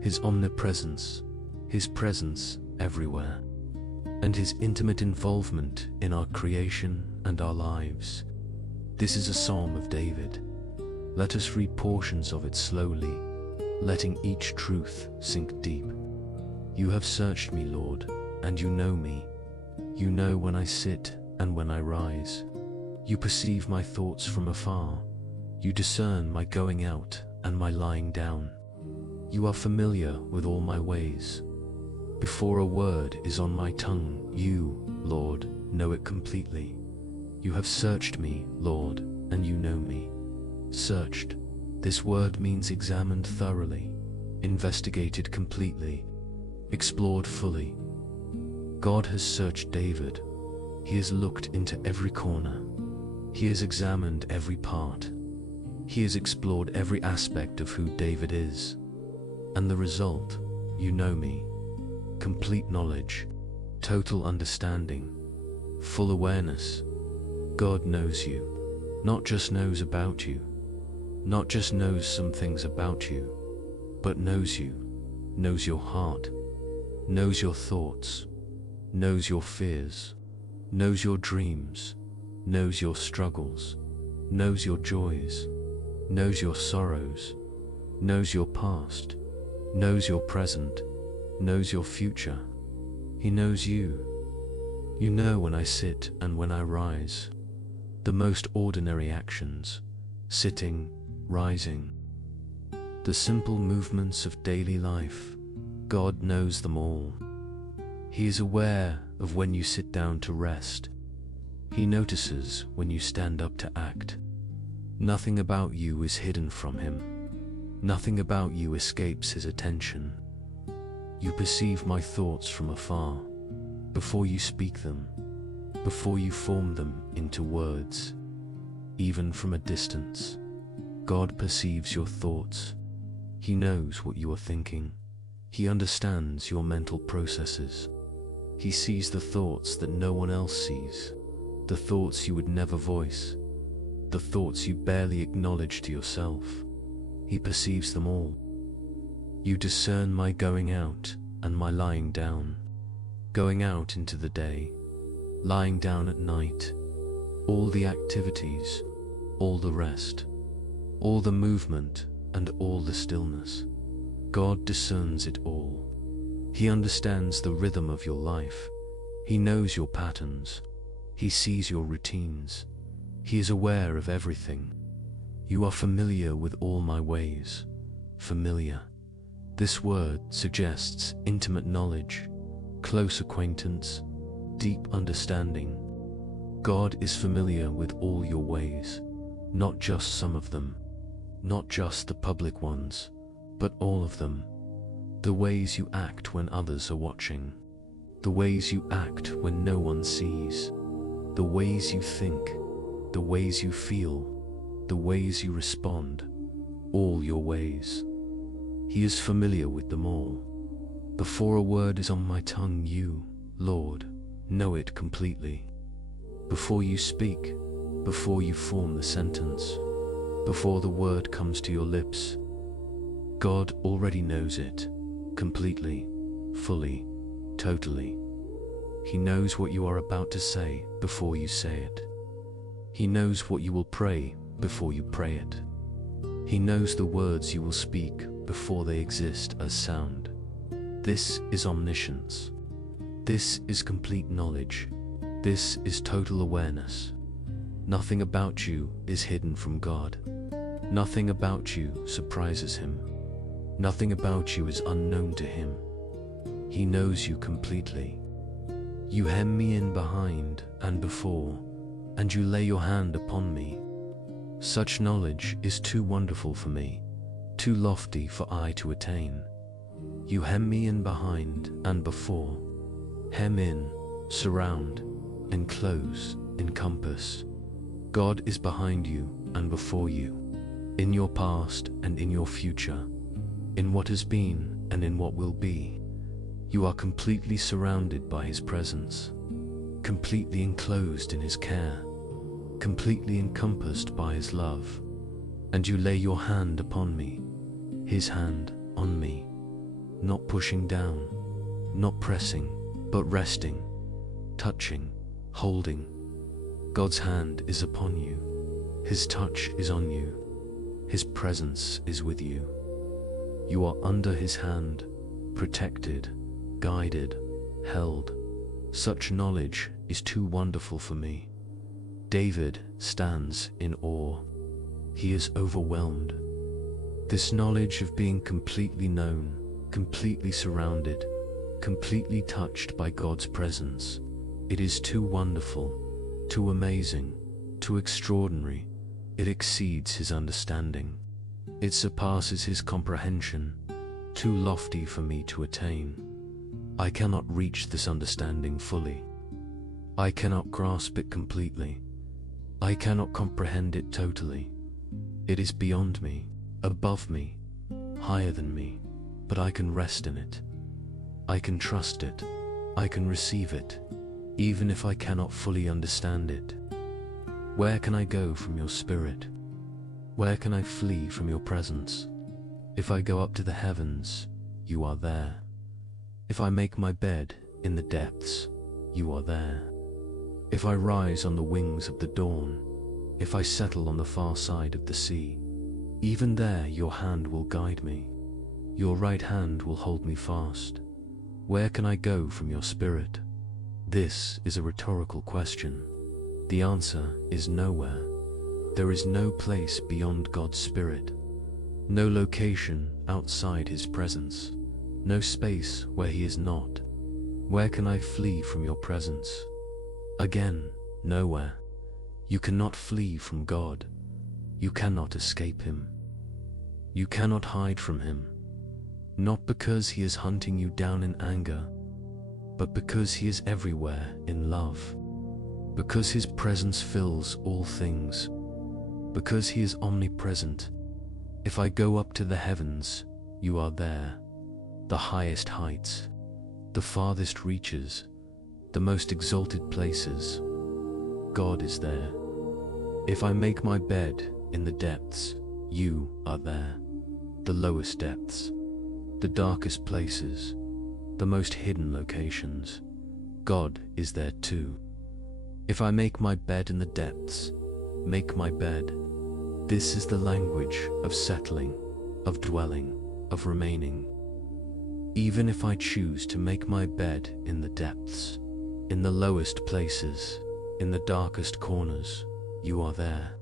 his omnipresence, his presence everywhere, and his intimate involvement in our creation and our lives. This is a psalm of David. Let us read portions of it slowly, letting each truth sink deep. You have searched me, Lord, and you know me. You know when I sit and when I rise. You perceive my thoughts from afar. You discern my going out and my lying down. You are familiar with all my ways. Before a word is on my tongue, you, Lord, know it completely. You have searched me, Lord, and you know me. Searched. This word means examined thoroughly, investigated completely, explored fully. God has searched David. He has looked into every corner. He has examined every part. He has explored every aspect of who David is. And the result, you know me. Complete knowledge, total understanding, full awareness. God knows you, not just knows about you, not just knows some things about you, but knows you, knows your heart, knows your thoughts, knows your fears, knows your dreams, knows your struggles, knows your joys, knows your sorrows, knows your past, knows your present, knows your future. He knows you. You know when I sit and when I rise. The most ordinary actions, sitting, rising. The simple movements of daily life, God knows them all. He is aware of when you sit down to rest. He notices when you stand up to act. Nothing about you is hidden from him. Nothing about you escapes his attention. You perceive my thoughts from afar, before you speak them, before you form them into words. Even from a distance, God perceives your thoughts. He knows what you are thinking. He understands your mental processes. He sees the thoughts that no one else sees, the thoughts you would never voice, the thoughts you barely acknowledge to yourself. He perceives them all. You discern my going out and my lying down, going out into the day, lying down at night, all the activities, all the rest, all the movement and all the stillness. God discerns it all. He understands the rhythm of your life. He knows your patterns. He sees your routines. He is aware of everything. You are familiar with all my ways. Familiar. This word suggests intimate knowledge, close acquaintance, deep understanding. God is familiar with all your ways, Not just some of them, not just the public ones, but all of them. The ways you act when others are watching, the ways you act when no one sees, the ways you think, the ways you feel, the ways you respond, all your ways. He is familiar with them all. Before a word is on my tongue, you, Lord, know it completely. Before you speak, before you form the sentence, before the word comes to your lips, God already knows it, completely, fully, totally. He knows what you are about to say before you say it. He knows what you will pray before you pray it. He knows the words you will speak before they exist as sound. This is omniscience. This is complete knowledge. This is total awareness. Nothing about you is hidden from God. Nothing about you surprises Him. Nothing about you is unknown to Him. He knows you completely. You hem me in behind and before, and you lay your hand upon me. Such knowledge is too wonderful for me, too lofty for I to attain. You hem me in behind and before, hem in, surround, enclose, encompass. God is behind you and before you, in your past and in your future, in what has been and in what will be. You are completely surrounded by His presence, completely enclosed in His care, completely encompassed by His love, and you lay your hand upon me, His hand on me, not pushing down, not pressing, but resting, touching, holding. God's hand is upon you, His touch is on you, His presence is with you. You are under His hand, protected, guided, held. Such knowledge is too wonderful for me. David stands in awe. He is overwhelmed. This knowledge of being completely known, completely surrounded, completely touched by God's presence, it is too wonderful, too amazing, too extraordinary. It exceeds his understanding. It surpasses his comprehension, too lofty for me to attain. I cannot reach this understanding fully. I cannot grasp it completely. I cannot comprehend it totally. It is beyond me, above me, higher than me, but I can rest in it. I can trust it. I can receive it, even if I cannot fully understand it. Where can I go from your Spirit? Where can I flee from your presence? If I go up to the heavens, you are there. If I make my bed in the depths, you are there. If I rise on the wings of the dawn, if I settle on the far side of the sea, even there your hand will guide me. Your right hand will hold me fast. Where can I go from your Spirit? This is a rhetorical question. The answer is nowhere. There is no place beyond God's Spirit, no location outside His presence, no space where He is not. Where can I flee from your presence? Again, nowhere. You cannot flee from God. You cannot escape Him. You cannot hide from Him, not because He is hunting you down in anger, but because He is everywhere in love, because His presence fills all things, because He is omnipresent. If I go up to the heavens, you are there, the highest heights, the farthest reaches, the most exalted places. God is there. If I make my bed in the depths, you are there, the lowest depths, the darkest places, the most hidden locations. God is there too. If I make my bed in the depths, make my bed. This is the language of settling, of dwelling, of remaining. Even if I choose to make my bed in the depths, in the lowest places, in the darkest corners, you are there.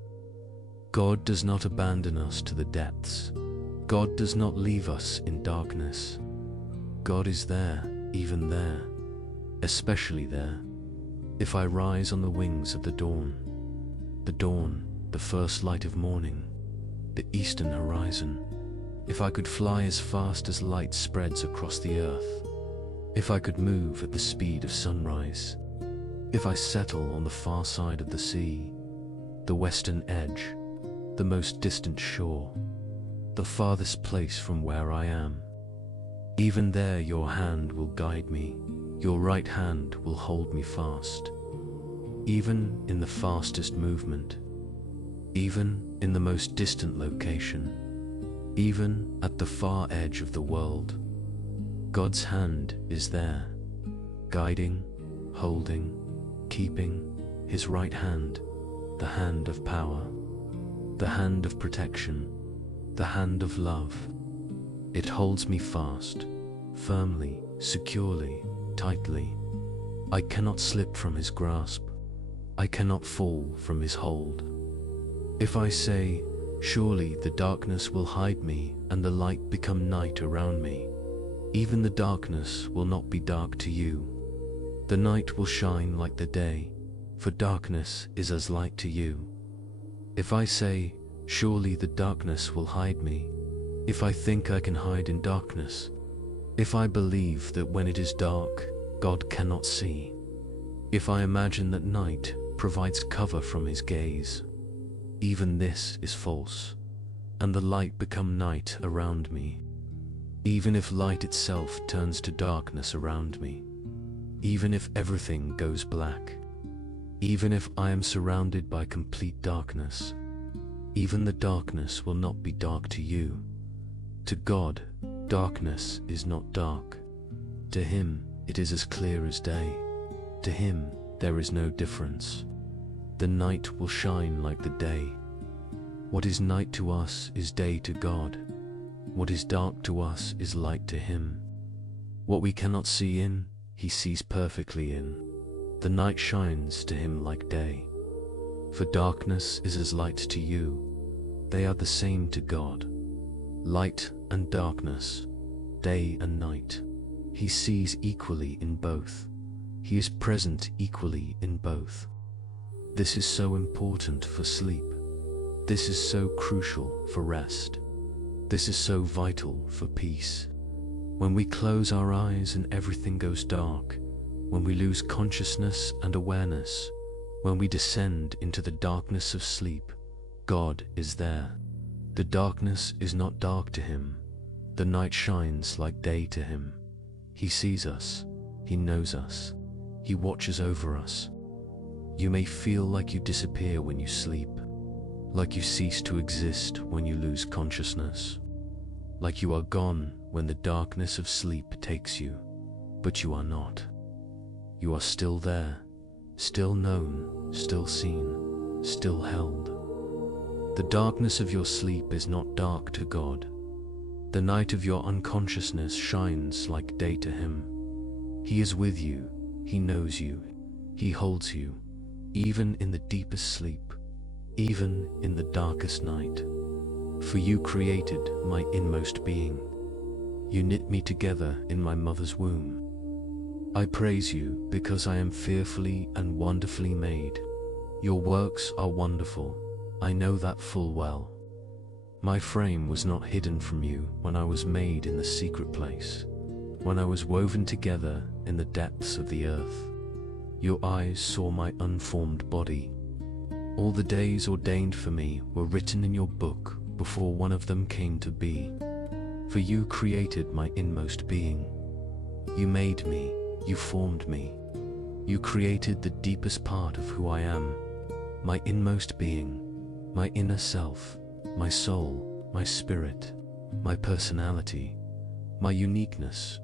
God does not abandon us to the depths. God does not leave us in darkness. God is there, even there, especially there. If I rise on the wings of the dawn the first light of morning, the eastern horizon, if I could fly as fast as light spreads across the earth, if I could move at the speed of sunrise, if I settle on the far side of the sea, the western edge, the most distant shore, the farthest place from where I am, even there your hand will guide me, your right hand will hold me fast. Even in the fastest movement, even in the most distant location, even at the far edge of the world, God's hand is there, guiding, holding, keeping, His right hand, the hand of power, the hand of protection, the hand of love. It holds me fast, firmly, securely, tightly. I cannot slip from His grasp. I cannot fall from His hold. If I say, surely the darkness will hide me and the light become night around me, even the darkness will not be dark to you. The night will shine like the day, for darkness is as light to you. If I say, surely the darkness will hide me, if I think I can hide in darkness, if I believe that when it is dark, God cannot see, if I imagine that night provides cover from His gaze, even this is false, and the light become night around me. Even if light itself turns to darkness around me, even if everything goes black, even if I am surrounded by complete darkness, even the darkness will not be dark to you. To God, darkness is not dark. To Him, it is as clear as day. To Him, there is no difference. The night will shine like the day. What is night to us is day to God. What is dark to us is light to Him. What we cannot see in, He sees perfectly in. The night shines to Him like day. For darkness is as light to you. They are the same to God. Light and darkness, day and night. He sees equally in both. He is present equally in both. This is so important for sleep. This is so crucial for rest. This is so vital for peace. When we close our eyes and everything goes dark, when we lose consciousness and awareness, when we descend into the darkness of sleep, God is there. The darkness is not dark to Him. The night shines like day to Him. He sees us. He knows us. He watches over us. You may feel like you disappear when you sleep, like you cease to exist when you lose consciousness, like you are gone when the darkness of sleep takes you, but you are not. You are still there, still known, still seen, still held. The darkness of your sleep is not dark to God. The night of your unconsciousness shines like day to Him. He is with you, He knows you, He holds you, even in the deepest sleep, even in the darkest night. For you created my inmost being. You knit me together in my mother's womb. I praise you because I am fearfully and wonderfully made. Your works are wonderful. I know that full well. My frame was not hidden from you when I was made in the secret place, when I was woven together in the depths of the earth. Your eyes saw my unformed body. All the days ordained for me were written in your book before one of them came to be. For you created my inmost being. You made me, you formed me. You created the deepest part of who I am, my inmost being, my inner self, my soul, my spirit, my personality, my uniqueness.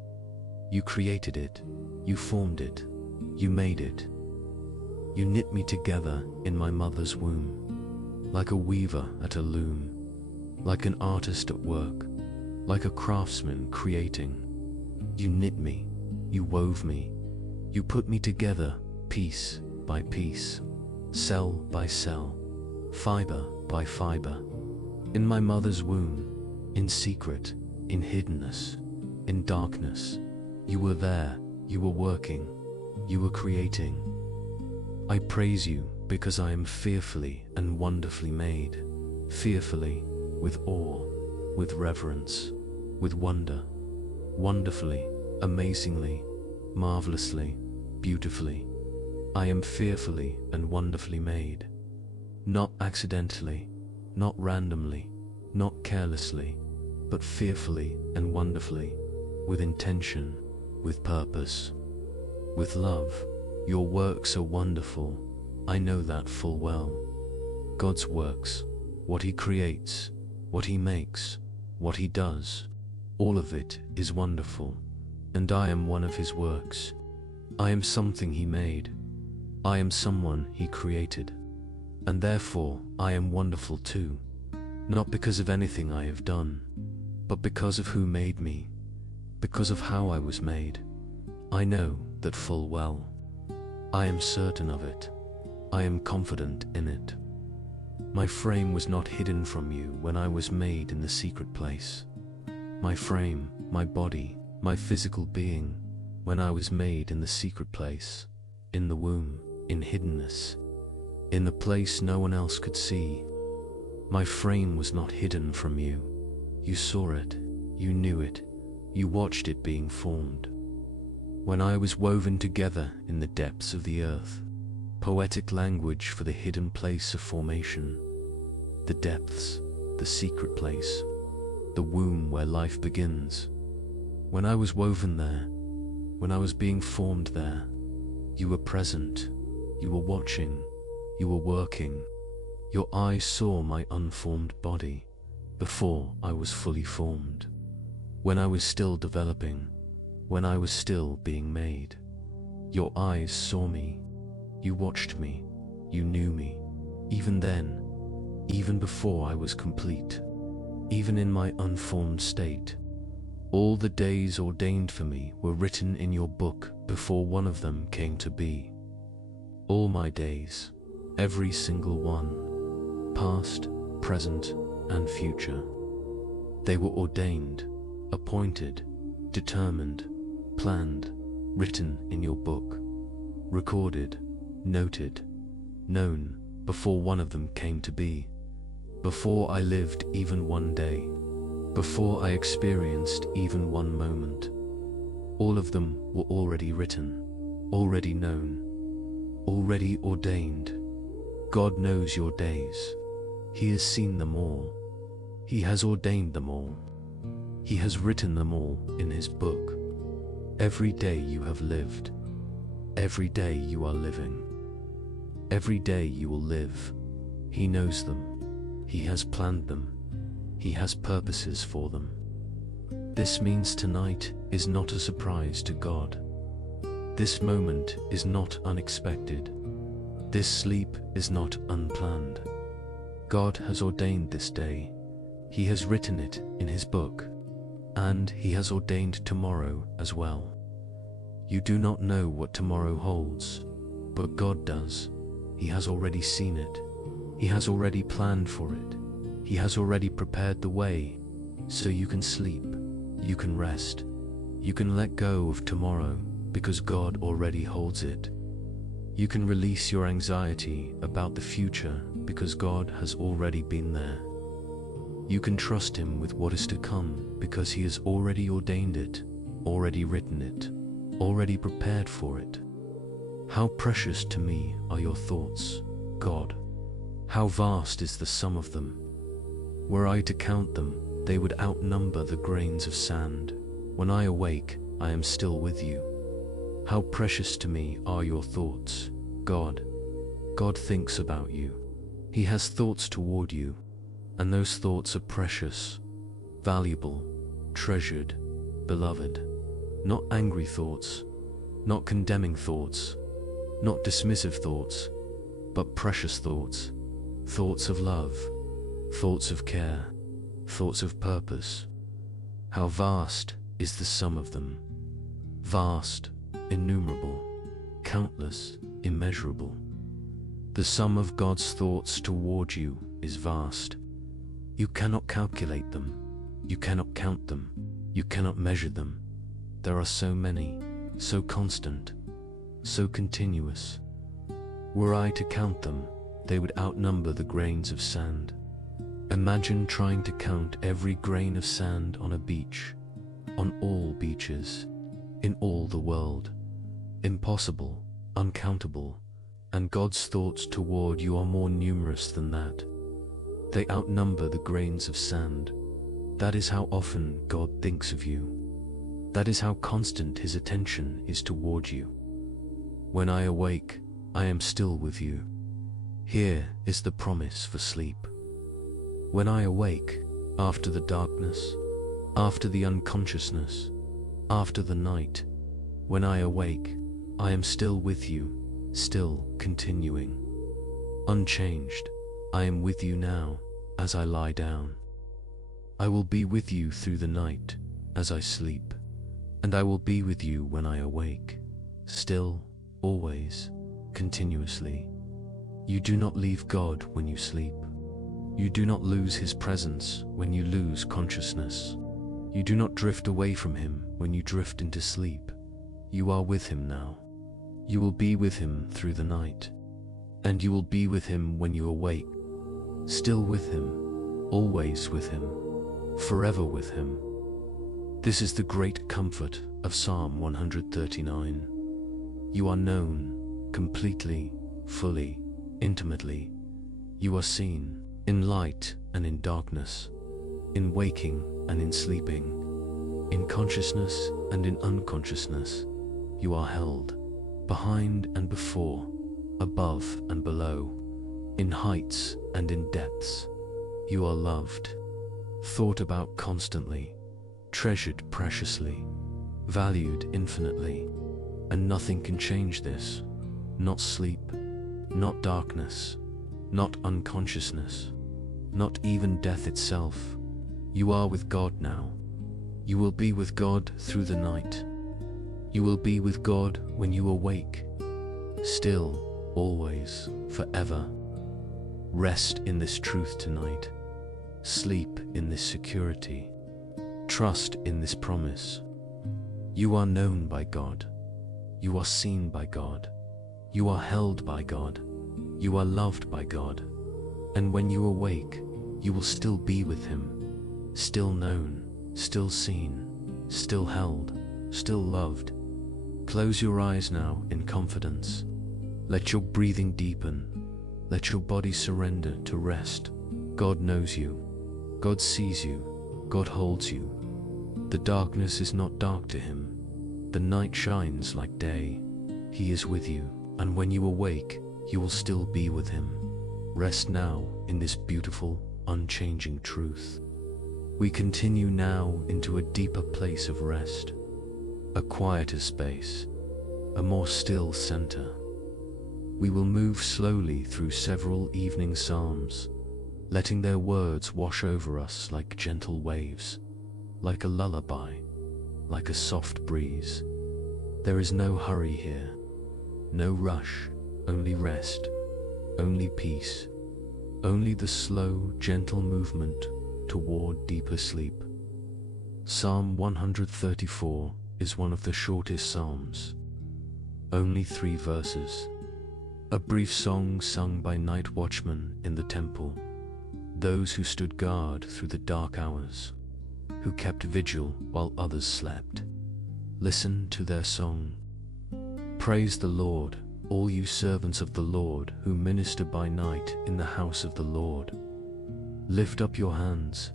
You created it, you formed it, you made it. You knit me together in my mother's womb, like a weaver at a loom, like an artist at work, like a craftsman creating. You knit me, you wove me, you put me together piece by piece, cell by cell, fiber by fiber. In my mother's womb, in secret, in hiddenness, in darkness, you were there, you were working, you were creating. I praise you because I am fearfully and wonderfully made, fearfully, with awe, with reverence, with wonder, wonderfully, amazingly, marvelously, beautifully. I am fearfully and wonderfully made, not accidentally, not randomly, not carelessly, but fearfully and wonderfully, with intention, with purpose, with love. Your works are wonderful, I know that full well. God's works, what He creates, what He makes, what He does, all of it is wonderful, and I am one of His works. I am something He made. I am someone He created, and therefore I am wonderful too, not because of anything I have done, but because of who made me, because of how I was made. I know that full well. I am certain of it. I am confident in it. My frame was not hidden from you when I was made in the secret place. My frame, my body, my physical being, when I was made in the secret place, in the womb, in hiddenness, in the place no one else could see. My frame was not hidden from you. You saw it, you knew it, you watched it being formed. When I was woven together in the depths of the earth, poetic language for the hidden place of formation, the depths, the secret place, the womb where life begins. When I was woven there, when I was being formed there, you were present, you were watching, you were working. Your eyes saw my unformed body before I was fully formed. When I was still developing, when I was still being made, your eyes saw me, you watched me, you knew me, even then, even before I was complete, even in my unformed state. All the days ordained for me were written in your book before one of them came to be. All my days, every single one, past, present, and future. They were ordained, appointed, determined, planned, written in your book, recorded, noted, known, before one of them came to be, before I lived even one day, before I experienced even one moment. All of them were already written, already known, already ordained. God knows your days. He has seen them all. He has ordained them all. He has written them all in His book. Every day you have lived. Every day you are living. Every day you will live. He knows them. He has planned them. He has purposes for them. This means tonight is not a surprise to God. This moment is not unexpected. This sleep is not unplanned. God has ordained this day. He has written it in His book, and He has ordained tomorrow as well. You do not know what tomorrow holds, but God does. He has already seen it. He has already planned for it. He has already prepared the way, so you can sleep, you can rest, you can let go of tomorrow because God already holds it. You can release your anxiety about the future because God has already been there. You can trust Him with what is to come because He has already ordained it, already written it, already prepared for it. How precious to me are your thoughts, God. How vast is the sum of them. Were I to count them, they would outnumber the grains of sand. When I awake, I am still with you. How precious to me are your thoughts, God. God thinks about you. He has thoughts toward you, and those thoughts are precious, valuable, treasured, beloved. Not angry thoughts, not condemning thoughts, not dismissive thoughts, but precious thoughts, thoughts of love, thoughts of care, thoughts of purpose. How vast is the sum of them. Vast, innumerable, countless, immeasurable. The sum of God's thoughts toward you is vast. You cannot calculate them. You cannot count them. You cannot measure them. There are so many, so constant, so continuous. Were I to count them, they would outnumber the grains of sand. Imagine trying to count every grain of sand on a beach, on all beaches, in all the world. Impossible, uncountable, and God's thoughts toward you are more numerous than that. They outnumber the grains of sand. That is how often God thinks of you. That is how constant His attention is toward you. When I awake, I am still with you. Here is the promise for sleep. When I awake, after the darkness, after the unconsciousness, after the night, when I awake, I am still with you, still continuing. Unchanged, I am with you now, as I lie down. I will be with you through the night, as I sleep, and I will be with you when I awake, still, always, continuously. You do not leave God when you sleep. You do not lose His presence when you lose consciousness. You do not drift away from Him when you drift into sleep. You are with Him now. You will be with Him through the night, and you will be with Him when you awake, still with Him, always with Him, forever with Him. This is the great comfort of Psalm 139. You are known completely, fully, intimately. You are seen in light and in darkness, in waking and in sleeping, in consciousness and in unconsciousness. You are held, behind and before, above and below, in heights and in depths. You are loved, thought about constantly, treasured preciously, valued infinitely, and nothing can change this. Not sleep, not darkness, not unconsciousness, not even death itself. You are with God now. You will be with God through the night. You will be with God when you awake, still, always, forever. Rest in this truth tonight. Sleep in this security. Trust in this promise. You are known by God. You are seen by God. You are held by God. You are loved by God. And when you awake, you will still be with Him, still known, still seen, still held, still loved. Close your eyes now in confidence. Let your breathing deepen. Let your body surrender to rest. God knows you. God sees you. God holds you. The darkness is not dark to Him. The night shines like day. He is with you, and when you awake, you will still be with Him. Rest now in this beautiful, unchanging truth. We continue now into a deeper place of rest, a quieter space, a more still center. We will move slowly through several evening psalms, letting their words wash over us like gentle waves, like a lullaby, like a soft breeze. There is no hurry here, no rush, only rest, only peace, only the slow, gentle movement toward deeper sleep. Psalm 134 is one of the shortest psalms, only 3 verses. A brief song sung by night watchmen in the temple, those who stood guard through the dark hours, who kept vigil while others slept. Listen to their song. Praise the Lord, all you servants of the Lord who minister by night in the house of the Lord. Lift up your hands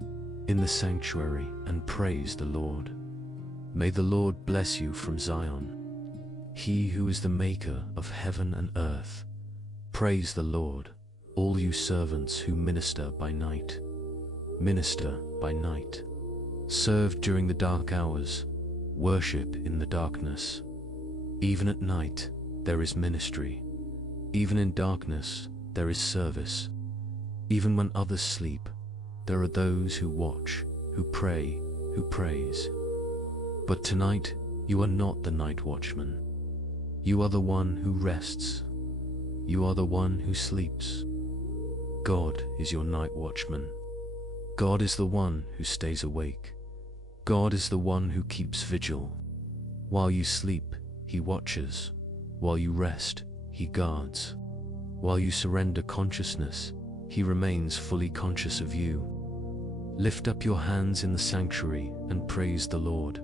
in the sanctuary and praise the Lord. May the Lord bless you from Zion, He who is the maker of heaven and earth. Praise the Lord, all you servants who minister by night. Minister by night. Serve during the dark hours. Worship in the darkness. Even at night, there is ministry. Even in darkness, there is service. Even when others sleep, there are those who watch, who pray, who praise. But tonight, you are not the night watchman. You are the one who rests. You are the one who sleeps. God is your night watchman. God is the one who stays awake. God is the one who keeps vigil. While you sleep, He watches. While you rest, He guards. While you surrender consciousness, He remains fully conscious of you. Lift up your hands in the sanctuary and praise the Lord.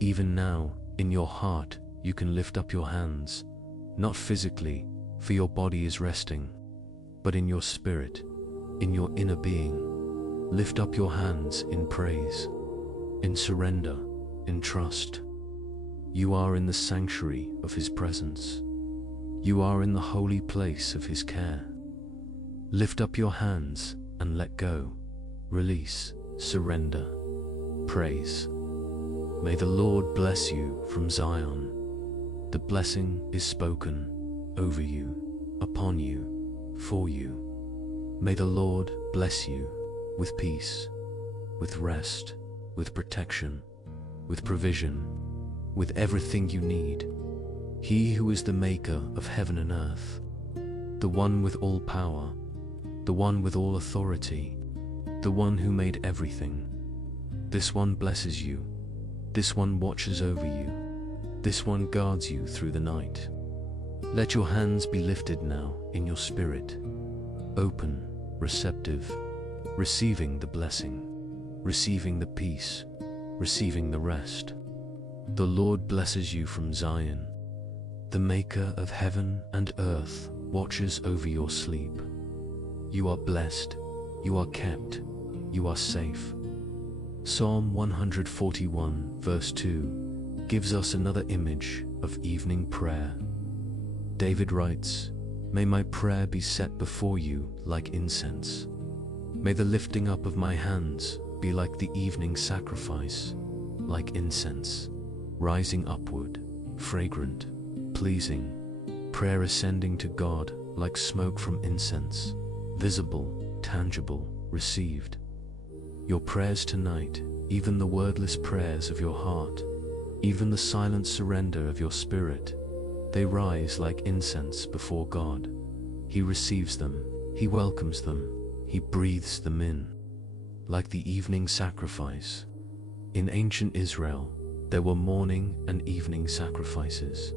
Even now, in your heart, you can lift up your hands, not physically, for your body is resting, but in your spirit, in your inner being. Lift up your hands in praise, in surrender, in trust. You are in the sanctuary of His presence. You are in the holy place of His care. Lift up your hands and let go. Release, surrender, praise. May the Lord bless you from Zion. The blessing is spoken over you, upon you, for you. May the Lord bless you with peace, with rest, with protection, with provision, with everything you need. He who is the maker of heaven and earth, the one with all power, the one with all authority, the one who made everything. This one blesses you. This one watches over you. This one guards you through the night. Let your hands be lifted now in your spirit, open, receptive, receiving the blessing, receiving the peace, receiving the rest. The Lord blesses you from Zion. The Maker of heaven and earth watches over your sleep. You are blessed, you are kept, you are safe. Psalm 141 verse 2 gives us another image of evening prayer. David writes, "May my prayer be set before you like incense. May the lifting up of my hands be like the evening sacrifice, like incense, rising upward, fragrant, pleasing, prayer ascending to God like smoke from incense, visible, tangible, received." Your prayers tonight, even the wordless prayers of your heart, even the silent surrender of your spirit, they rise like incense before God. He receives them, He welcomes them, He breathes them in. Like the evening sacrifice. In ancient Israel, there were morning and evening sacrifices,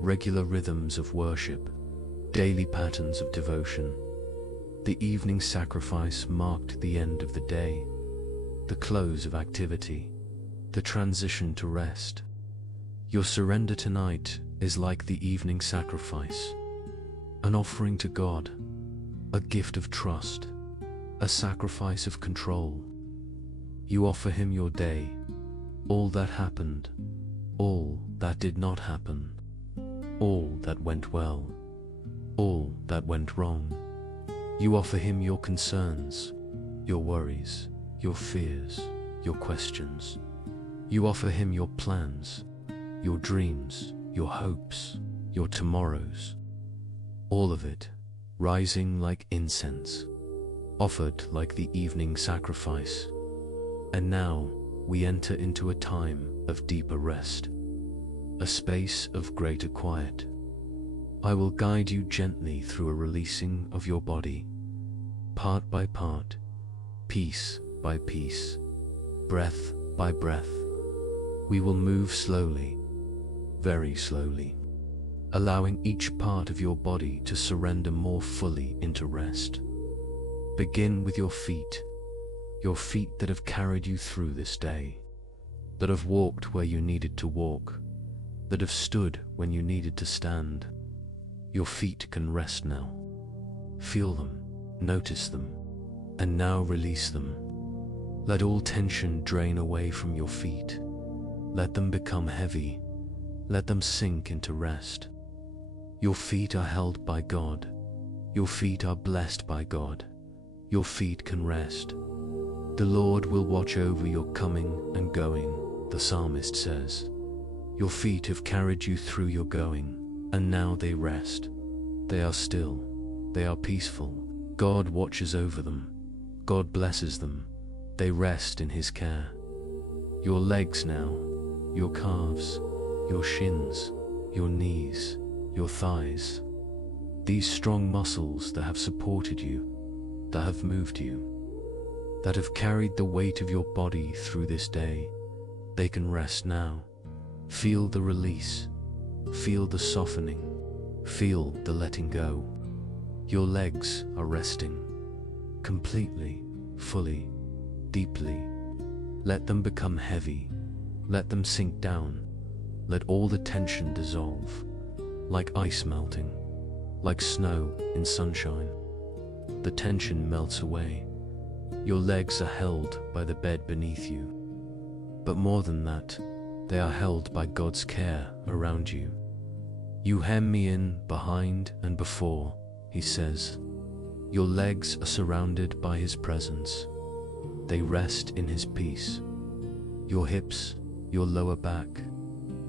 regular rhythms of worship, daily patterns of devotion. The evening sacrifice marked the end of the day, the close of activity, the transition to rest. Your surrender tonight is like the evening sacrifice, an offering to God, a gift of trust, a sacrifice of control. You offer Him your day, all that happened, all that did not happen, all that went well, all that went wrong. You offer Him your concerns, your worries, your fears, your questions. You offer Him your plans, your dreams, your hopes, your tomorrows. All of it, rising like incense, offered like the evening sacrifice. And now we enter into a time of deeper rest, a space of greater quiet. I will guide you gently through a releasing of your body, part by part, piece by piece, breath by breath. We will move slowly, very slowly, allowing each part of your body to surrender more fully into rest. Begin with your feet that have carried you through this day, that have walked where you needed to walk, that have stood when you needed to stand. Your feet can rest now. Feel them, notice them, and now release them. Let all tension drain away from your feet. Let them become heavy. Let them sink into rest. Your feet are held by God. Your feet are blessed by God. Your feet can rest. The Lord will watch over your coming and going, the psalmist says. Your feet have carried you through your going, and now they rest. They are still. They are peaceful. God watches over them. God blesses them. They rest in His care. Your legs now, your calves, your shins, your knees, your thighs. These strong muscles that have supported you, that have moved you, that have carried the weight of your body through this day, they can rest now. Feel the release. Feel the softening. Feel the letting go. Your legs are resting. Completely, fully, deeply. Let them become heavy. Let them sink down. Let all the tension dissolve. Like ice melting. Like snow in sunshine. The tension melts away. Your legs are held by the bed beneath you. But more than that, they are held by God's care around you. You hem me in behind and before, he says. Your legs are surrounded by his presence. They rest in his peace. Your hips, your lower back,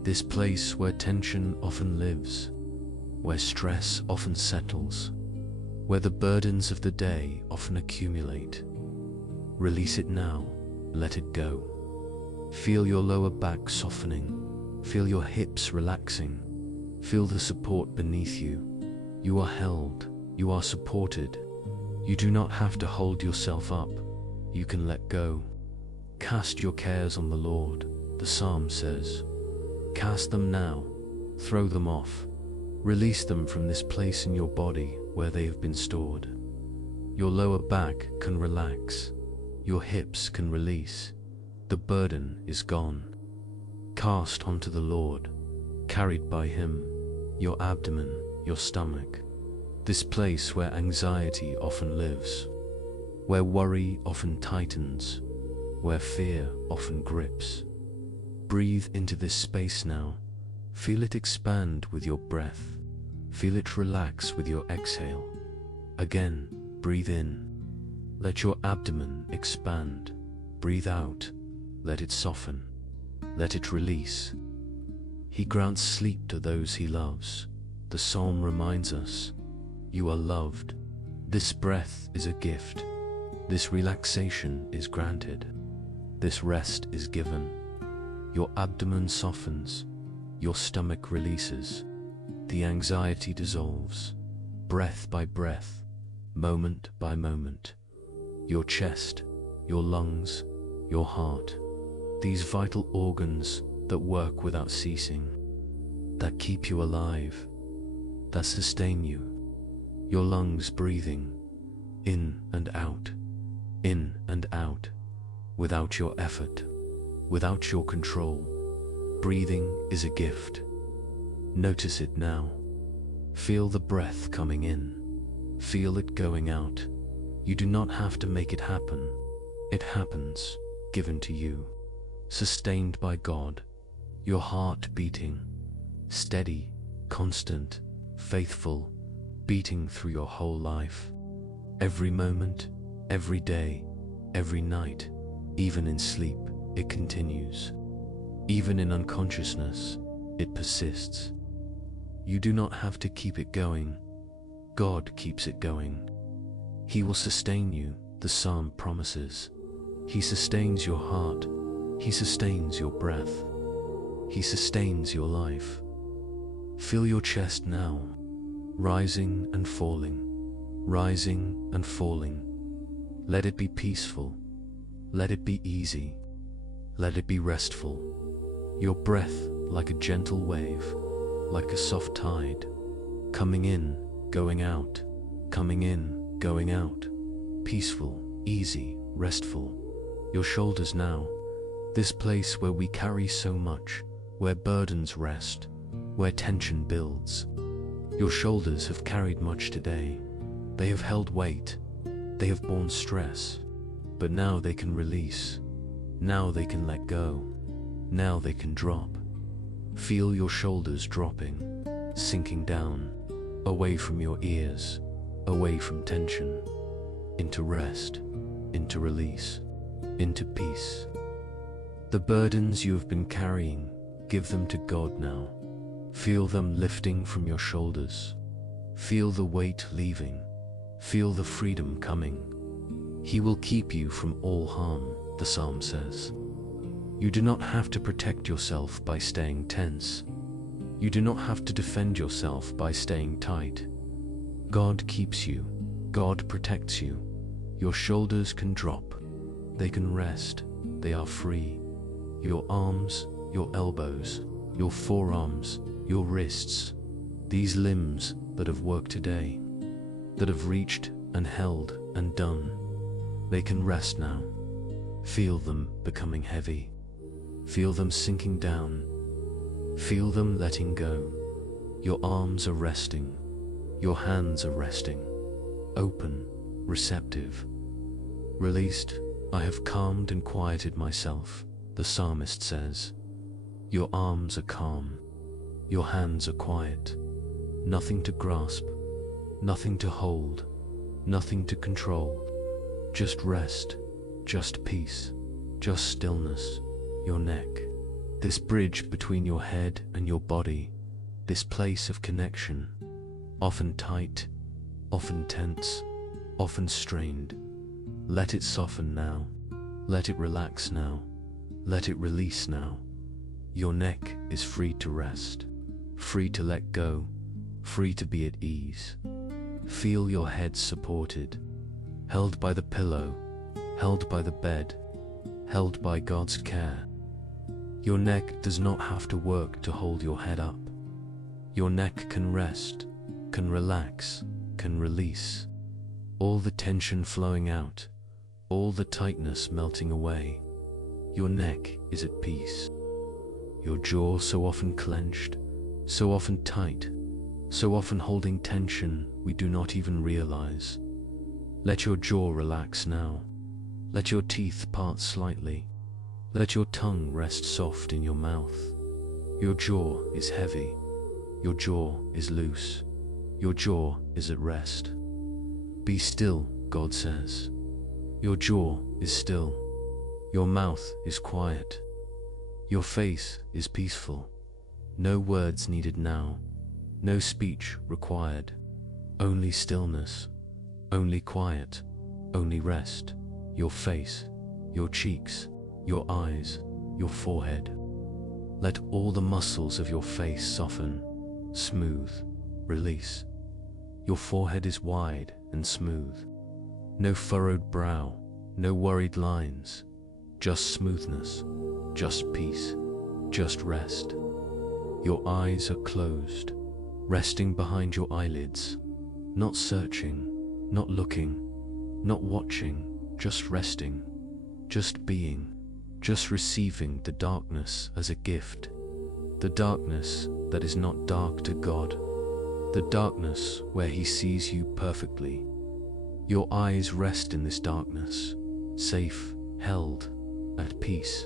this place where tension often lives, where stress often settles, where the burdens of the day often accumulate. Release it now, let it go. Feel your lower back softening, feel your hips relaxing, feel the support beneath you. You are held, you are supported. You do not have to hold yourself up, you can let go. Cast your cares on the Lord, the psalm says. Cast them now, throw them off, release them from this place in your body where they have been stored. Your lower back can relax, your hips can release, the burden is gone. Cast onto the Lord, carried by him, your abdomen, your stomach, this place where anxiety often lives, where worry often tightens, where fear often grips. Breathe into this space now. Feel it expand with your breath. Feel it relax with your exhale. Again, breathe in. Let your abdomen expand. Breathe out. Let it soften. Let it release. He grants sleep to those he loves. The psalm reminds us, you are loved. This breath is a gift. This relaxation is granted. This rest is given. Your abdomen softens. Your stomach releases. The anxiety dissolves. Breath by breath, moment by moment. Your chest, your lungs, your heart. These vital organs that work without ceasing, that keep you alive, that sustain you. Your lungs breathing in and out, without your effort, without your control. Breathing is a gift. Notice it now. Feel the breath coming in. Feel it going out. You do not have to make it happen. It happens, given to you, sustained by God. Your heart beating, steady, constant, faithful, beating through your whole life. Every moment, every day, every night, even in sleep, it continues. Even in unconsciousness, it persists. You do not have to keep it going. God keeps it going. He will sustain you, the psalm promises. He sustains your heart. He sustains your breath. He sustains your life. Feel your chest now, rising and falling, rising and falling. Let it be peaceful. Let it be easy. Let it be restful. Your breath like a gentle wave, like a soft tide, coming in, going out, coming in, going out. Peaceful, easy, restful. Your shoulders now, this place where we carry so much, where burdens rest, where tension builds. Your shoulders have carried much today. They have held weight. They have borne stress. But now they can release. Now they can let go. Now they can drop. Feel your shoulders dropping, sinking down, away from your ears, away from tension, into rest, into release, into peace. The burdens you have been carrying, give them to God now. Feel them lifting from your shoulders. Feel the weight leaving. Feel the freedom coming. He will keep you from all harm, the psalm says. You do not have to protect yourself by staying tense. You do not have to defend yourself by staying tight. God keeps you. God protects you. Your shoulders can drop. They can rest. They are free. Your arms, your elbows, your forearms, your wrists, these limbs that have worked today, that have reached and held and done. They can rest now. Feel them becoming heavy. Feel them sinking down. Feel them letting go. Your arms are resting. Your hands are resting. Open, receptive. Released, I have calmed and quieted myself, the psalmist says. Your arms are calm. Your hands are quiet. Nothing to grasp. Nothing to hold. Nothing to control. Just rest. Just peace. Just stillness. Your neck. This bridge between your head and your body. This place of connection. Often tight. Often tense. Often strained. Let it soften now. Let it relax now. Let it release now. Your neck is free to rest. Free to let go. Free to be at ease. Feel your head supported. Held by the pillow. Held by the bed. Held by God's care. Your neck does not have to work to hold your head up. Your neck can rest, can relax, can release. All the tension flowing out, all the tightness melting away. Your neck is at peace. Your jaw so often clenched, so often tight, so often holding tension we do not even realize. Let your jaw relax now. Let your teeth part slightly. Let your tongue rest soft in your mouth. Your jaw is heavy. Your jaw is loose. Your jaw is at rest. Be still, God says. Your jaw is still. Your mouth is quiet. Your face is peaceful. No words needed now. No speech required. Only stillness. Only quiet. Only rest. Your face. Your cheeks. Your eyes. Your forehead. Let all the muscles of your face soften. Smooth. Release. Your forehead is wide and smooth. No furrowed brow. No worried lines. Just smoothness. Just peace. Just rest. Your eyes are closed, resting behind your eyelids. Not searching, not looking, not watching, just resting, just being, just receiving the darkness as a gift. The darkness that is not dark to God. The darkness where He sees you perfectly. Your eyes rest in this darkness, safe, held, at peace.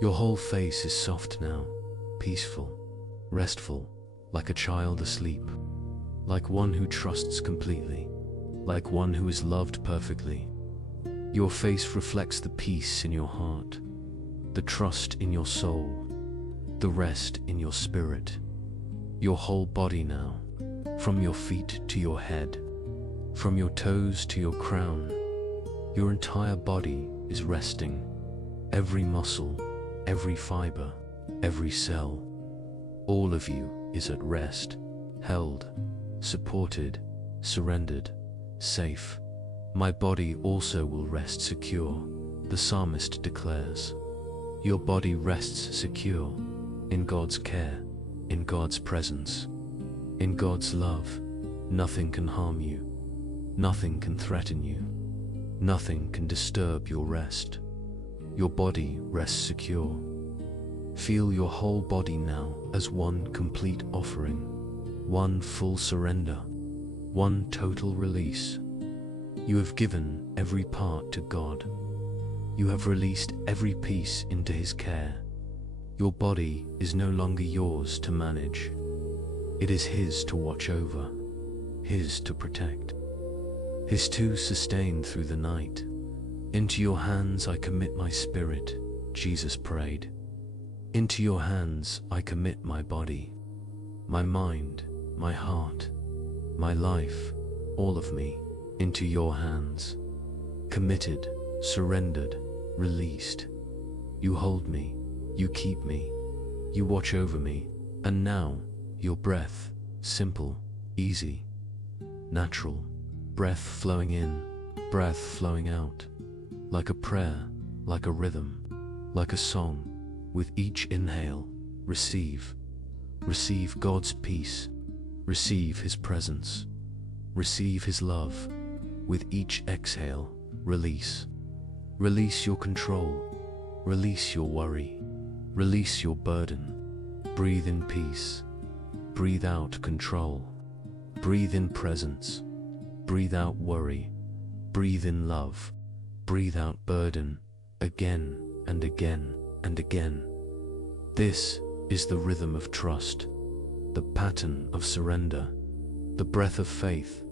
Your whole face is soft now, peaceful, restful, like a child asleep, like one who trusts completely, like one who is loved perfectly. Your face reflects the peace in your heart, the trust in your soul, the rest in your spirit. Your whole body now, from your feet to your head, from your toes to your crown, your entire body is resting. Every muscle, every fiber, every cell, all of you is at rest, held, supported, surrendered, safe. My body also will rest secure, the psalmist declares. Your body rests secure, in God's care, in God's presence, in God's love. Nothing can harm you. Nothing can threaten you. Nothing can disturb your rest. Your body rests secure. Feel your whole body now as one complete offering, one full surrender, one total release. You have given every part to God. You have released every piece into His care. Your body is no longer yours to manage. It is His to watch over, His to protect, His to sustain through the night. Into your hands I commit my spirit, Jesus prayed. Into your hands I commit my body, my mind, my heart, my life, all of me, into your hands. Committed, surrendered, released. You hold me, you keep me, you watch over me, and now, your breath, simple, easy, natural, breath flowing in, breath flowing out, like a prayer, like a rhythm, like a song. With each inhale, receive God's peace, receive His presence, Receive His love. With each exhale, release. Release your control. Release your worry. Release your burden. Breathe in peace. Breathe out control. Breathe in presence. Breathe out worry. Breathe in love. Breathe out burden. Again and again and again. This is the rhythm of trust, the pattern of surrender, the breath of faith.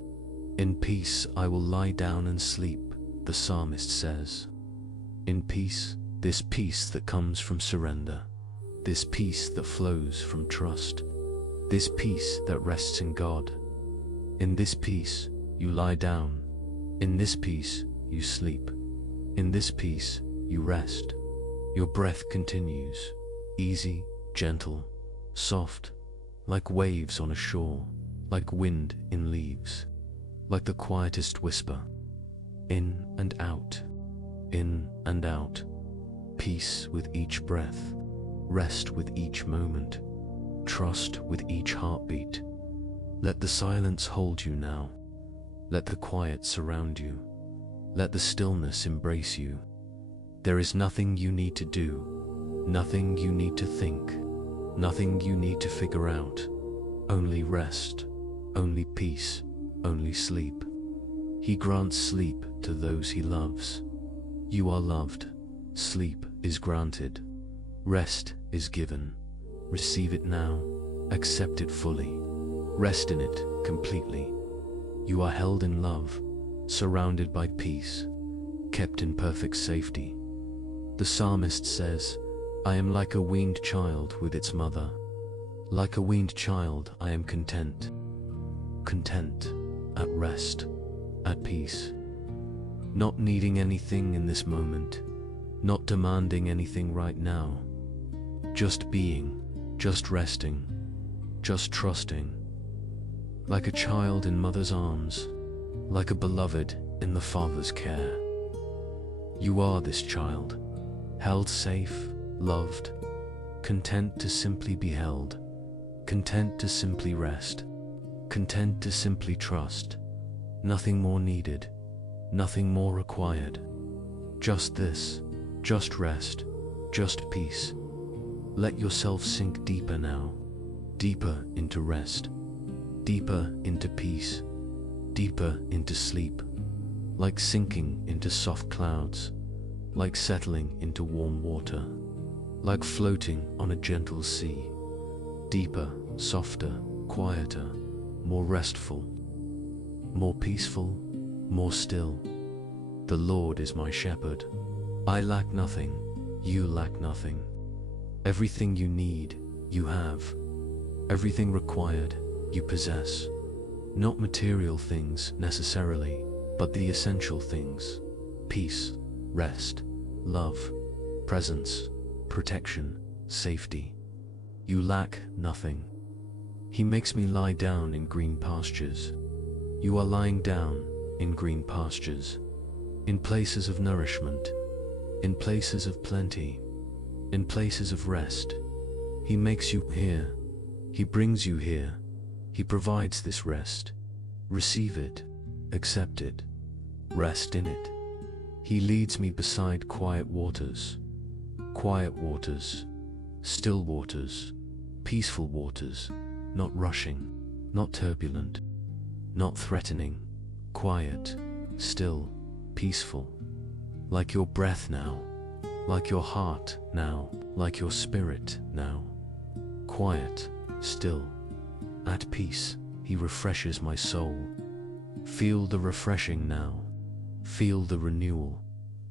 In peace I will lie down and sleep, the psalmist says. In peace, this peace that comes from surrender, this peace that flows from trust, this peace that rests in God. In this peace you lie down, in this peace you sleep, in this peace you rest. Your breath continues, easy, gentle, soft, like waves on a shore, like wind in leaves, like the quietest whisper. In and out, in and out. Peace with each breath, rest with each moment, trust with each heartbeat. Let the silence hold you now. Let the quiet surround you. Let the stillness embrace you. There is nothing you need to do, nothing you need to think, nothing you need to figure out. Only rest, only peace, only sleep. He grants sleep to those He loves. You are loved. Sleep is granted. Rest is given. Receive it now. Accept it fully. Rest in it completely. You are held in love, surrounded by peace, kept in perfect safety. The psalmist says, I am like a weaned child with its mother. Like a weaned child, I am content. Content, at rest, at peace. Not needing anything in this moment, not demanding anything right now. Just being, just resting, just trusting. Like a child in mother's arms, like a beloved in the Father's care. You are this child, held safe, loved, content to simply be held, content to simply rest, content to simply trust. Nothing more needed, nothing more required. Just this, just rest, just peace. Let yourself sink deeper now, deeper into rest, deeper into peace, deeper into sleep, like sinking into soft clouds, like settling into warm water, like floating on a gentle sea, deeper, softer, quieter, more restful, more peaceful, more still. The Lord is my shepherd. I lack nothing, you lack nothing. Everything you need, you have. Everything required, you possess. Not material things necessarily, but the essential things. Peace, rest, love, presence, protection, safety. You lack nothing. He makes me lie down in green pastures. You are lying down in green pastures, in places of nourishment, in places of plenty, in places of rest. He makes you here. He brings you here. He provides this rest. Receive it. Accept it. Rest in it. He leads me beside quiet waters, still waters, peaceful waters, not rushing, not turbulent, not threatening, quiet, still, peaceful, like your breath now, like your heart now, like your spirit now, quiet, still, at peace. He refreshes my soul. Feel the refreshing now. Feel the renewal.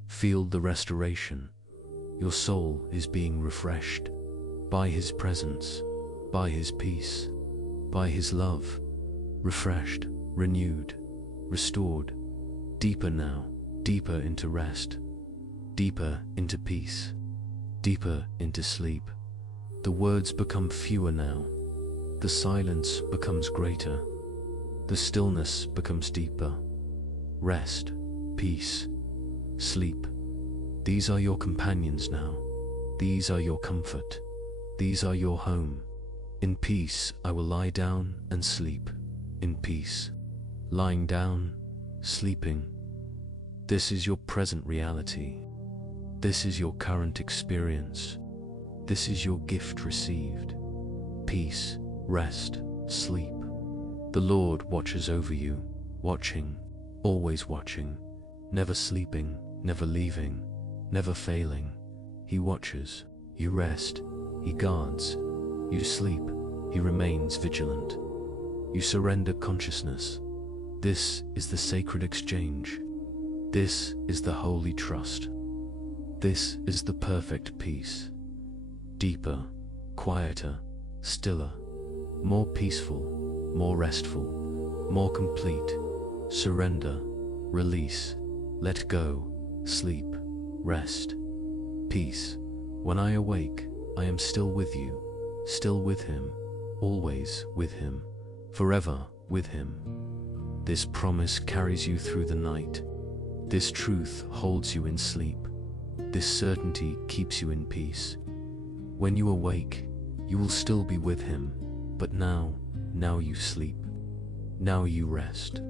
Feel the restoration. Your soul is being refreshed by His presence, by His peace, by His love. Refreshed, renewed, restored. Deeper now, deeper into rest, deeper into peace, deeper into sleep. The words become fewer now. The silence becomes greater. The stillness becomes deeper. Rest, peace, sleep. These are your companions now. These are your comfort. These are your home. In peace I will lie down and sleep. In peace lying down, sleeping. This is your present reality. This is your current experience. This is your gift received. Peace, rest, sleep. The Lord watches over you, watching, always watching, never sleeping, never leaving, never failing. He watches, you rest, He guards, you sleep, He remains vigilant. You surrender consciousness. This is the sacred exchange. This is the holy trust. This is the perfect peace. Deeper, quieter, stiller, more peaceful, more restful, more complete. Surrender, release, let go, sleep, rest, peace. When I awake, I am still with you, still with Him, always with Him, forever with Him. This promise carries you through the night. This truth holds you in sleep. This certainty keeps you in peace. When you awake, you will still be with Him, but now you sleep. Now you rest.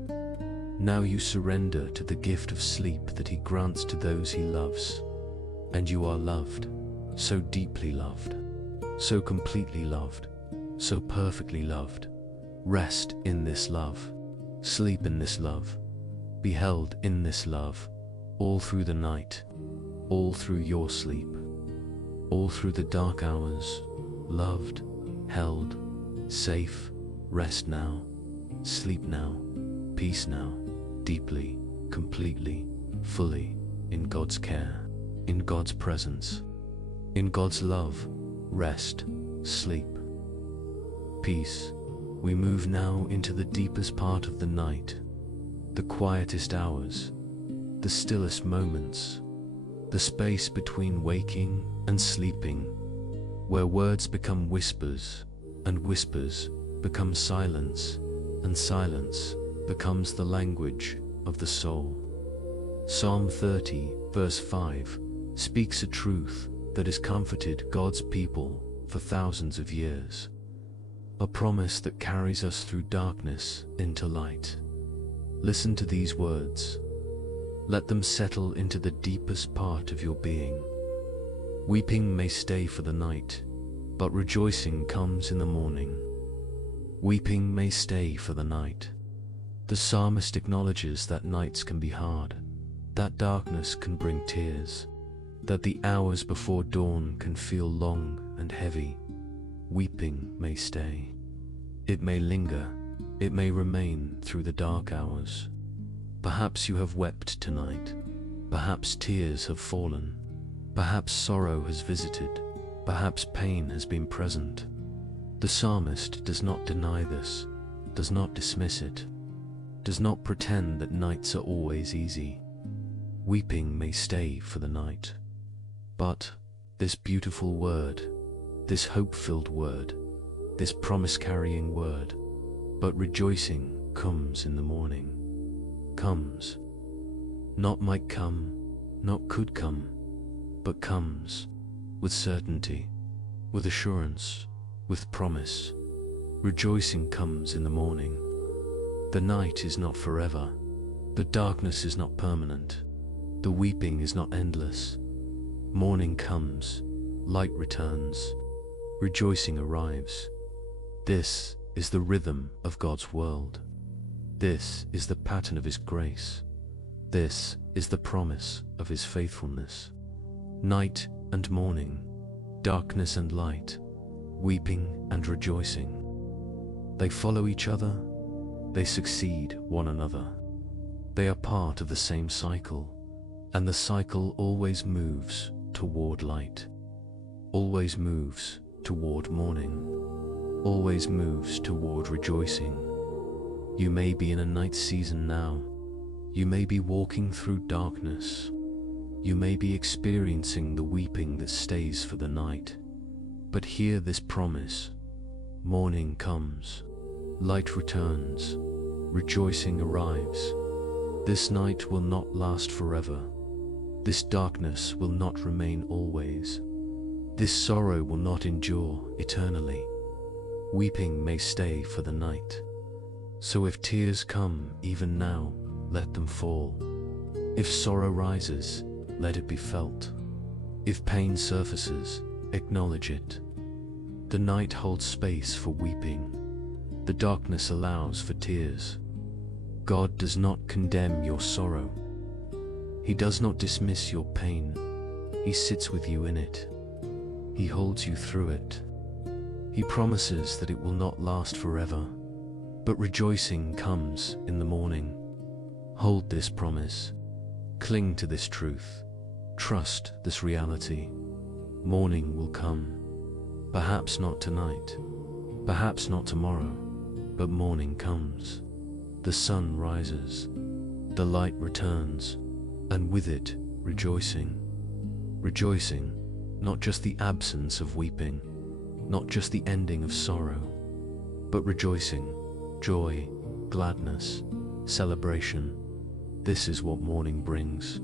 Now you surrender to the gift of sleep that He grants to those He loves. And you are loved, so deeply loved, so completely loved, so perfectly loved. Rest in this love. Sleep in this love. Be held in this love, all through the night, all through your sleep, all through the dark hours. Loved, held, safe. Rest now, sleep now, peace now, deeply, completely, fully, in God's care, in God's presence, in God's love. Rest, sleep, peace. We move now into the deepest part of the night, the quietest hours, the stillest moments, the space between waking and sleeping, where words become whispers, and whispers become silence, and silence becomes the language of the soul. Psalm 30, verse 5, speaks a truth that has comforted God's people for thousands of years, a promise that carries us through darkness into light. Listen to these words. Let them settle into the deepest part of your being. Weeping may stay for the night, but rejoicing comes in the morning. Weeping may stay for the night. The psalmist acknowledges that nights can be hard, that darkness can bring tears, that the hours before dawn can feel long and heavy. Weeping may stay. It may linger. It may remain through the dark hours. Perhaps you have wept tonight. Perhaps tears have fallen. Perhaps sorrow has visited. Perhaps pain has been present. The psalmist does not deny this, does not dismiss it, does not pretend that nights are always easy. Weeping may stay for the night. But this beautiful word, this hope-filled word, this promise-carrying word, but rejoicing comes in the morning. Comes. Not might come, not could come, but comes, with certainty, with assurance, with promise. Rejoicing comes in the morning. The night is not forever. The darkness is not permanent. The weeping is not endless. Morning comes, light returns, rejoicing arrives. This is the rhythm of God's world. This is the pattern of His grace. This is the promise of His faithfulness. Night and morning, darkness and light, weeping and rejoicing. They follow each other. They succeed one another. They are part of the same cycle, and the cycle always moves toward light, always moves toward morning, always moves toward rejoicing. You may be in a night season now. You may be walking through darkness. You may be experiencing the weeping that stays for the night. But hear this promise. Morning comes. Light returns. Rejoicing arrives. This night will not last forever. This darkness will not remain always. This sorrow will not endure eternally. Weeping may stay for the night. So if tears come even now, let them fall. If sorrow rises, let it be felt. If pain surfaces, acknowledge it. The night holds space for weeping. The darkness allows for tears. God does not condemn your sorrow. He does not dismiss your pain. He sits with you in it. He holds you through it. He promises that it will not last forever, but rejoicing comes in the morning. Hold this promise. Cling to this truth. Trust this reality. Morning will come. Perhaps not tonight, perhaps not tomorrow, but morning comes. The sun rises, the light returns, and with it, rejoicing. Rejoicing, not just the absence of weeping, not just the ending of sorrow, but rejoicing, joy, gladness, celebration. This is what morning brings.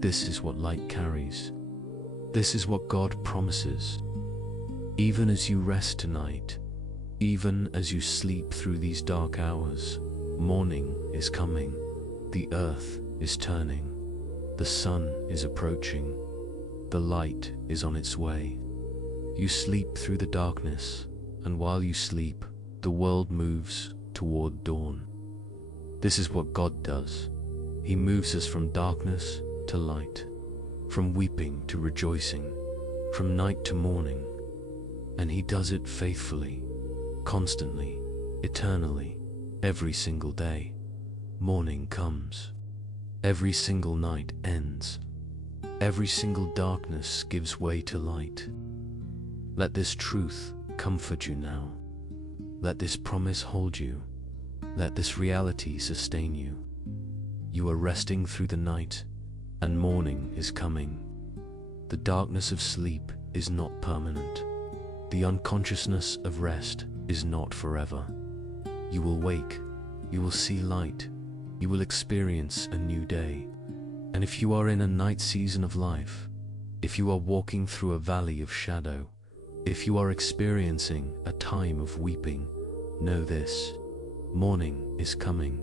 This is what light carries. This is what God promises. Even as you rest tonight, even as you sleep through these dark hours, morning is coming. The earth is turning. The sun is approaching. The light is on its way. You sleep through the darkness, and while you sleep, the world moves toward dawn. This is what God does. He moves us from darkness to light, from weeping to rejoicing, from night to morning. And He does it faithfully, constantly, eternally, every single day. Morning comes. Every single night ends. Every single darkness gives way to light. Let this truth comfort you now. Let this promise hold you. Let this reality sustain you. You are resting through the night, and morning is coming. The darkness of sleep is not permanent. The unconsciousness of rest is not forever. You will wake, you will see light, you will experience a new day. And if you are in a night season of life, if you are walking through a valley of shadow, if you are experiencing a time of weeping, know this: morning is coming.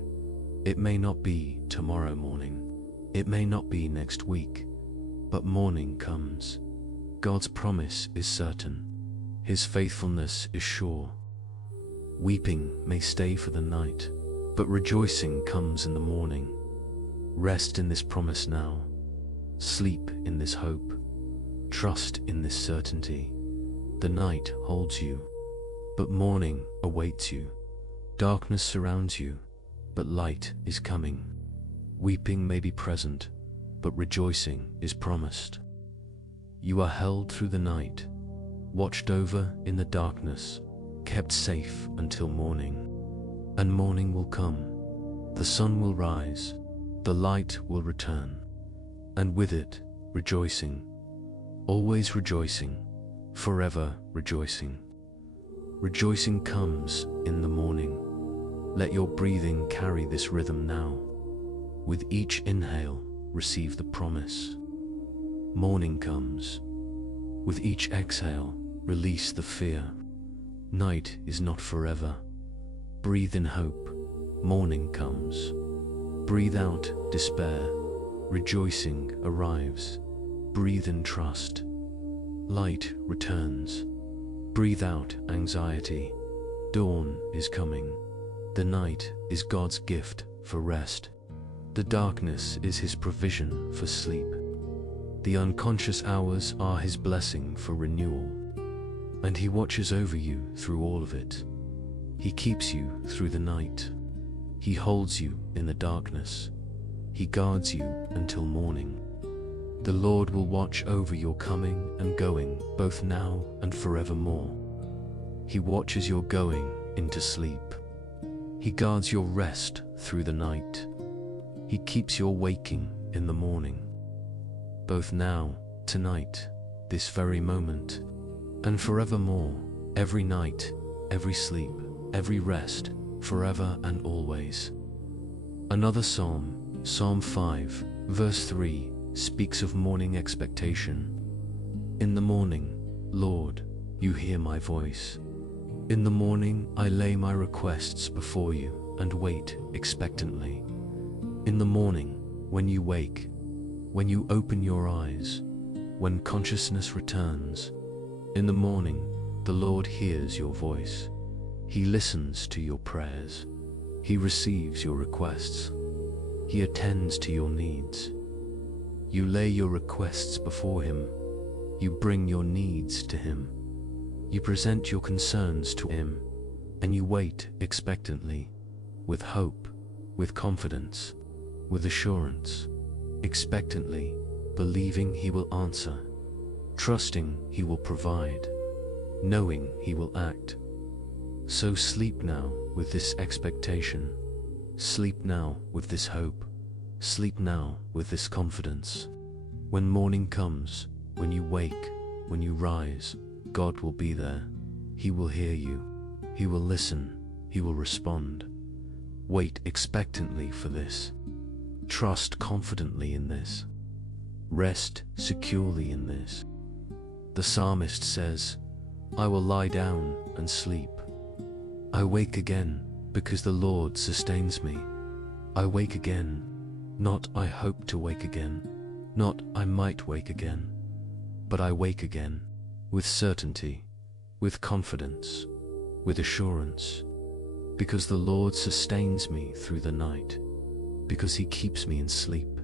It may not be tomorrow morning, it may not be next week, but morning comes. God's promise is certain. His faithfulness is sure. Weeping may stay for the night, but rejoicing comes in the morning. Rest in this promise now. Sleep in this hope. Trust in this certainty. The night holds you, but morning awaits you. Darkness surrounds you, but light is coming. Weeping may be present, but rejoicing is promised. You are held through the night, watched over in the darkness, kept safe until morning. And morning will come. The sun will rise, the light will return, and with it, rejoicing. Always rejoicing, forever rejoicing. Rejoicing comes in the morning. Let your breathing carry this rhythm now. With each inhale, receive the promise. Morning comes. With each exhale, release the fear. Night is not forever. Breathe in hope. Morning comes. Breathe out despair. Rejoicing arrives. Breathe in trust. Light returns. Breathe out anxiety. Dawn is coming. The night is God's gift for rest. The darkness is His provision for sleep. The unconscious hours are His blessing for renewal. And He watches over you through all of it. He keeps you through the night. He holds you in the darkness. He guards you until morning. The Lord will watch over your coming and going, both now and forevermore. He watches your going into sleep. He guards your rest through the night. He keeps your waking in the morning. Both now, tonight, this very moment, and forevermore, every night, every sleep, every rest, forever and always. Another psalm, Psalm 5, verse 3, speaks of morning expectation. In the morning, Lord, you hear my voice. In the morning I lay my requests before you. and wait expectantly. In the morning, when you wake, when you open your eyes, when consciousness returns, in the morning, the Lord hears your voice. He listens to your prayers. He receives your requests. He attends to your needs. You lay your requests before Him. You bring your needs to Him. You present your concerns to Him, and you wait expectantly, with hope, with confidence, with assurance, expectantly, believing He will answer, trusting He will provide, knowing He will act. So sleep now with this expectation. Sleep now with this hope. Sleep now with this confidence. When morning comes, when you wake, when you rise, God will be there. He will hear you. He will listen. He will respond. Wait expectantly for this. Trust confidently in this. Rest securely in this. The psalmist says, I will lie down and sleep. I wake again because the Lord sustains me. I wake again, not I hope to wake again, not I might wake again, but I wake again with certainty, with confidence, with assurance, because the Lord sustains me through the night, because He keeps me in sleep,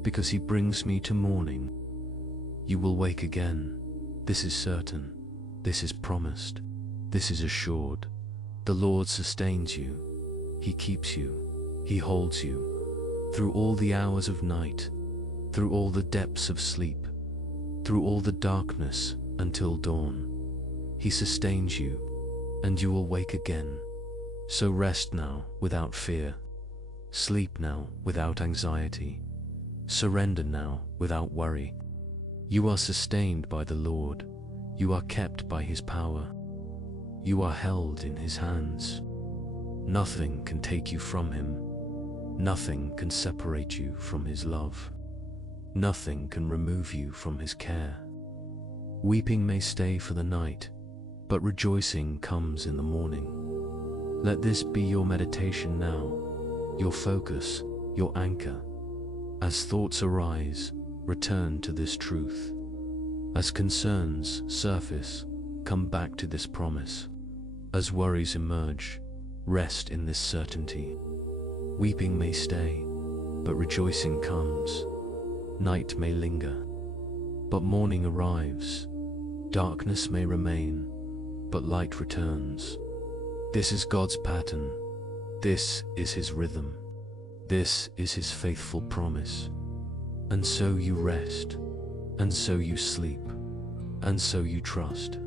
because He brings me to morning. You will wake again. This is certain. This is promised. This is assured. The Lord sustains you. He keeps you. He holds you. Through all the hours of night, through all the depths of sleep, through all the darkness until dawn. He sustains you, and you will wake again. So rest now without fear. Sleep now without anxiety. Surrender now without worry. You are sustained by the Lord. You are kept by His power. You are held in His hands. Nothing can take you from Him. Nothing can separate you from His love. Nothing can remove you from His care. Weeping may stay for the night, but rejoicing comes in the morning. Let this be your meditation now, your focus, your anchor. As thoughts arise, return to this truth. As concerns surface, come back to this promise. As worries emerge, rest in this certainty. Weeping may stay, but rejoicing comes. Night may linger, but morning arrives. Darkness may remain, but light returns. This is God's pattern. This is His rhythm. This is His faithful promise. And so you rest, and so you sleep, and so you trust.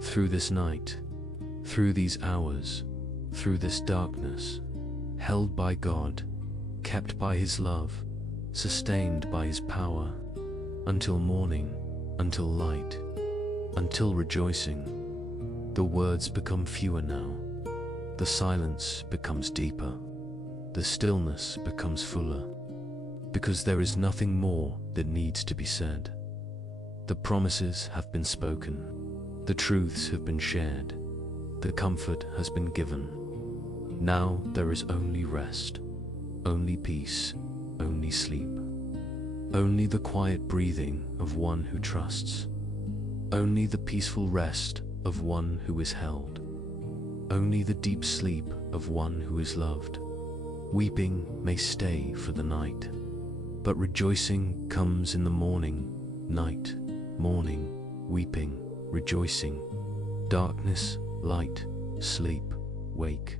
Through this night, through these hours, through this darkness, held by God, kept by His love, sustained by His power, until morning, until light, until rejoicing. The words become fewer now. The silence becomes deeper. The stillness becomes fuller, because there is nothing more that needs to be said. The promises have been spoken. The truths have been shared. The comfort has been given. Now there is only rest, only peace, only sleep. Only the quiet breathing of one who trusts. Only the peaceful rest of one who is held. Only the deep sleep of one who is loved. Weeping may stay for the night, but rejoicing comes in the morning, night, morning, weeping, rejoicing, darkness, light, sleep, wake.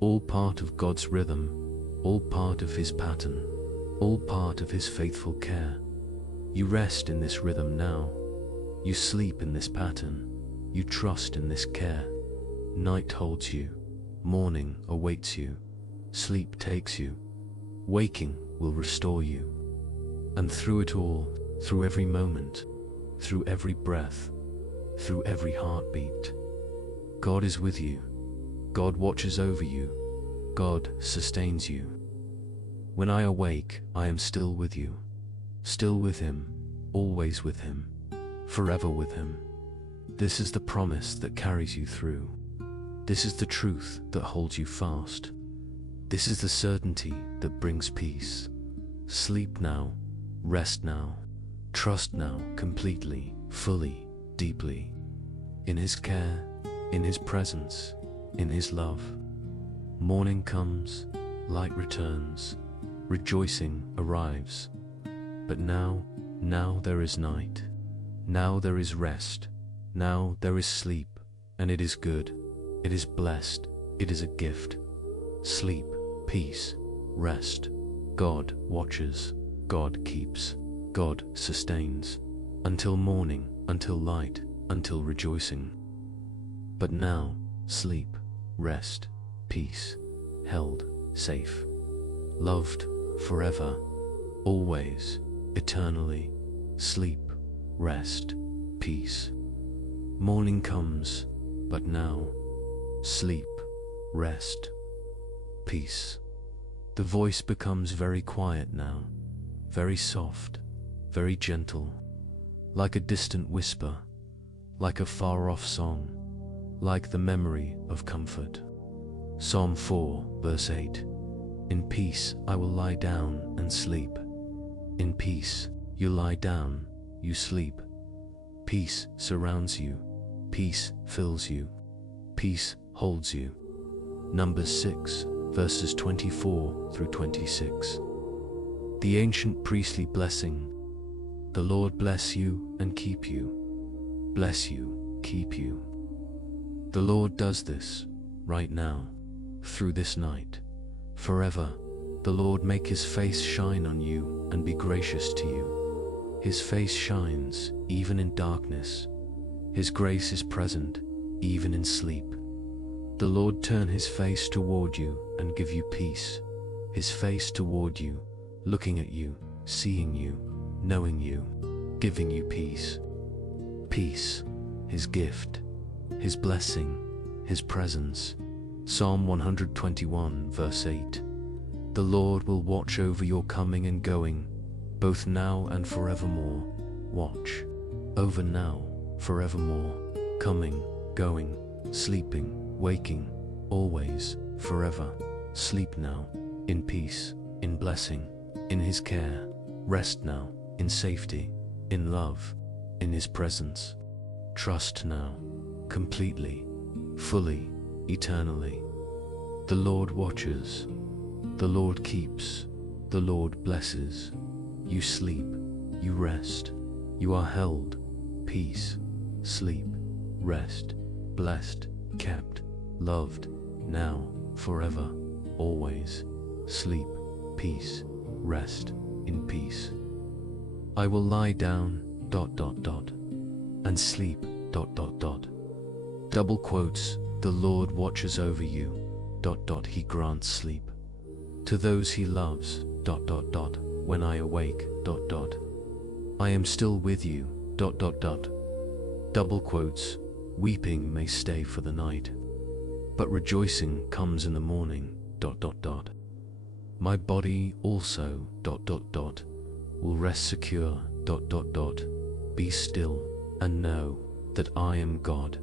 All part of God's rhythm, all part of His pattern, all part of His faithful care. You rest in this rhythm now. You sleep in this pattern. You trust in this care. Night holds you. Morning awaits you. Sleep takes you. Waking will restore you. And through it all, through every moment, through every breath, through every heartbeat, God is with you. God watches over you. God sustains you. When I awake, I am still with you. Still with Him, always with Him, forever with Him. This is the promise that carries you through. This is the truth that holds you fast. This is the certainty that brings peace. Sleep now, rest now, trust now completely, fully, deeply. In His care, in His presence, in His love. Morning comes, light returns, rejoicing arrives. But now there is night. Now there is rest. Now there is sleep, and it is good. It is blessed. It is a gift. Sleep, peace, rest. God watches. God keeps. God sustains. Until morning, until light, until rejoicing. But now, sleep, rest, peace, held, safe, loved, forever, always, eternally. Sleep, rest, peace. Morning comes, but now, sleep, rest, peace. The voice becomes very quiet now, very soft, very gentle, like a distant whisper, like a far-off song, like the memory of comfort. Psalm 4, verse 8. In peace I will lie down and sleep. In peace you lie down, you sleep. Peace surrounds you. Peace fills you. Peace holds you. Numbers 6, verses 24 through 26. The ancient priestly blessing. The Lord bless you and keep you. Bless you, keep you. The Lord does this right now, through this night, forever. The Lord make His face shine on you and be gracious to you. His face shines even in darkness. His grace is present even in sleep. The Lord turn His face toward you and give you peace. His face toward you, looking at you, seeing you, knowing you, giving you peace. Peace, His gift, His blessing, His presence. Psalm 121, verse 8. The Lord will watch over your coming and going, both now and forevermore. Watch over now, forevermore, coming, going, sleeping, waking, always, forever. Sleep now, in peace, in blessing, in His care. Rest now, in safety, in love, in His presence. Trust now, completely, fully, eternally. The Lord watches. The Lord keeps. The Lord blesses. You sleep. You rest. You are held. Peace. Sleep. Rest. Blessed. Kept. Loved. Now. Forever. Always. Sleep. Peace. Rest. In peace. I will lie down, ... and sleep, ... Double quotes, the Lord watches over you, ... He grants sleep. To those He loves, ... When I awake, ... I am still with you, ... Double quotes, weeping may stay for the night, but rejoicing comes in the morning, ... My body also, ... will rest secure, ... Be still, and know that I am God, ...